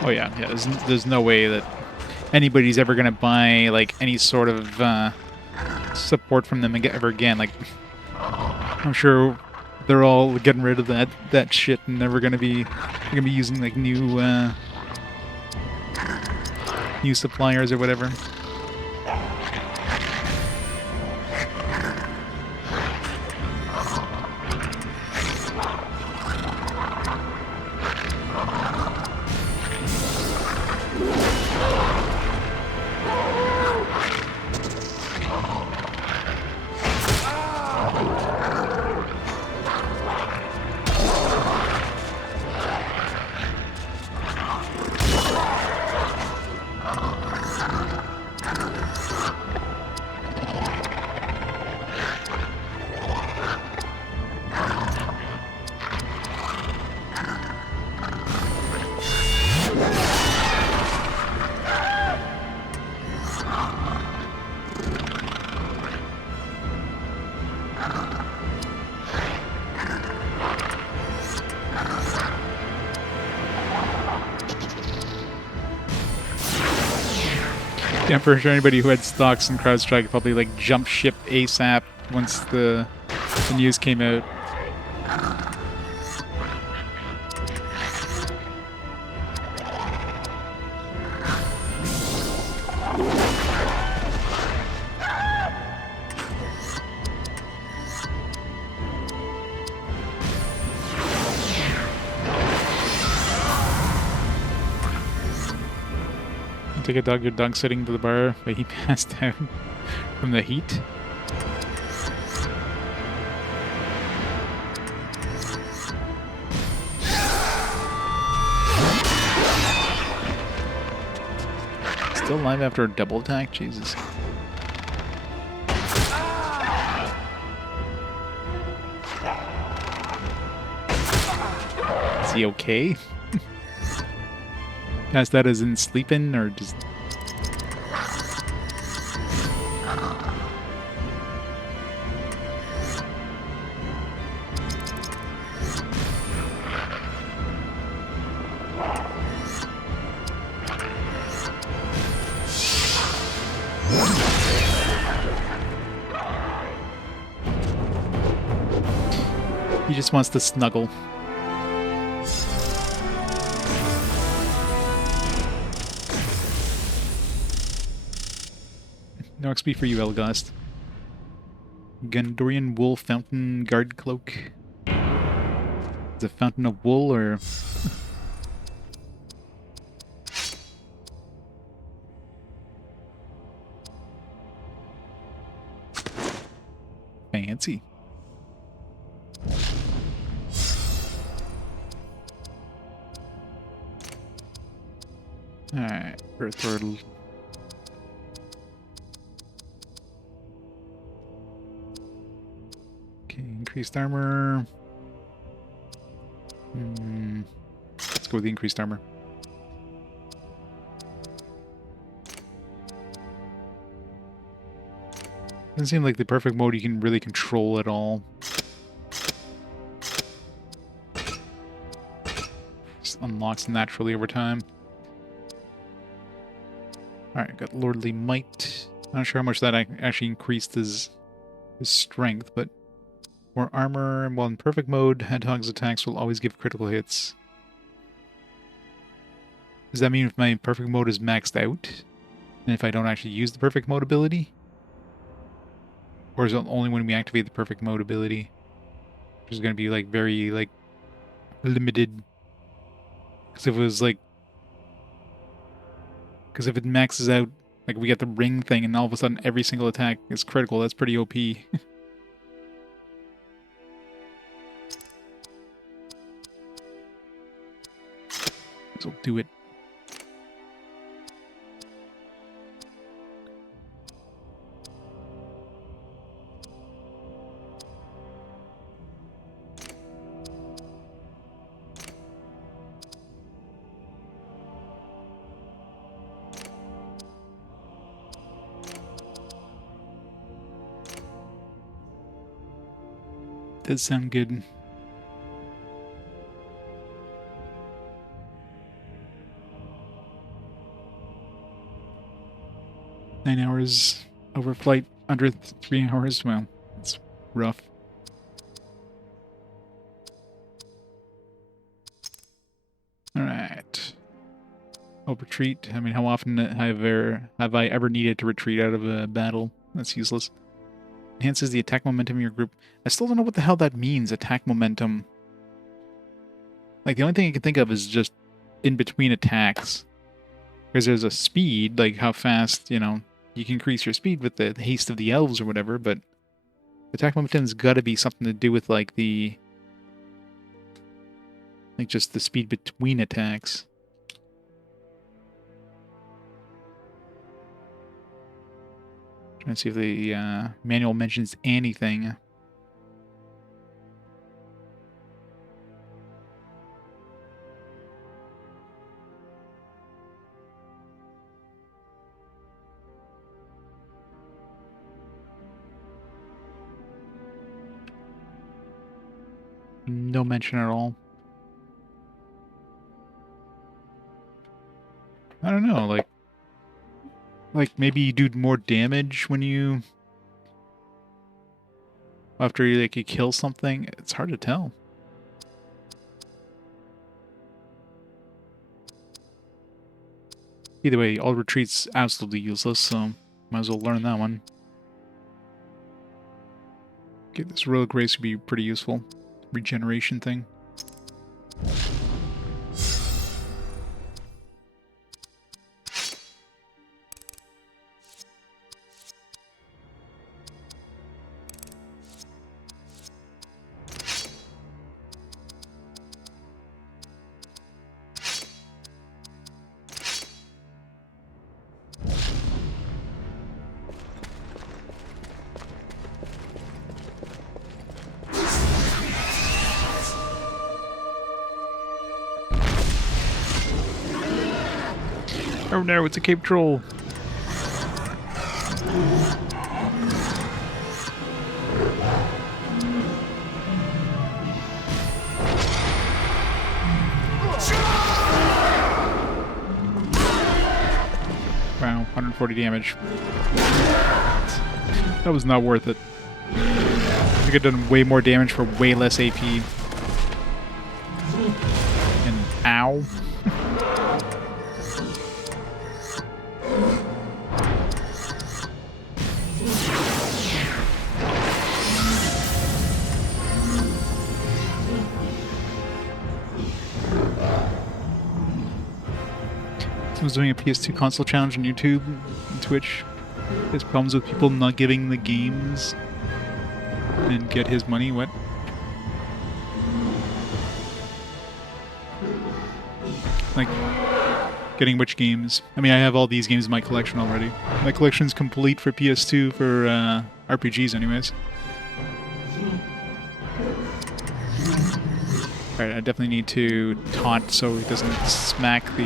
Oh yeah, there's no way that anybody's ever gonna buy like any sort of support from them ever again. Like, I'm sure they're all getting rid of that shit and never gonna be using like new suppliers or whatever. Yeah, I'm pretty sure anybody who had stocks in CrowdStrike probably like jump ship ASAP once the news came out. Take a dog, your dog sitting to the bar, but he passed out from the heat. Still alive after a double attack? Jesus. Is he okay? Passed that as in sleeping or just... He just wants to snuggle. No XP for you, Elgast. Gondorian wool fountain guard cloak. Is it fountain of wool or... Fancy. Alright, Berethor. Okay, increased armor. Let's go with the increased armor. Doesn't seem like the perfect mode you can really control at all. Just unlocks naturally over time. Alright, got Lordly Might. Not sure how much that actually increased his strength, but more armor. While in perfect mode, Hedgehog's attacks will always give critical hits. Does that mean if my perfect mode is maxed out? And if I don't actually use the perfect mode ability? Or is it only when we activate the perfect mode ability? Which is going to be like very like limited. Because if it was like... Because if it maxes out, like we get the ring thing and all of a sudden every single attack is critical, that's pretty OP. This will do it. Does sound good. Nine hours overflight, under 3 hours. Well, it's rough. Alright. Oh, retreat. I mean, how often have I ever needed to retreat out of a battle? That's useless. Enhances the attack momentum of your group. I still don't know what the hell that means, attack momentum. Like, the only thing I can think of is just in between attacks. Because there's a speed, like how fast, you know, you can increase your speed with the haste of the elves or whatever, but attack momentum's got to be something to do with, like, the... Like, just the speed between attacks. Trying to see if the manual mentions anything. No mention at all. I don't know, like maybe you do more damage when you... After you kill something? It's hard to tell. Either way, all retreat's absolutely useless, so might as well learn that one. Okay, this Royal Grace would be pretty useful. Regeneration thing. Oh no, it's a Cape Troll. Wow, 140 damage. That was not worth it. I could have done way more damage for way less AP. And ow. I was doing a PS2 console challenge on YouTube and Twitch. There's problems with people not giving the games and get his money. What? Like, getting which games? I mean, I have all these games in my collection already. My collection's complete for PS2 for RPGs anyways. Alright, I definitely need to taunt so he doesn't smack the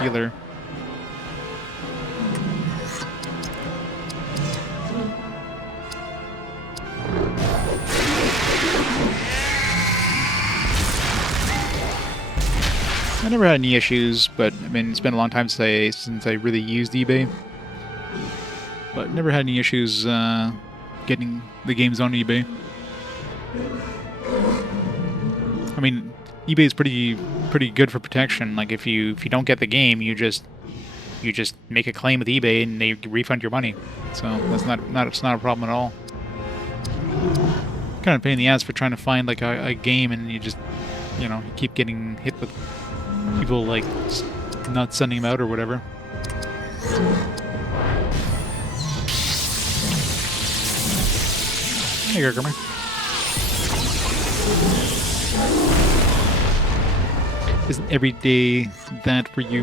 healer. I never had any issues, but I mean, it's been a long time since I really used eBay. But never had any issues getting the games on eBay. I mean, eBay is pretty good for protection. Like if you don't get the game, you just make a claim with eBay and they refund your money. So that's not a problem at all. Kind of a pain in the ass for trying to find like a game and you just you keep getting hit with people like not sending them out or whatever. Hey, Gurgurmer. Isn't every day that for you?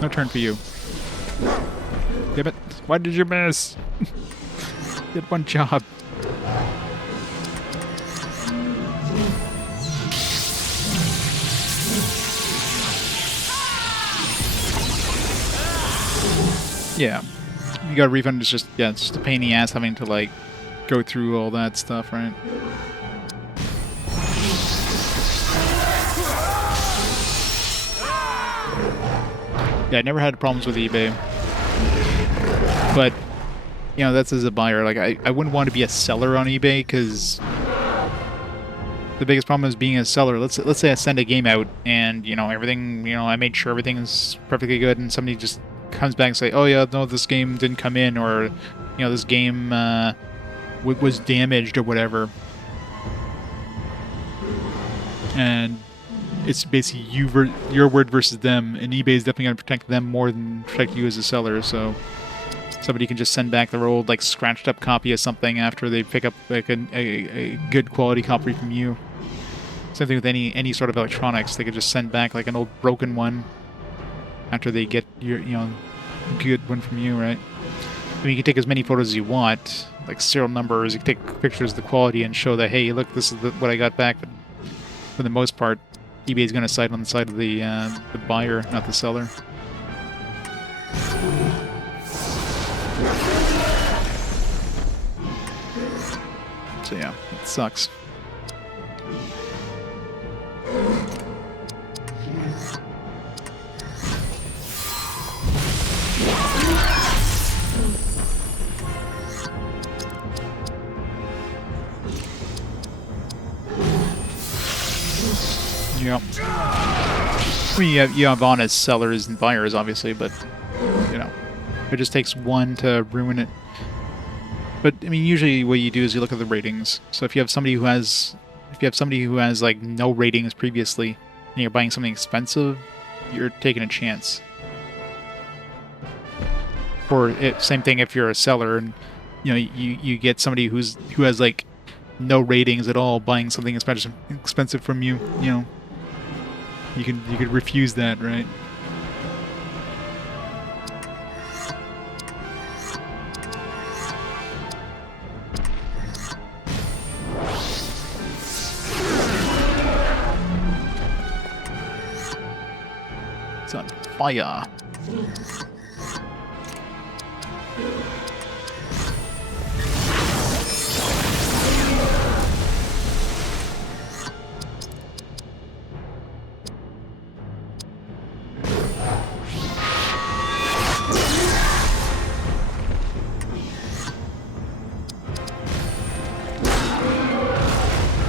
No turn for you. Damn it. Why did you miss? You had one job. Yeah. You got a refund, it's just a pain in the ass having to like go through all that stuff, right? Yeah, I never had problems with eBay. But, that's as a buyer. Like, I wouldn't want to be a seller on eBay, because the biggest problem is being a seller. Let's say I send a game out, and, everything, I made sure everything's perfectly good, and somebody just comes back and say, oh yeah, no, this game didn't come in, or, this game was damaged or whatever. And it's basically your word versus them, and eBay is definitely going to protect them more than protect you as a seller, so somebody can just send back their old, like, scratched up copy of something after they pick up, like, a good quality copy from you. Same thing with any sort of electronics. They could just send back, like, an old broken one after they get your, good one from you, right? I mean, you can take as many photos as you want, like serial numbers, you can take pictures of the quality and show that, hey, look, this is what I got back, but for the most part, eBay is going to side on the side of the buyer, not the seller. So yeah, it sucks. Yep. I mean, you have on as sellers and buyers, obviously, but, it just takes one to ruin it. But, I mean, usually what you do is you look at the ratings. So if you have somebody who has, like, no ratings previously, and you're buying something expensive, you're taking a chance. Or, same thing if you're a seller, and, you get somebody who has, like, no ratings at all buying something expensive from you, you could refuse that, right? It's on fire.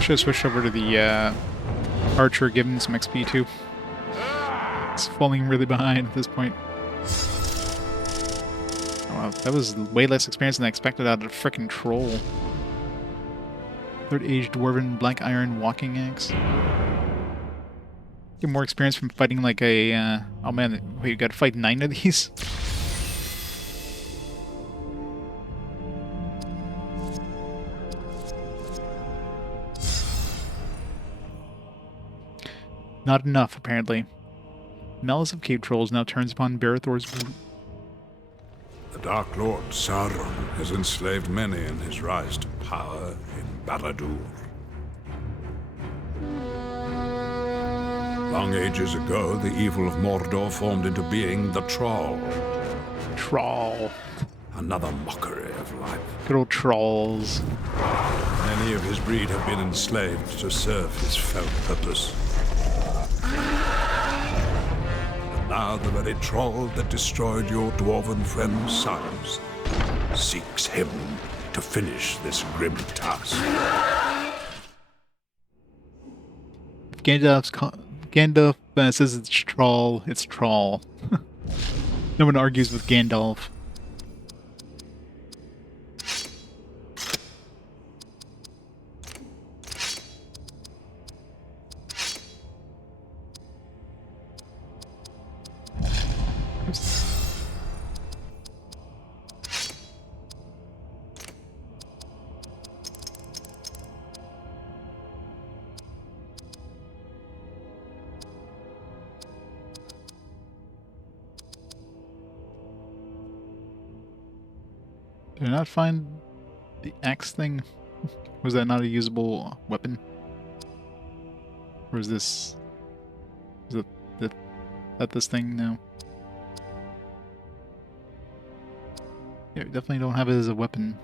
Should have switched over to the archer, giving some XP too. It's falling really behind at this point. Oh wow, that was way less experience than I expected out of a frickin' troll. Third age dwarven black iron walking axe. Get more experience from fighting like a oh man, wait, you gotta fight 9 of these? Not enough, apparently. Malice of Cave Trolls now turns upon Berethor's... The Dark Lord Sauron has enslaved many in his rise to power in Barad-dûr. Long ages ago, the evil of Mordor formed into being the Troll. Troll. Another mockery of life. Good old trolls. Many of his breed have been enslaved to serve his fell purpose. And now the very troll that destroyed your dwarven friend's sons seeks him to finish this grim task. Gandalf says it's troll. It's troll. No one argues with Gandalf. Did I not find the axe thing? Was that not a usable weapon? Or is this... Is that this thing now? Yeah, we definitely don't have it as a weapon.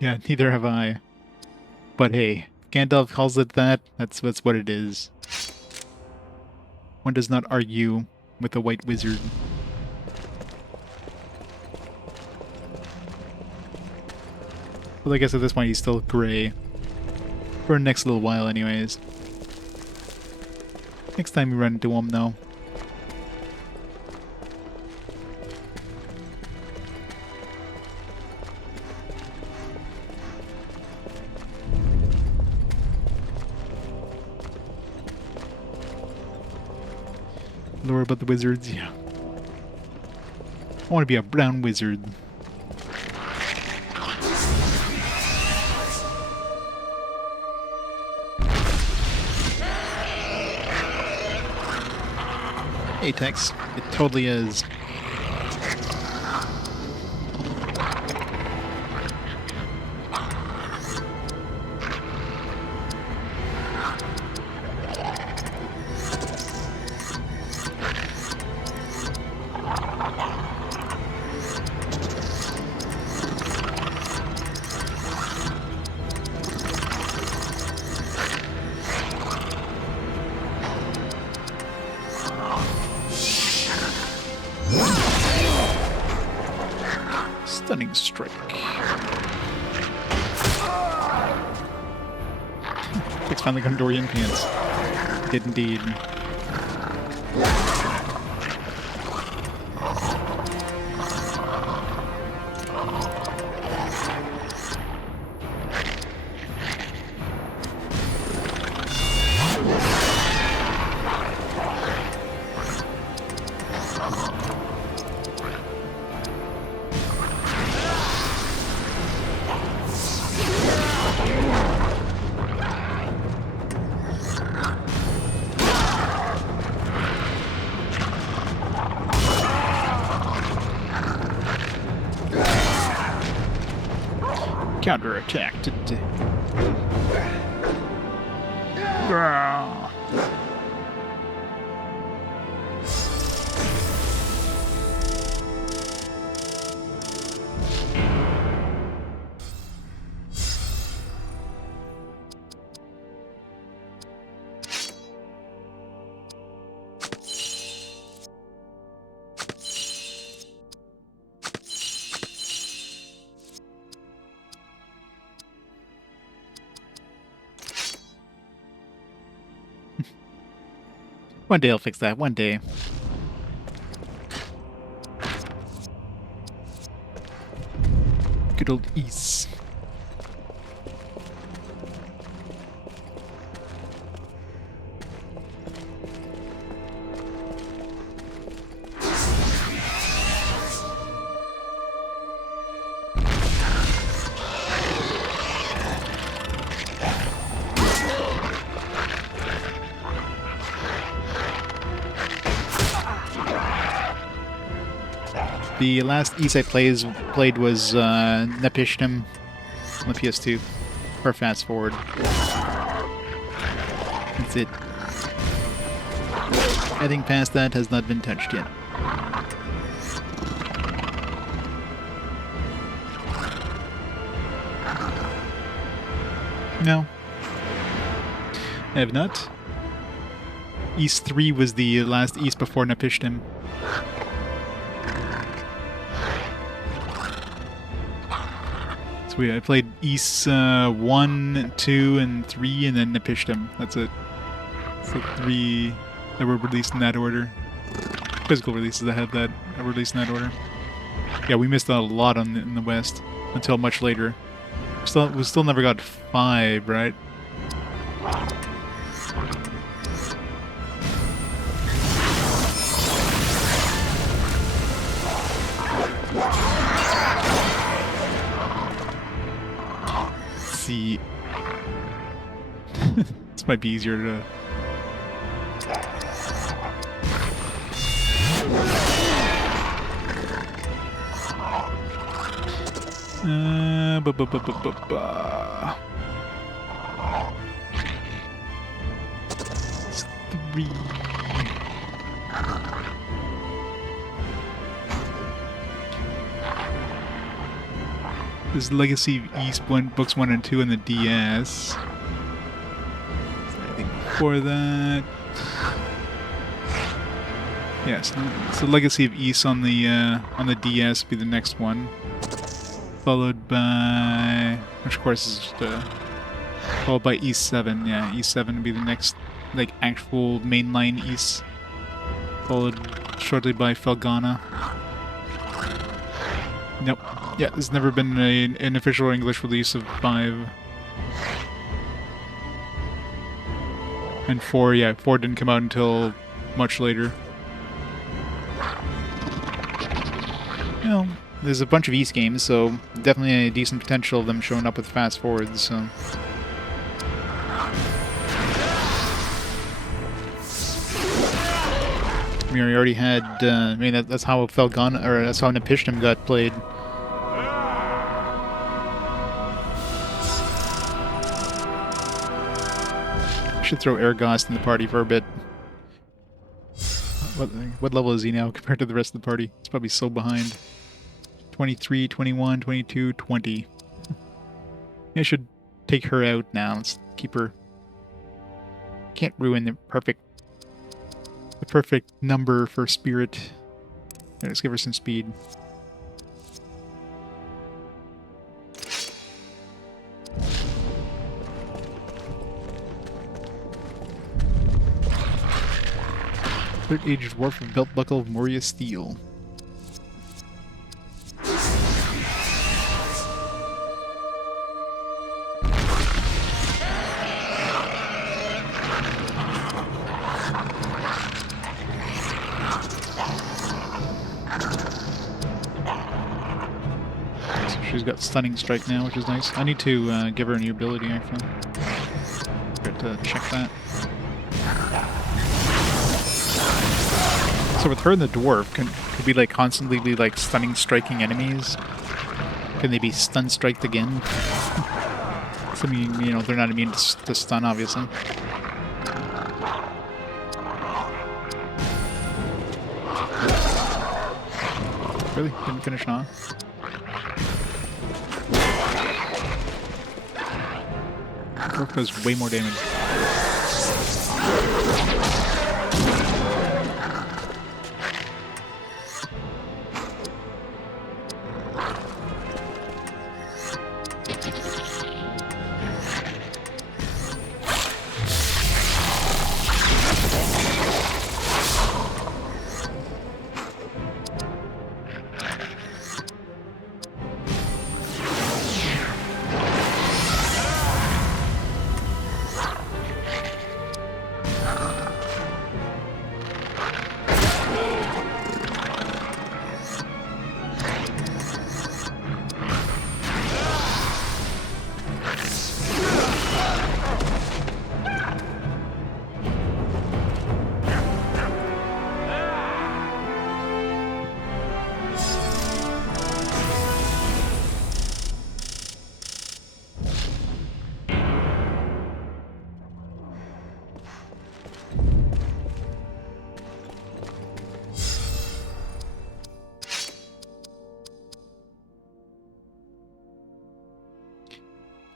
Yeah, neither have I. But hey, Gandalf calls it that. That's what it is. One does not argue with a white wizard. Well, I guess at this point he's still gray. For the next little while anyways. Next time we run into him though. Lore about the wizards, yeah. I want to be a brown wizard. Hey, Tex. It totally is. Stunning strike. Tex found the Gondorian pants. Did indeed. Counterattacked. One day I'll fix that. One day. Good old East. The last East I played was Nepishtim on the PS2, or Fast Forward. That's it. Anything past that has not been touched yet. No. I have not. East 3 was the last East before Nepishtim. So I played East 1, 2, and 3, and then Nepishtim. That's it. It's the 3 that were released in that order. Physical releases that had that were released in that order. Yeah, we missed out a lot in the West until much later. We still never got 5, right? Let's see. This might be easier to... It's 3. There's Legacy of East books 1 and 2 in the DS. Anything before that? Yes, so Legacy of East on the DS be the next one. Followed by, which of course is followed by East 7. Yeah, East 7 would be the next, like, actual mainline East. Followed shortly by Felghana. Nope. Yeah, there's never been an official English release of 5. And 4, yeah, 4 didn't come out until much later. You know, there's a bunch of East games, so definitely a decent potential of them showing up with fast forwards, so... I mean, we already had, I mean, that's how Felghana, or that's how Nepishtim got played. I should throw Ergost in the party for a bit. What level is he now compared to the rest of the party? He's probably so behind. 23, 21, 22, 20. I should take her out now. Let's keep her... Can't ruin the perfect number for spirit. Yeah, let's give her some speed. Third Age Dwarf with Belt Buckle of Moria Steel. She's got Stunning Strike now, which is nice. I need to give her a new ability, actually. Got to check that. So with her and the dwarf, could we like constantly be like stunning striking enemies? Can they be stun striked again? I mean, you know, they're not immune to stun, obviously. Really? Didn't finish off? Dwarf does way more damage.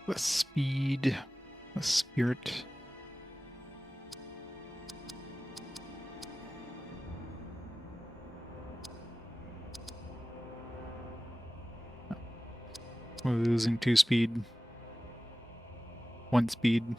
Less speed, less spirit. We're losing 2 speed. 1 speed.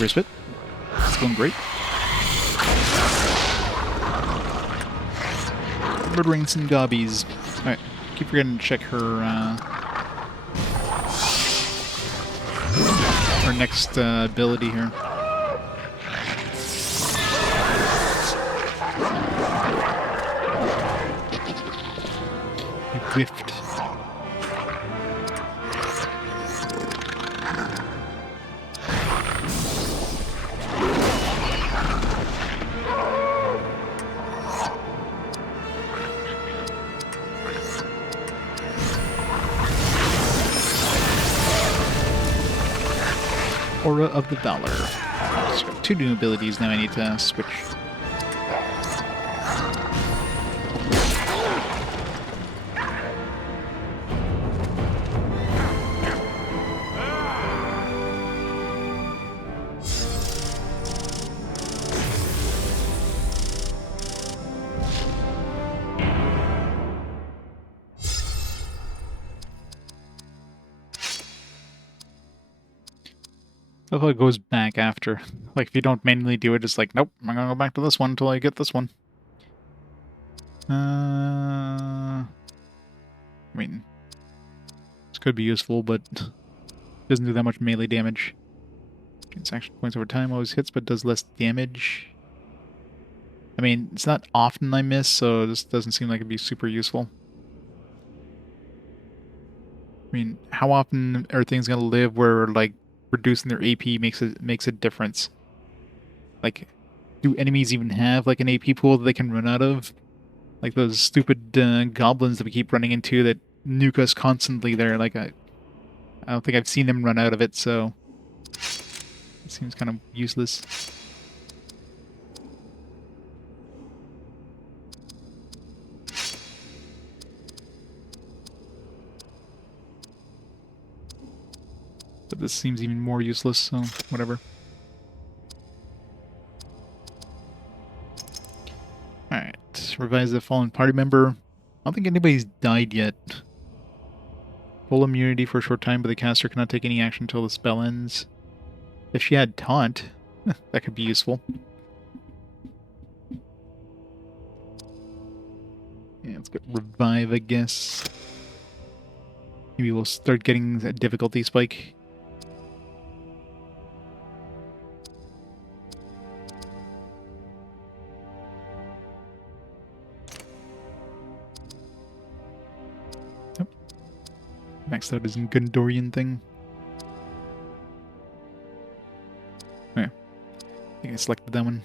Respite. It's going great. Murdering some gobbies. Alright, keep forgetting to check her next ability here. You whiffed. Aura of the Valor. Just got 2 new abilities now I need to switch. I love how it goes back after. Like, if you don't manually do it, it's like, nope, I'm gonna go back to this one until I get this one. I mean, this could be useful, but doesn't do that much melee damage. Gains action points over time, always hits, but does less damage. I mean, it's not often I miss, so this doesn't seem like it'd be super useful. I mean, how often are things gonna live where, like, reducing their AP makes a difference? Like, do enemies even have like an AP pool that they can run out of? Like those stupid goblins that we keep running into that nuke us constantly there. Like, I don't think I've seen them run out of it, so it seems kind of useless. But this seems even more useless, so whatever. Alright, revise the fallen party member. I don't think anybody's died yet. Full immunity for a short time, but the caster cannot take any action until the spell ends. If she had taunt, that could be useful. Yeah, let's get revive, I guess. Maybe we'll start getting a difficulty spike. Maxed out his Gondorian thing. Oh, yeah. I think I selected that one.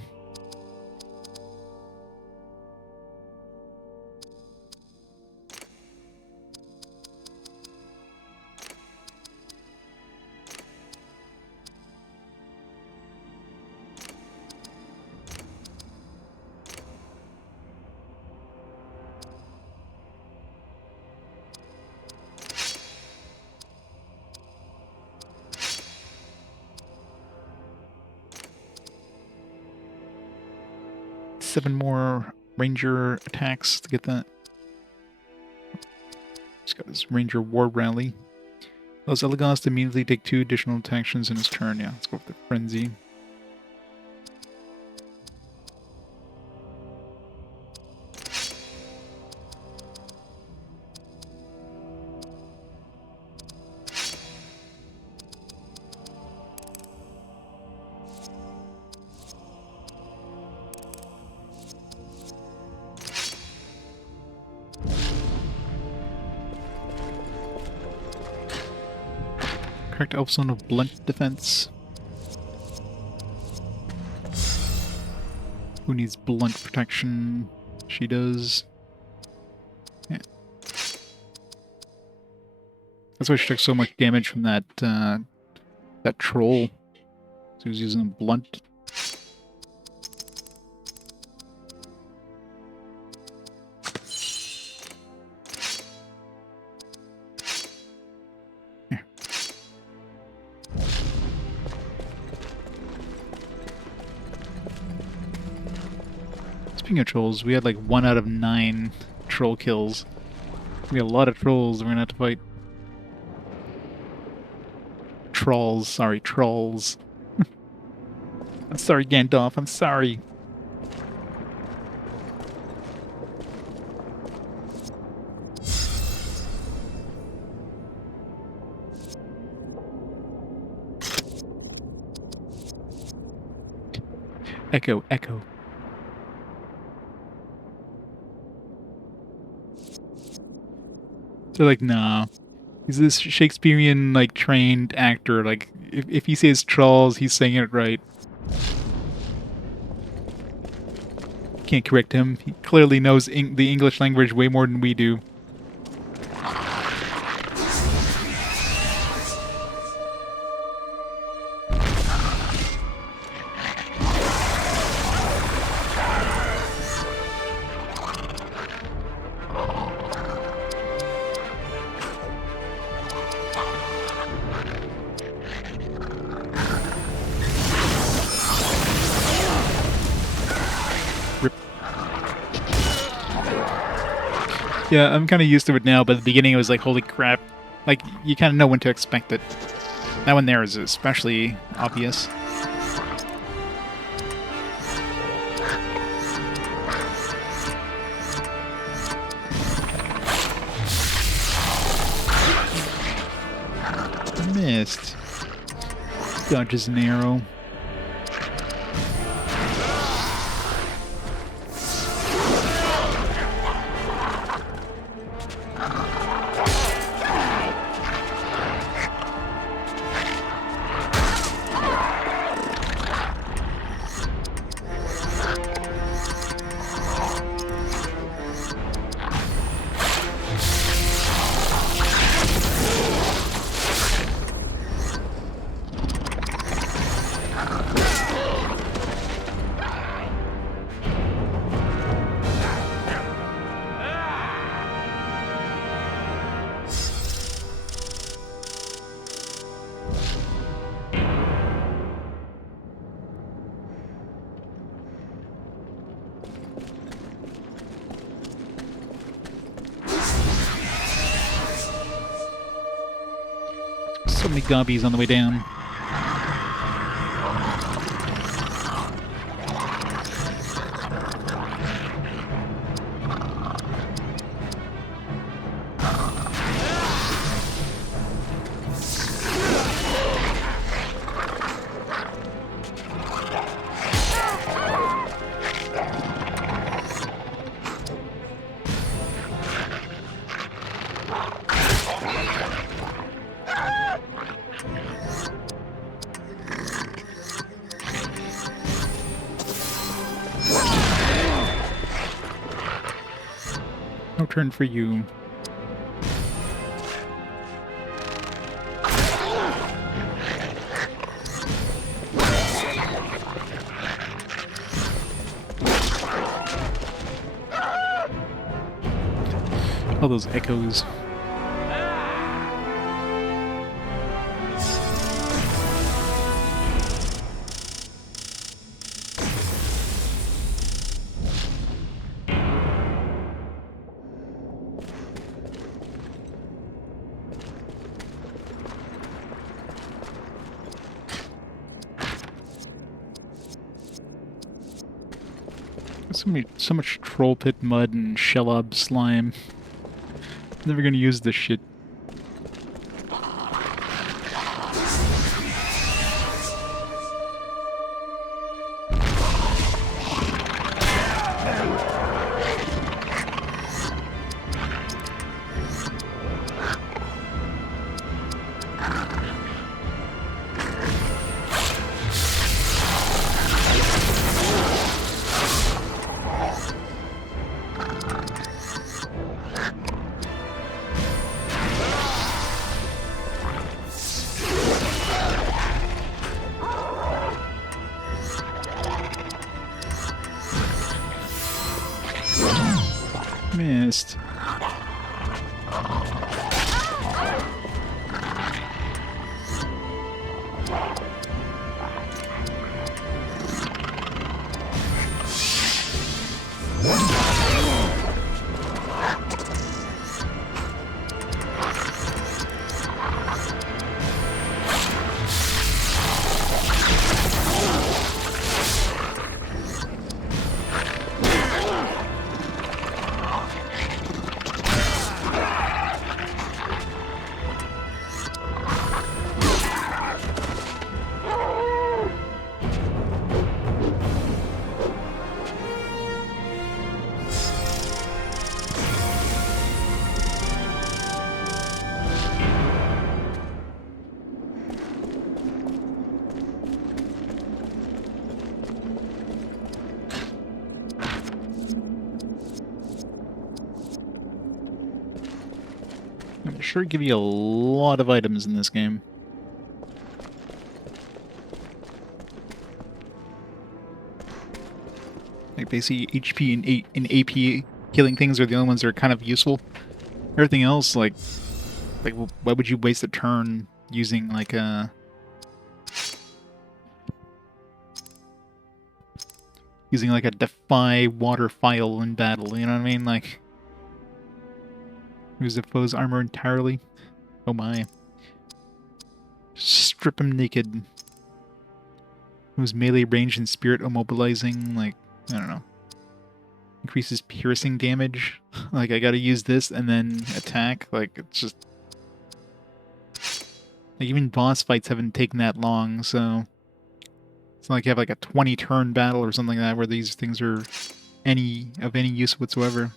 Seven more ranger attacks to get that. He's got his ranger war rally. Allows Elegans to immediately take 2 additional actions in his turn. Yeah, let's go with the frenzy. Correct elf zone of blunt defense. Who needs blunt protection? She does. Yeah. That's why she took so much damage from that that troll. He was using a blunt. Here. Speaking of trolls, we had like 1 out of 9 troll kills. We had a lot of trolls we're gonna have to fight. Trolls, sorry, trolls. I'm sorry, Gandalf, I'm sorry. Echo, echo. They're like, nah. He's this Shakespearean, like, trained actor. Like, if he says trolls, he's saying it right. Can't correct him. He clearly knows the English language way more than we do. Yeah, I'm kind of used to it now, but at the beginning it was like, holy crap. Like, you kind of know when to expect it. That one there is especially obvious. Missed. Dodges an arrow. So many gobbies on the way down. No turn for you. All those echoes. So much troll pit mud and shelob slime. Never gonna use this shit. honest. I'm sure give you a lot of items in this game. Like basically HP and AP healing things are the only ones that are kind of useful. Everything else, like why would you waste a turn using like a defy water file in battle? You know what I mean? Like. Use the foe's armor entirely. Oh my. Strip him naked. Whose melee range and spirit immobilizing, like, I don't know. Increases piercing damage. Like, I gotta use this and then attack. Like, it's just... Like, even boss fights haven't taken that long, so... It's not like you have like a 20-turn battle or something like that where these things are of any use whatsoever.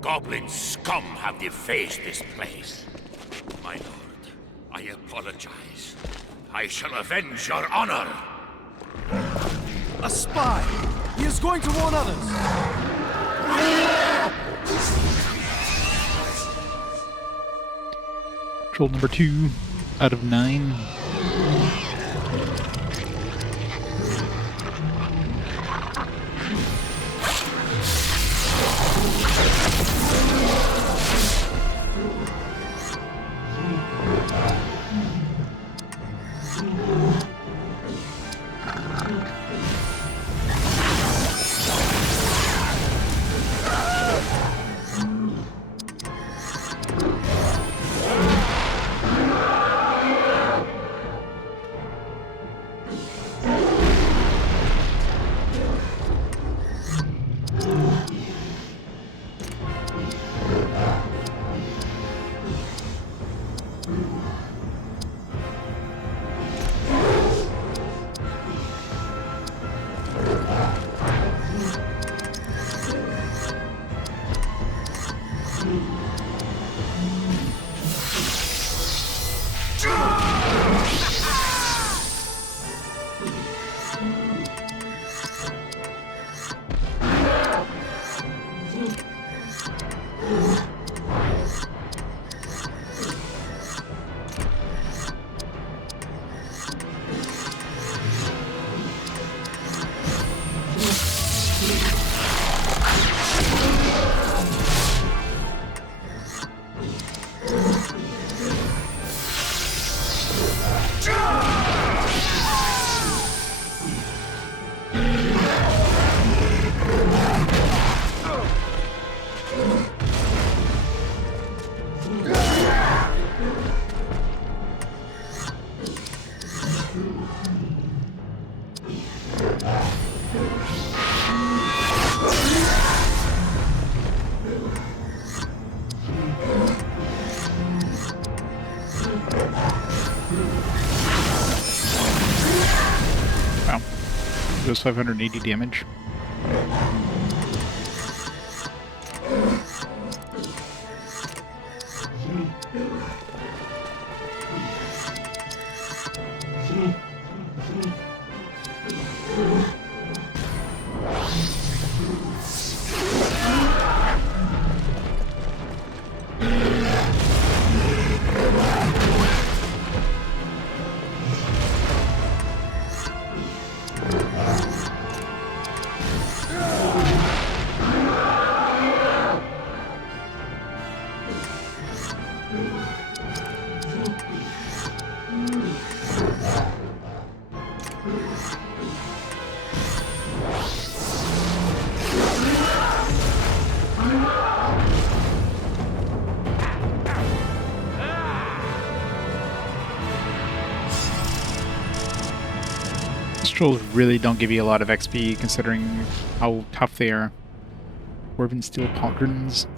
Goblin scum have defaced this place. My lord, I apologize. I shall avenge your honor. A spy! He is going to warn others! Troll number 2 out of 9. Wow. Does 580 damage. Trolls really don't give you a lot of XP considering how tough they are. Dwarven steel pauldrons.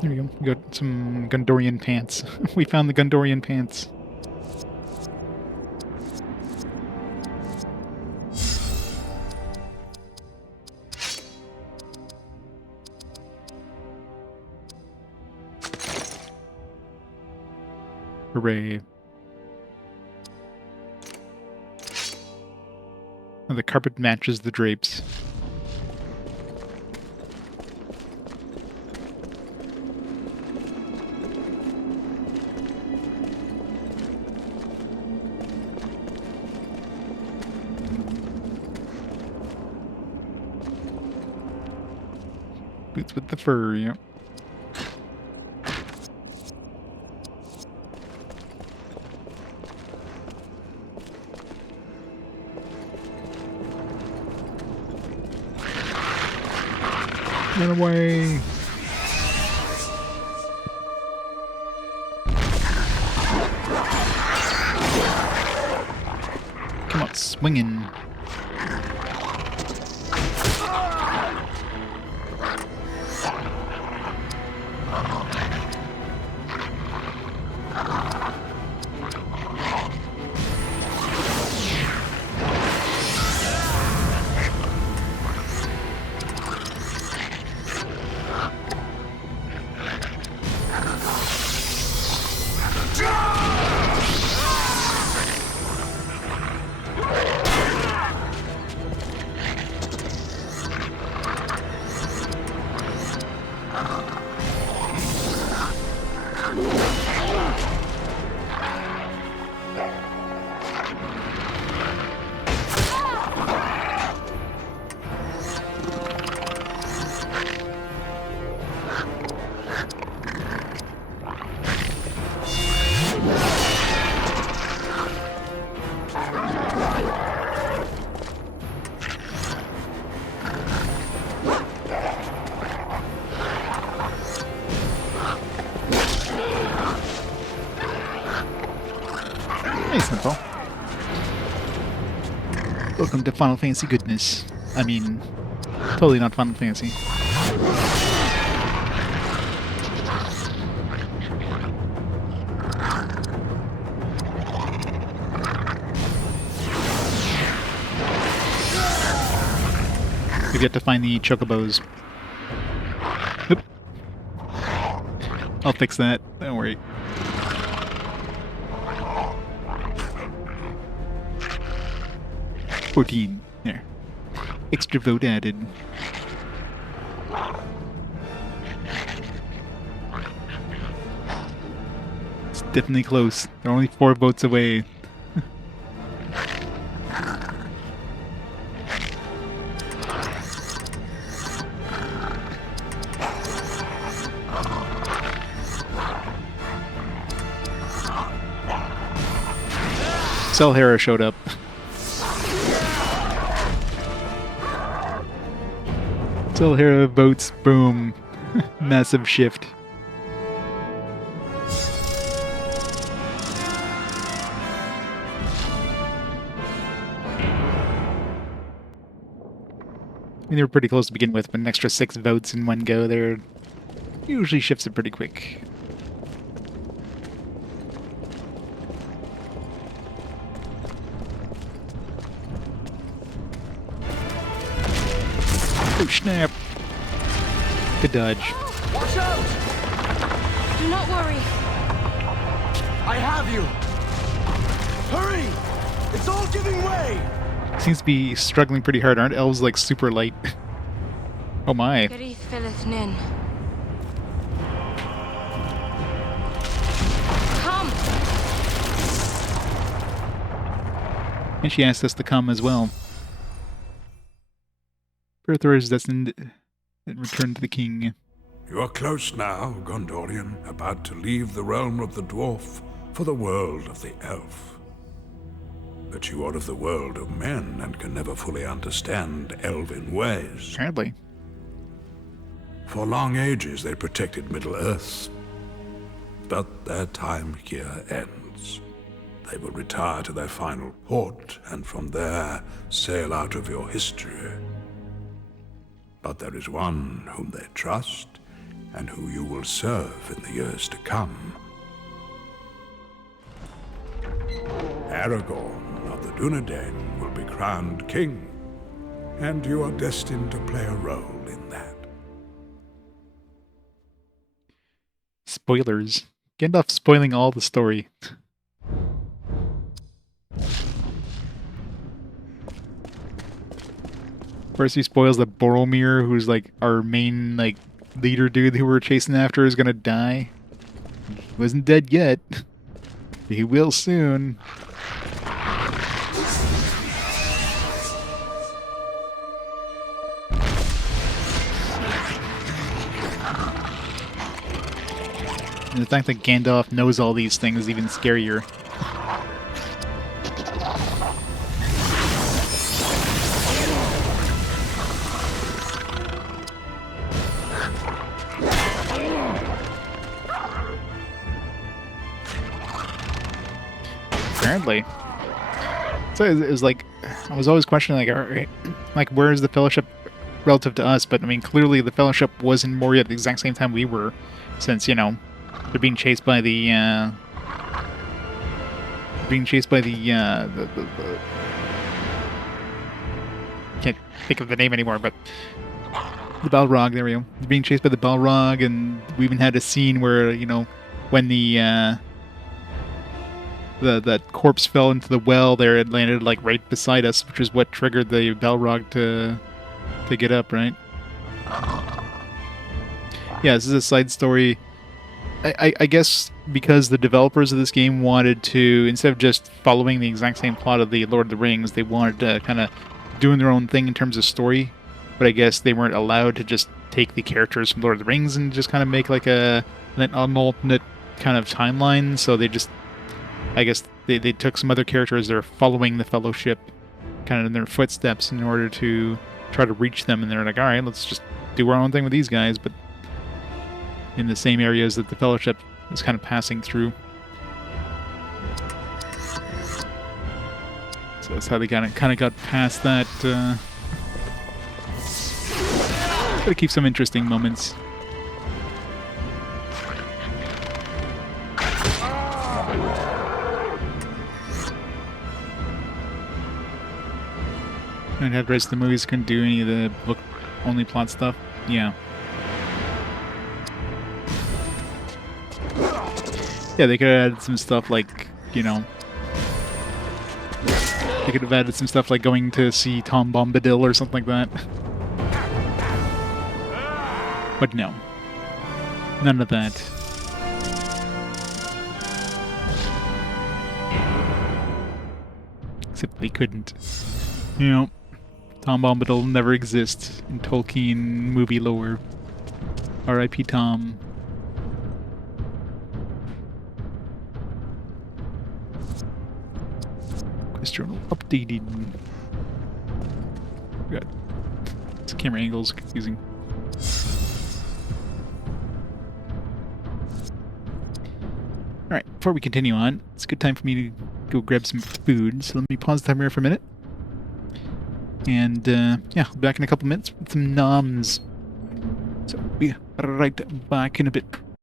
There we go. We got some Gondorian pants. We found the Gondorian pants. Hooray. Oh, the carpet matches the drapes. Boots with the fur, yeah. Run away! Come on, swinging. Hey, Simple. Welcome to Final Fantasy goodness. I mean, totally not Final Fantasy. We get to find the chocobos. Oop. I'll fix that. Don't worry. $14. There. Extra vote added. Definitely close. They're only 4 votes away. Selhera showed up. Selhera votes, boom. Massive shift. I mean, they were pretty close to begin with, but an extra 6 votes in one go there usually shifts it pretty quick. Oh, snap. Good dodge. Watch out! Do not worry. I have you! Hurry! It's all giving way! Seems to be struggling pretty hard. Aren't elves like super light? Oh my. Garith filleth nin. Come! And she asked us to come as well. Berethor is destined to return to the king. You are close now, Gondorian, about to leave the realm of the dwarf for the world of the elf. But you are of the world of men and can never fully understand elven ways. Apparently. For long ages they protected Middle-earth. But their time here ends. They will retire to their final port, and from there sail out of your history. But there is one whom they trust, and who you will serve in the years to come. Aragorn of the Dunedain will be crowned king, and you are destined to play a role in that. Spoilers. Gandalf spoiling all the story. First he spoils that Boromir, who's like our main like leader dude who we're chasing after, is gonna die. He wasn't dead yet. He will soon. And the fact that Gandalf knows all these things is even scarier. Apparently. So it was like, I was always questioning, like, alright, like, where is the Fellowship relative to us? But I mean, clearly the Fellowship was in Moria at the exact same time we were, since, you know, they're being chased by the can't think of the name anymore, but the Balrog, there we go. They're being chased by the Balrog, and we even had a scene where, you know, when the corpse fell into the well there, it landed like right beside us, which is what triggered the Balrog to get up, right? Yeah, this is a side story. I guess because the developers of this game wanted to, instead of just following the exact same plot of the Lord of the Rings, they wanted to kind of doing their own thing in terms of story. But I guess they weren't allowed to just take the characters from Lord of the Rings and just kind of make like an alternate kind of timeline. So they just, I guess they took some other characters that are following the Fellowship kind of in their footsteps in order to try to reach them. And they're like, all right, let's just do our own thing with these guys, but in the same areas that the Fellowship is kind of passing through. So that's how they kind of got past that. Gotta keep some interesting moments. I'd have the rest of the movies couldn't do any of the book-only plot stuff. Yeah. Yeah, they could have added some stuff like, you know... They could have added some stuff like going to see Tom Bombadil or something like that. But no. None of that. They couldn't. You know, Tom Bombadil will never exist in Tolkien movie lore. R.I.P. Tom. Quest journal updated. God, this camera angle is confusing. Alright, before we continue on, it's a good time for me to go grab some food, so let me pause the timer for a minute. And, yeah, I'll be back in a couple minutes with some noms. So, be right back in a bit.